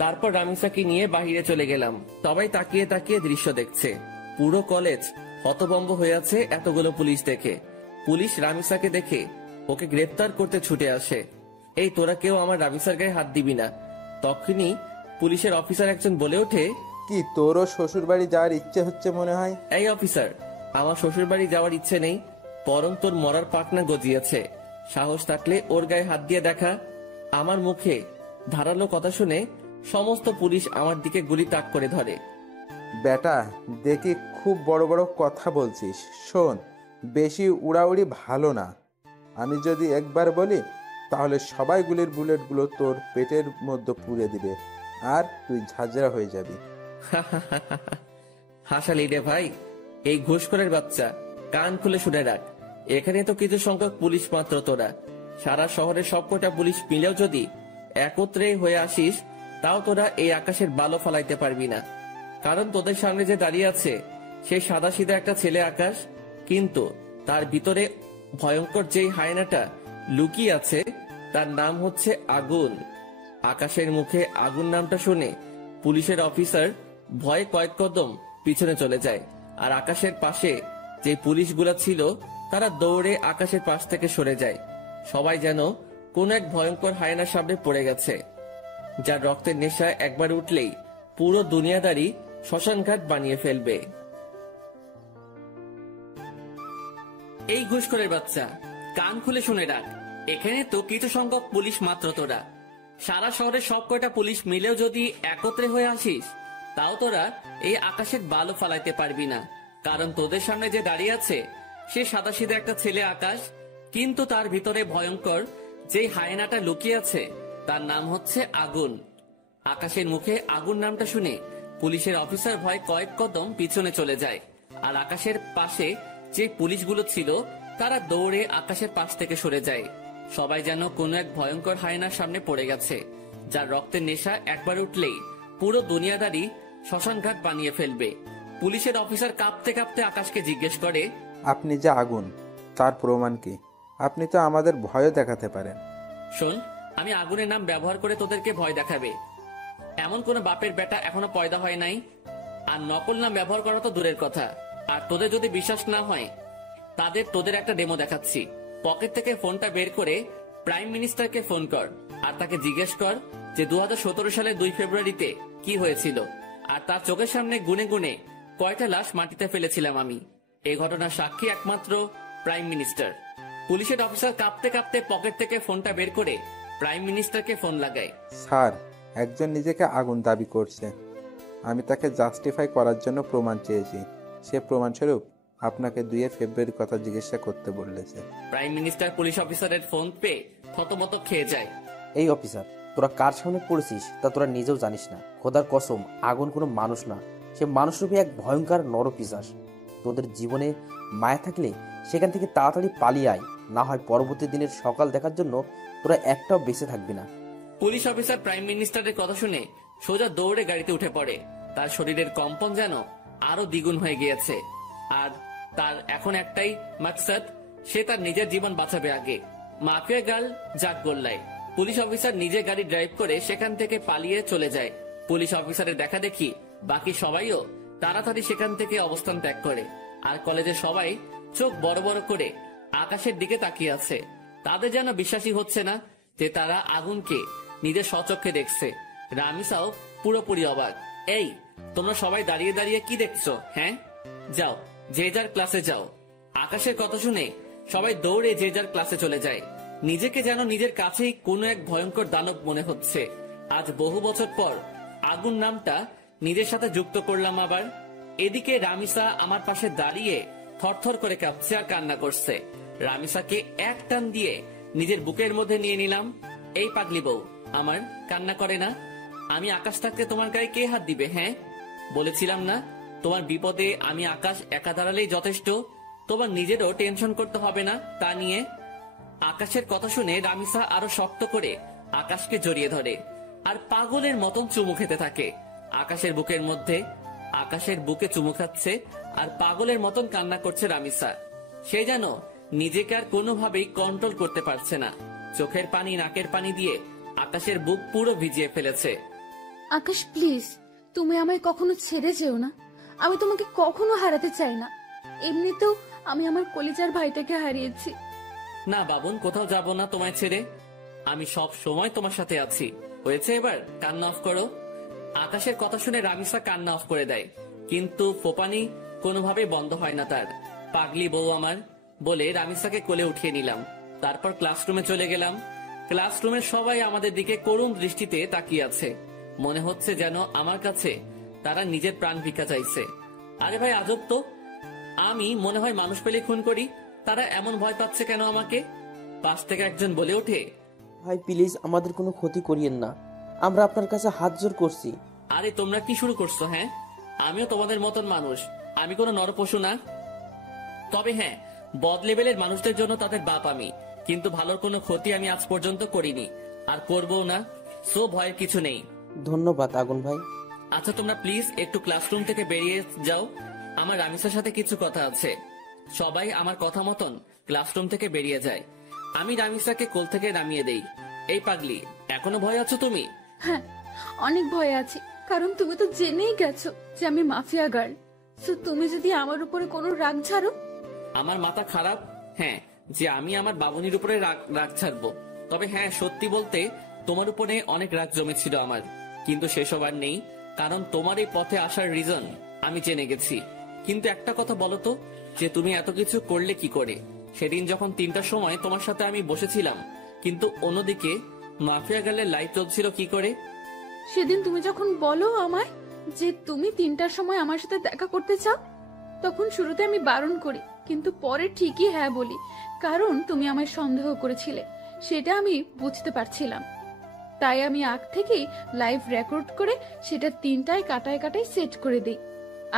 তারপর রামিসাকে নিয়ে বাহিরে চলে গেলাম। সবাই তাকিয়ে তাকিয়ে দৃশ্য দেখছে। পুরো কলেজ হতভম্ব হয়ে আছে এতগুলো পুলিশ দেখে। পুলিশ রামিসাকে দেখে ওকে গ্রেফতার করতে ছুটে আসে। এই তোরা কেউ আমার রামিসার গায়ে হাত দিবি না। তখনই পুলিশের অফিসার একজন বলে ওঠে, কি তোরও শ্বশুর বাড়ি যাওয়ার ইচ্ছে হচ্ছে মনে হয়? এই অফিসার, আমার শ্বশুর বাড়ি যাওয়ার ইচ্ছে নেই, বরং তোর মরার পাকনা গজিয়েছে। সাহস থাকলে ওর গায়ে হাত দিয়ে দেখা। আমার মুখে ধারালো কথা শুনে সমস্ত পুলিশ আমার দিকে গুলি তাক করে ধরে। বেটা, দেখি খুব বড় বড় কথা বলছিস। শোন, বেশি উড়াউড়ি ভালো না। আমি যদি একবার বলি তাহলে সবাই গুলির বুলেটগুলো তোর পেটের মধ্যে পুড়ে দিবে আর তুই ঝাঁঝরা হয়ে যাবি। হাসালি রে ভাই, এই ঘুষখোরের বাচ্চা, কান খুলে শুনে রাখ। এখানে তো কিছু সংখ্যক পুলিশ মাত্র, তোরা সারা শহরের সবকটা পুলিশ মিলেও যদি একত্রে হয়ে আসিস, তাও তোরা এই আকাশের বালো ফালাইতে পারবি না। কারণ তোদের সামনে যে দাঁড়িয়ে আছে সে সাদা সিধা একটা ছেলে আকাশ, কিন্তু তার ভিতরে ভয়ঙ্কর যেই হায়নাটা লুকিয়ে আছে তার নাম হচ্ছে আগুন। আকাশের মুখে আগুন নামটা শুনে পুলিশের অফিসার ভয়ে কয়েক কদম পিছনে চলে যায়। আর আকাশের পাশে যে পুলিশগুলা ছিল তারা দৌড়ে আকাশের পাশ থেকে সরে যায়। সবাই যেন কোন এক ভয়ঙ্কর হায়নার সামনে পড়ে গেছে, যার রক্তের নেশা একবার উঠলেই পুরো দুনিয়াদারি শ্মশানঘাট বানিয়ে ফেলবে। এই ঘুষখোরের বাচ্চা, কান খুলে শুনে রাখ। এখানে তো কিছু সংখ্যক পুলিশ মাত্র, তোরা সারা শহরের সব কয়টা পুলিশ মিলেও যদি একত্রে হয়ে আসিস, তাও তোরা এই আকাশের বালু ফালাইতে পারবি না। কারণ তোদের সামনে যে দাঁড়িয়ে আছে সে সাদাসিধা একটা ছেলে আকাশ, কিন্তু তার ভিতরে ভয়ঙ্কর যেই হায়নাটা লুকিয়ে আছে তার নাম হচ্ছে আগুন। আকাশের মুখে আগুন নামটা শুনে পুলিশের অফিসার ভয় কয়েক কদম পিছনে চলে যায়। আর আকাশের পাশে যে পুলিশগুলো ছিল তারা দৌড়ে আকাশের পাশ থেকে সরে যায়। সবাই যেন কোনো এক ভয়ঙ্কর হায়নার সামনে পড়ে গেছে, যার রক্তের নেশা একবার উঠলেই পুরো দুনিয়াদারি শ্মশানঘাট বানিয়ে ফেলবে। পুলিশের অফিসার কাঁপতে কাঁপতে আকাশকে জিজ্ঞেস করে, আপনি যে আগুন, তার প্রমাণ কি? আপনি তো আমাদের ভয় দেখাতে পারেন। শোন, আমি আগুনের নাম ব্যবহার করে তোদেরকে ভয় দেখাবে এমন কোন বাপের বেটা এখনো পয়দা হয় নাই। আর নকল নাম ব্যবহার করা তো দূরের কথা। আর তোদের যদি বিশ্বাস না হয় তোদের একটা ডেমো দেখাচ্ছি। পকেট থেকে ফোনটা বের করে প্রাইম মিনিস্টারকে ফোন কর আর তাকে জিজ্ঞেস কর যে 2017 সালের 2 ফেব্রুয়ারিতে কি হয়েছিল, আর তার চোখের সামনে গুনে গুনে কয়টা লাশ মাটিতে ফেলেছিলাম আমি। এই ঘটনার সাক্ষী একমাত্র প্রাইম মিনিস্টার। পুলিশের অফিসার কাঁপতে কাঁপতে পকেট থেকে ফোনটা বের করে প্রাইম মিনিস্টারকে ফোন লাগায়। স্যার, একজন নিজেকে আগুন দাবি করছে। আমি তাকে জাস্টিফাই করার জন্য প্রমাণ চেয়েছি। সে প্রমাণস্বরূপ আপনাকে 2 ফেব্রুয়ারির কথা জিজ্ঞাসা করতে বলেছে। প্রাইম মিনিস্টার পুলিশ অফিসারের ফোন পেয়ে থতমত খেয়ে যায়। এই অফিসার, তোরা কার সামনে পড়েছিস তা তোরা নিজেও জানিস না। খোদার কসম, আগুন কোনো মানুষ না, সে মানুষরূপী এক ভয়ঙ্কর নরপিশাচ। তোদের জীবনে মায়া থাকলে সেখান থেকে তাড়াতাড়ি পালিয়ে আয়, না হয় পরবর্তী দিনের সকাল দেখার জন্য তোরা একটাও বেঁচে থাকবি না। পুলিশ অফিসার প্রাইম মিনিস্টারের কথা শুনে সোজা দৌড়ে গাড়িতে উঠে পড়ে। তার শরীরের কম্পন যেন আরো দ্বিগুণ হয়ে গিয়েছে। আর তার এখন একটাই মাকসাদ, সে তার নিজের জীবন বাঁচাবে আগে। মাফিয়া গার্ল জাগ গোল্লায় পুলিশ অফিসার নিজে গাড়ি ড্রাইভ করে সেখান থেকে পালিয়ে চলে যায়। পুলিশ অফিসারের দেখা দেখি বাকি সবাইও তাড়াতাড়ি সেখান থেকে অবস্থান ত্যাগ করে। আর কলেজের সবাই চোখ বড় বড় করে আকাশের দিকে তাকিয়ে আছে। তাদের যেন বিশ্বাসই হচ্ছে না যে তারা আগুনকে নিজের স্বচক্ষে দেখছে। রামিসাও পুরোপুরি অবাক। এই, তোমরা সবাই দাঁড়িয়ে দাঁড়িয়ে কি দেখছো? হ্যাঁ, যাও যে যার ক্লাসে যাও। আকাশের কথা শুনে সবাই দৌড়ে যে যার ক্লাসে চলে যায়। নিজেকে যেন নিজের কাছেই কোনো এক ভয়ঙ্কর দানব মনে হচ্ছে। আজ বহু বছর পর আগুন নামটা নিজের সাথে যুক্ত করলাম আবার। এদিকে রামিসা আমার পাশে দাঁড়িয়ে থরথর করে কাঁপছে আর কান্না করছে। রামিসাকে এক টান দিয়ে নিজের বুকের মধ্যে নিয়ে নিলাম। এই পাগলি বউ আমার, কান্না করে না। আমি আকাশ থাকতে তোমার গায়ে কে হাত দিবে? হ্যাঁ, বলেছিলাম না তোমার বিপদে আমি আকাশ একা দাঁড়ালেই যথেষ্ট, তোমার নিজেরও টেনশন করতে হবে না তা নিয়ে। আকাশের কথা শুনে রামিসা আরো শক্ত করে আকাশকে জড়িয়ে ধরে আর পাগলের মতন চুমু খেতে থাকে। আকাশের বুকে চুমু খাচ্ছে আর পাগলের মতন কান্না করছে রামিসা। সে যেন নিজেকে আর কোনোভাবেই কন্ট্রোল করতে পারছে না। চোখের পানি নাকের পানি দিয়ে আকাশের বুক পুরো ভিজিয়ে ফেলেছে। আকাশ প্লিজ, তুমি আমায় কখনো ছেড়ে যেও না। আমি তোমাকে কখনো হারাতে চাই না। এমনিতেও আমি আমার কলিজার ভাইটাকে হারিয়েছি। না বাবুন, কোথাও যাব না তোমায় ছেড়ে। আমি সব সময় তোমার সাথে আছি। হয়েছে, এবার কান্না অফ করো। আকাশের কথা শুনে রামিসা কান্না অফ করে দেয়, কিন্তু ফোপানি কোনোভাবে বন্ধ হয় না তার। পাগলি বউ আমার বলে রামিসাকে কোলে উঠিয়ে নিলাম। তারপর ক্লাসরুমে চলে গেলাম। ক্লাসরুমের সবাই আমাদের দিকে করুণ দৃষ্টিতে তাকিয়ে আছে। মনে হচ্ছে যেন আমার কাছে তারা নিজের প্রাণ ভিক্ষা চাইছে। আরে ভাই, আজব তো। আমি মনে হয় মানুষ পেলে খুন করি, তারা এমন ভয় পাচ্ছে কেন আমাকে? পাশ থেকে একজন বলে ওঠে, ভাই প্লিজ আমাদের কোনো ক্ষতি করিয়েন না, আমরা আপনার কাছে হাত জোর করছি। আরে তোমরা কি শুরু করছো? হ্যাঁ, আমিও তোমাদের মতন মানুষ, আমি কোনো নরপশু না। তবে হ্যাঁ, বদ লেভেলের মানুষদের জন্য তাদের বাপ আমি, কিন্তু ভালোর কোনো ক্ষতি আমি আজ পর্যন্ত করিনি, আর করবো না। সো ভয়ের কিছু নেই। ধন্যবাদ আগুন ভাই। আচ্ছা তোমরা প্লিজ একটু ক্লাসরুম থেকে বেরিয়ে যাও, আমার রামিসার সাথে কিছু কথা আছে। সবাই আমার কথা মতন ক্লাসরুম থেকে বেরিয়ে যায়। আমি রামিসাকে কোল থেকে নামিয়ে দেই। এই পাগলি, এখনো ভয় আছো তুমি? হ্যাঁ, অনেক ভয় আছে, কারণ তুমি তো জেনেই গেছো যে আমি মাফিয়া গার্ল। সো তুমি যদি আমার উপরে কোনো রাগ ছাড়ো। আমার মাথা খারাপ? হ্যাঁ, যে আমি আমার বাবুনির উপরে রাগ ছাড়বো? তবে হ্যাঁ, সত্যি বলতে তোমার উপরে অনেক রাগ জমেছিল আমার, কিন্তু সেসব আর নেই, কারণ তোমার এই পথে আসার রিজন আমি জেনে গেছি। কিন্তু একটা কথা বলো তো, যে তুমি এত কিছু করলে কি করে? সেদিন যখন 3টার সময় তোমার সাথে আমি বসেছিলাম, কিন্তু অন্যদিকে মাফিয়া গার্লের লাইফ চলছিল কি করে? সেদিন তুমি যখন বলো আমায় যে তুমি 3টার সময় আমার সাথে দেখা করতে চাও, তখন শুরুতে আমি বারণ করি, কিন্তু পরে ঠিকই হ্যাঁ বলি, কারণ তুমি আমায় সন্দেহ করেছিলে, সেটা আমি বুঝতে পারছিলাম। তাই আমি আগ থেকেই লাইভ রেকর্ড করে সেটা 3টায় কাটায় কাটায় সেট করে দিই,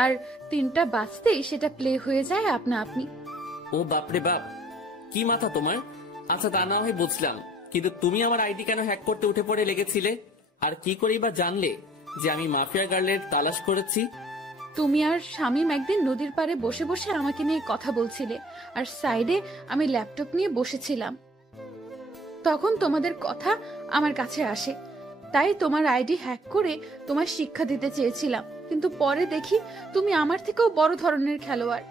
আর 3টা বাজতেই সেটা প্লে হয়ে যায় আপনা আপনি। ও বাপরে বাপ, কি মাথা তোমার! আচ্ছা তা না হয় বুঝলাম, কিন্তু তুমি আমার আইডি কেন হ্যাক করতে উঠে পড়ে লেগেছিলে? আর কি করেই বা জানলে যে আমি মাফিয়া গার্লের তালাশ করেছি? তুমি আর শামীম একদিন নদীর পাড়ে বসে বসে আমাকে নিয়ে কথা বলছিলে, আর সাইডে আমি ল্যাপটপ নিয়ে বসেছিলাম। তখন তোমাদের কথা আমার কাছে আসে, তাই তোমার আইডি হ্যাক করে তোমার শিক্ষা দিতে চেয়েছিলাম, কিন্তু পরে দেখি তুমি আমার থেকেও বড় ধরনের খেলোয়াড়।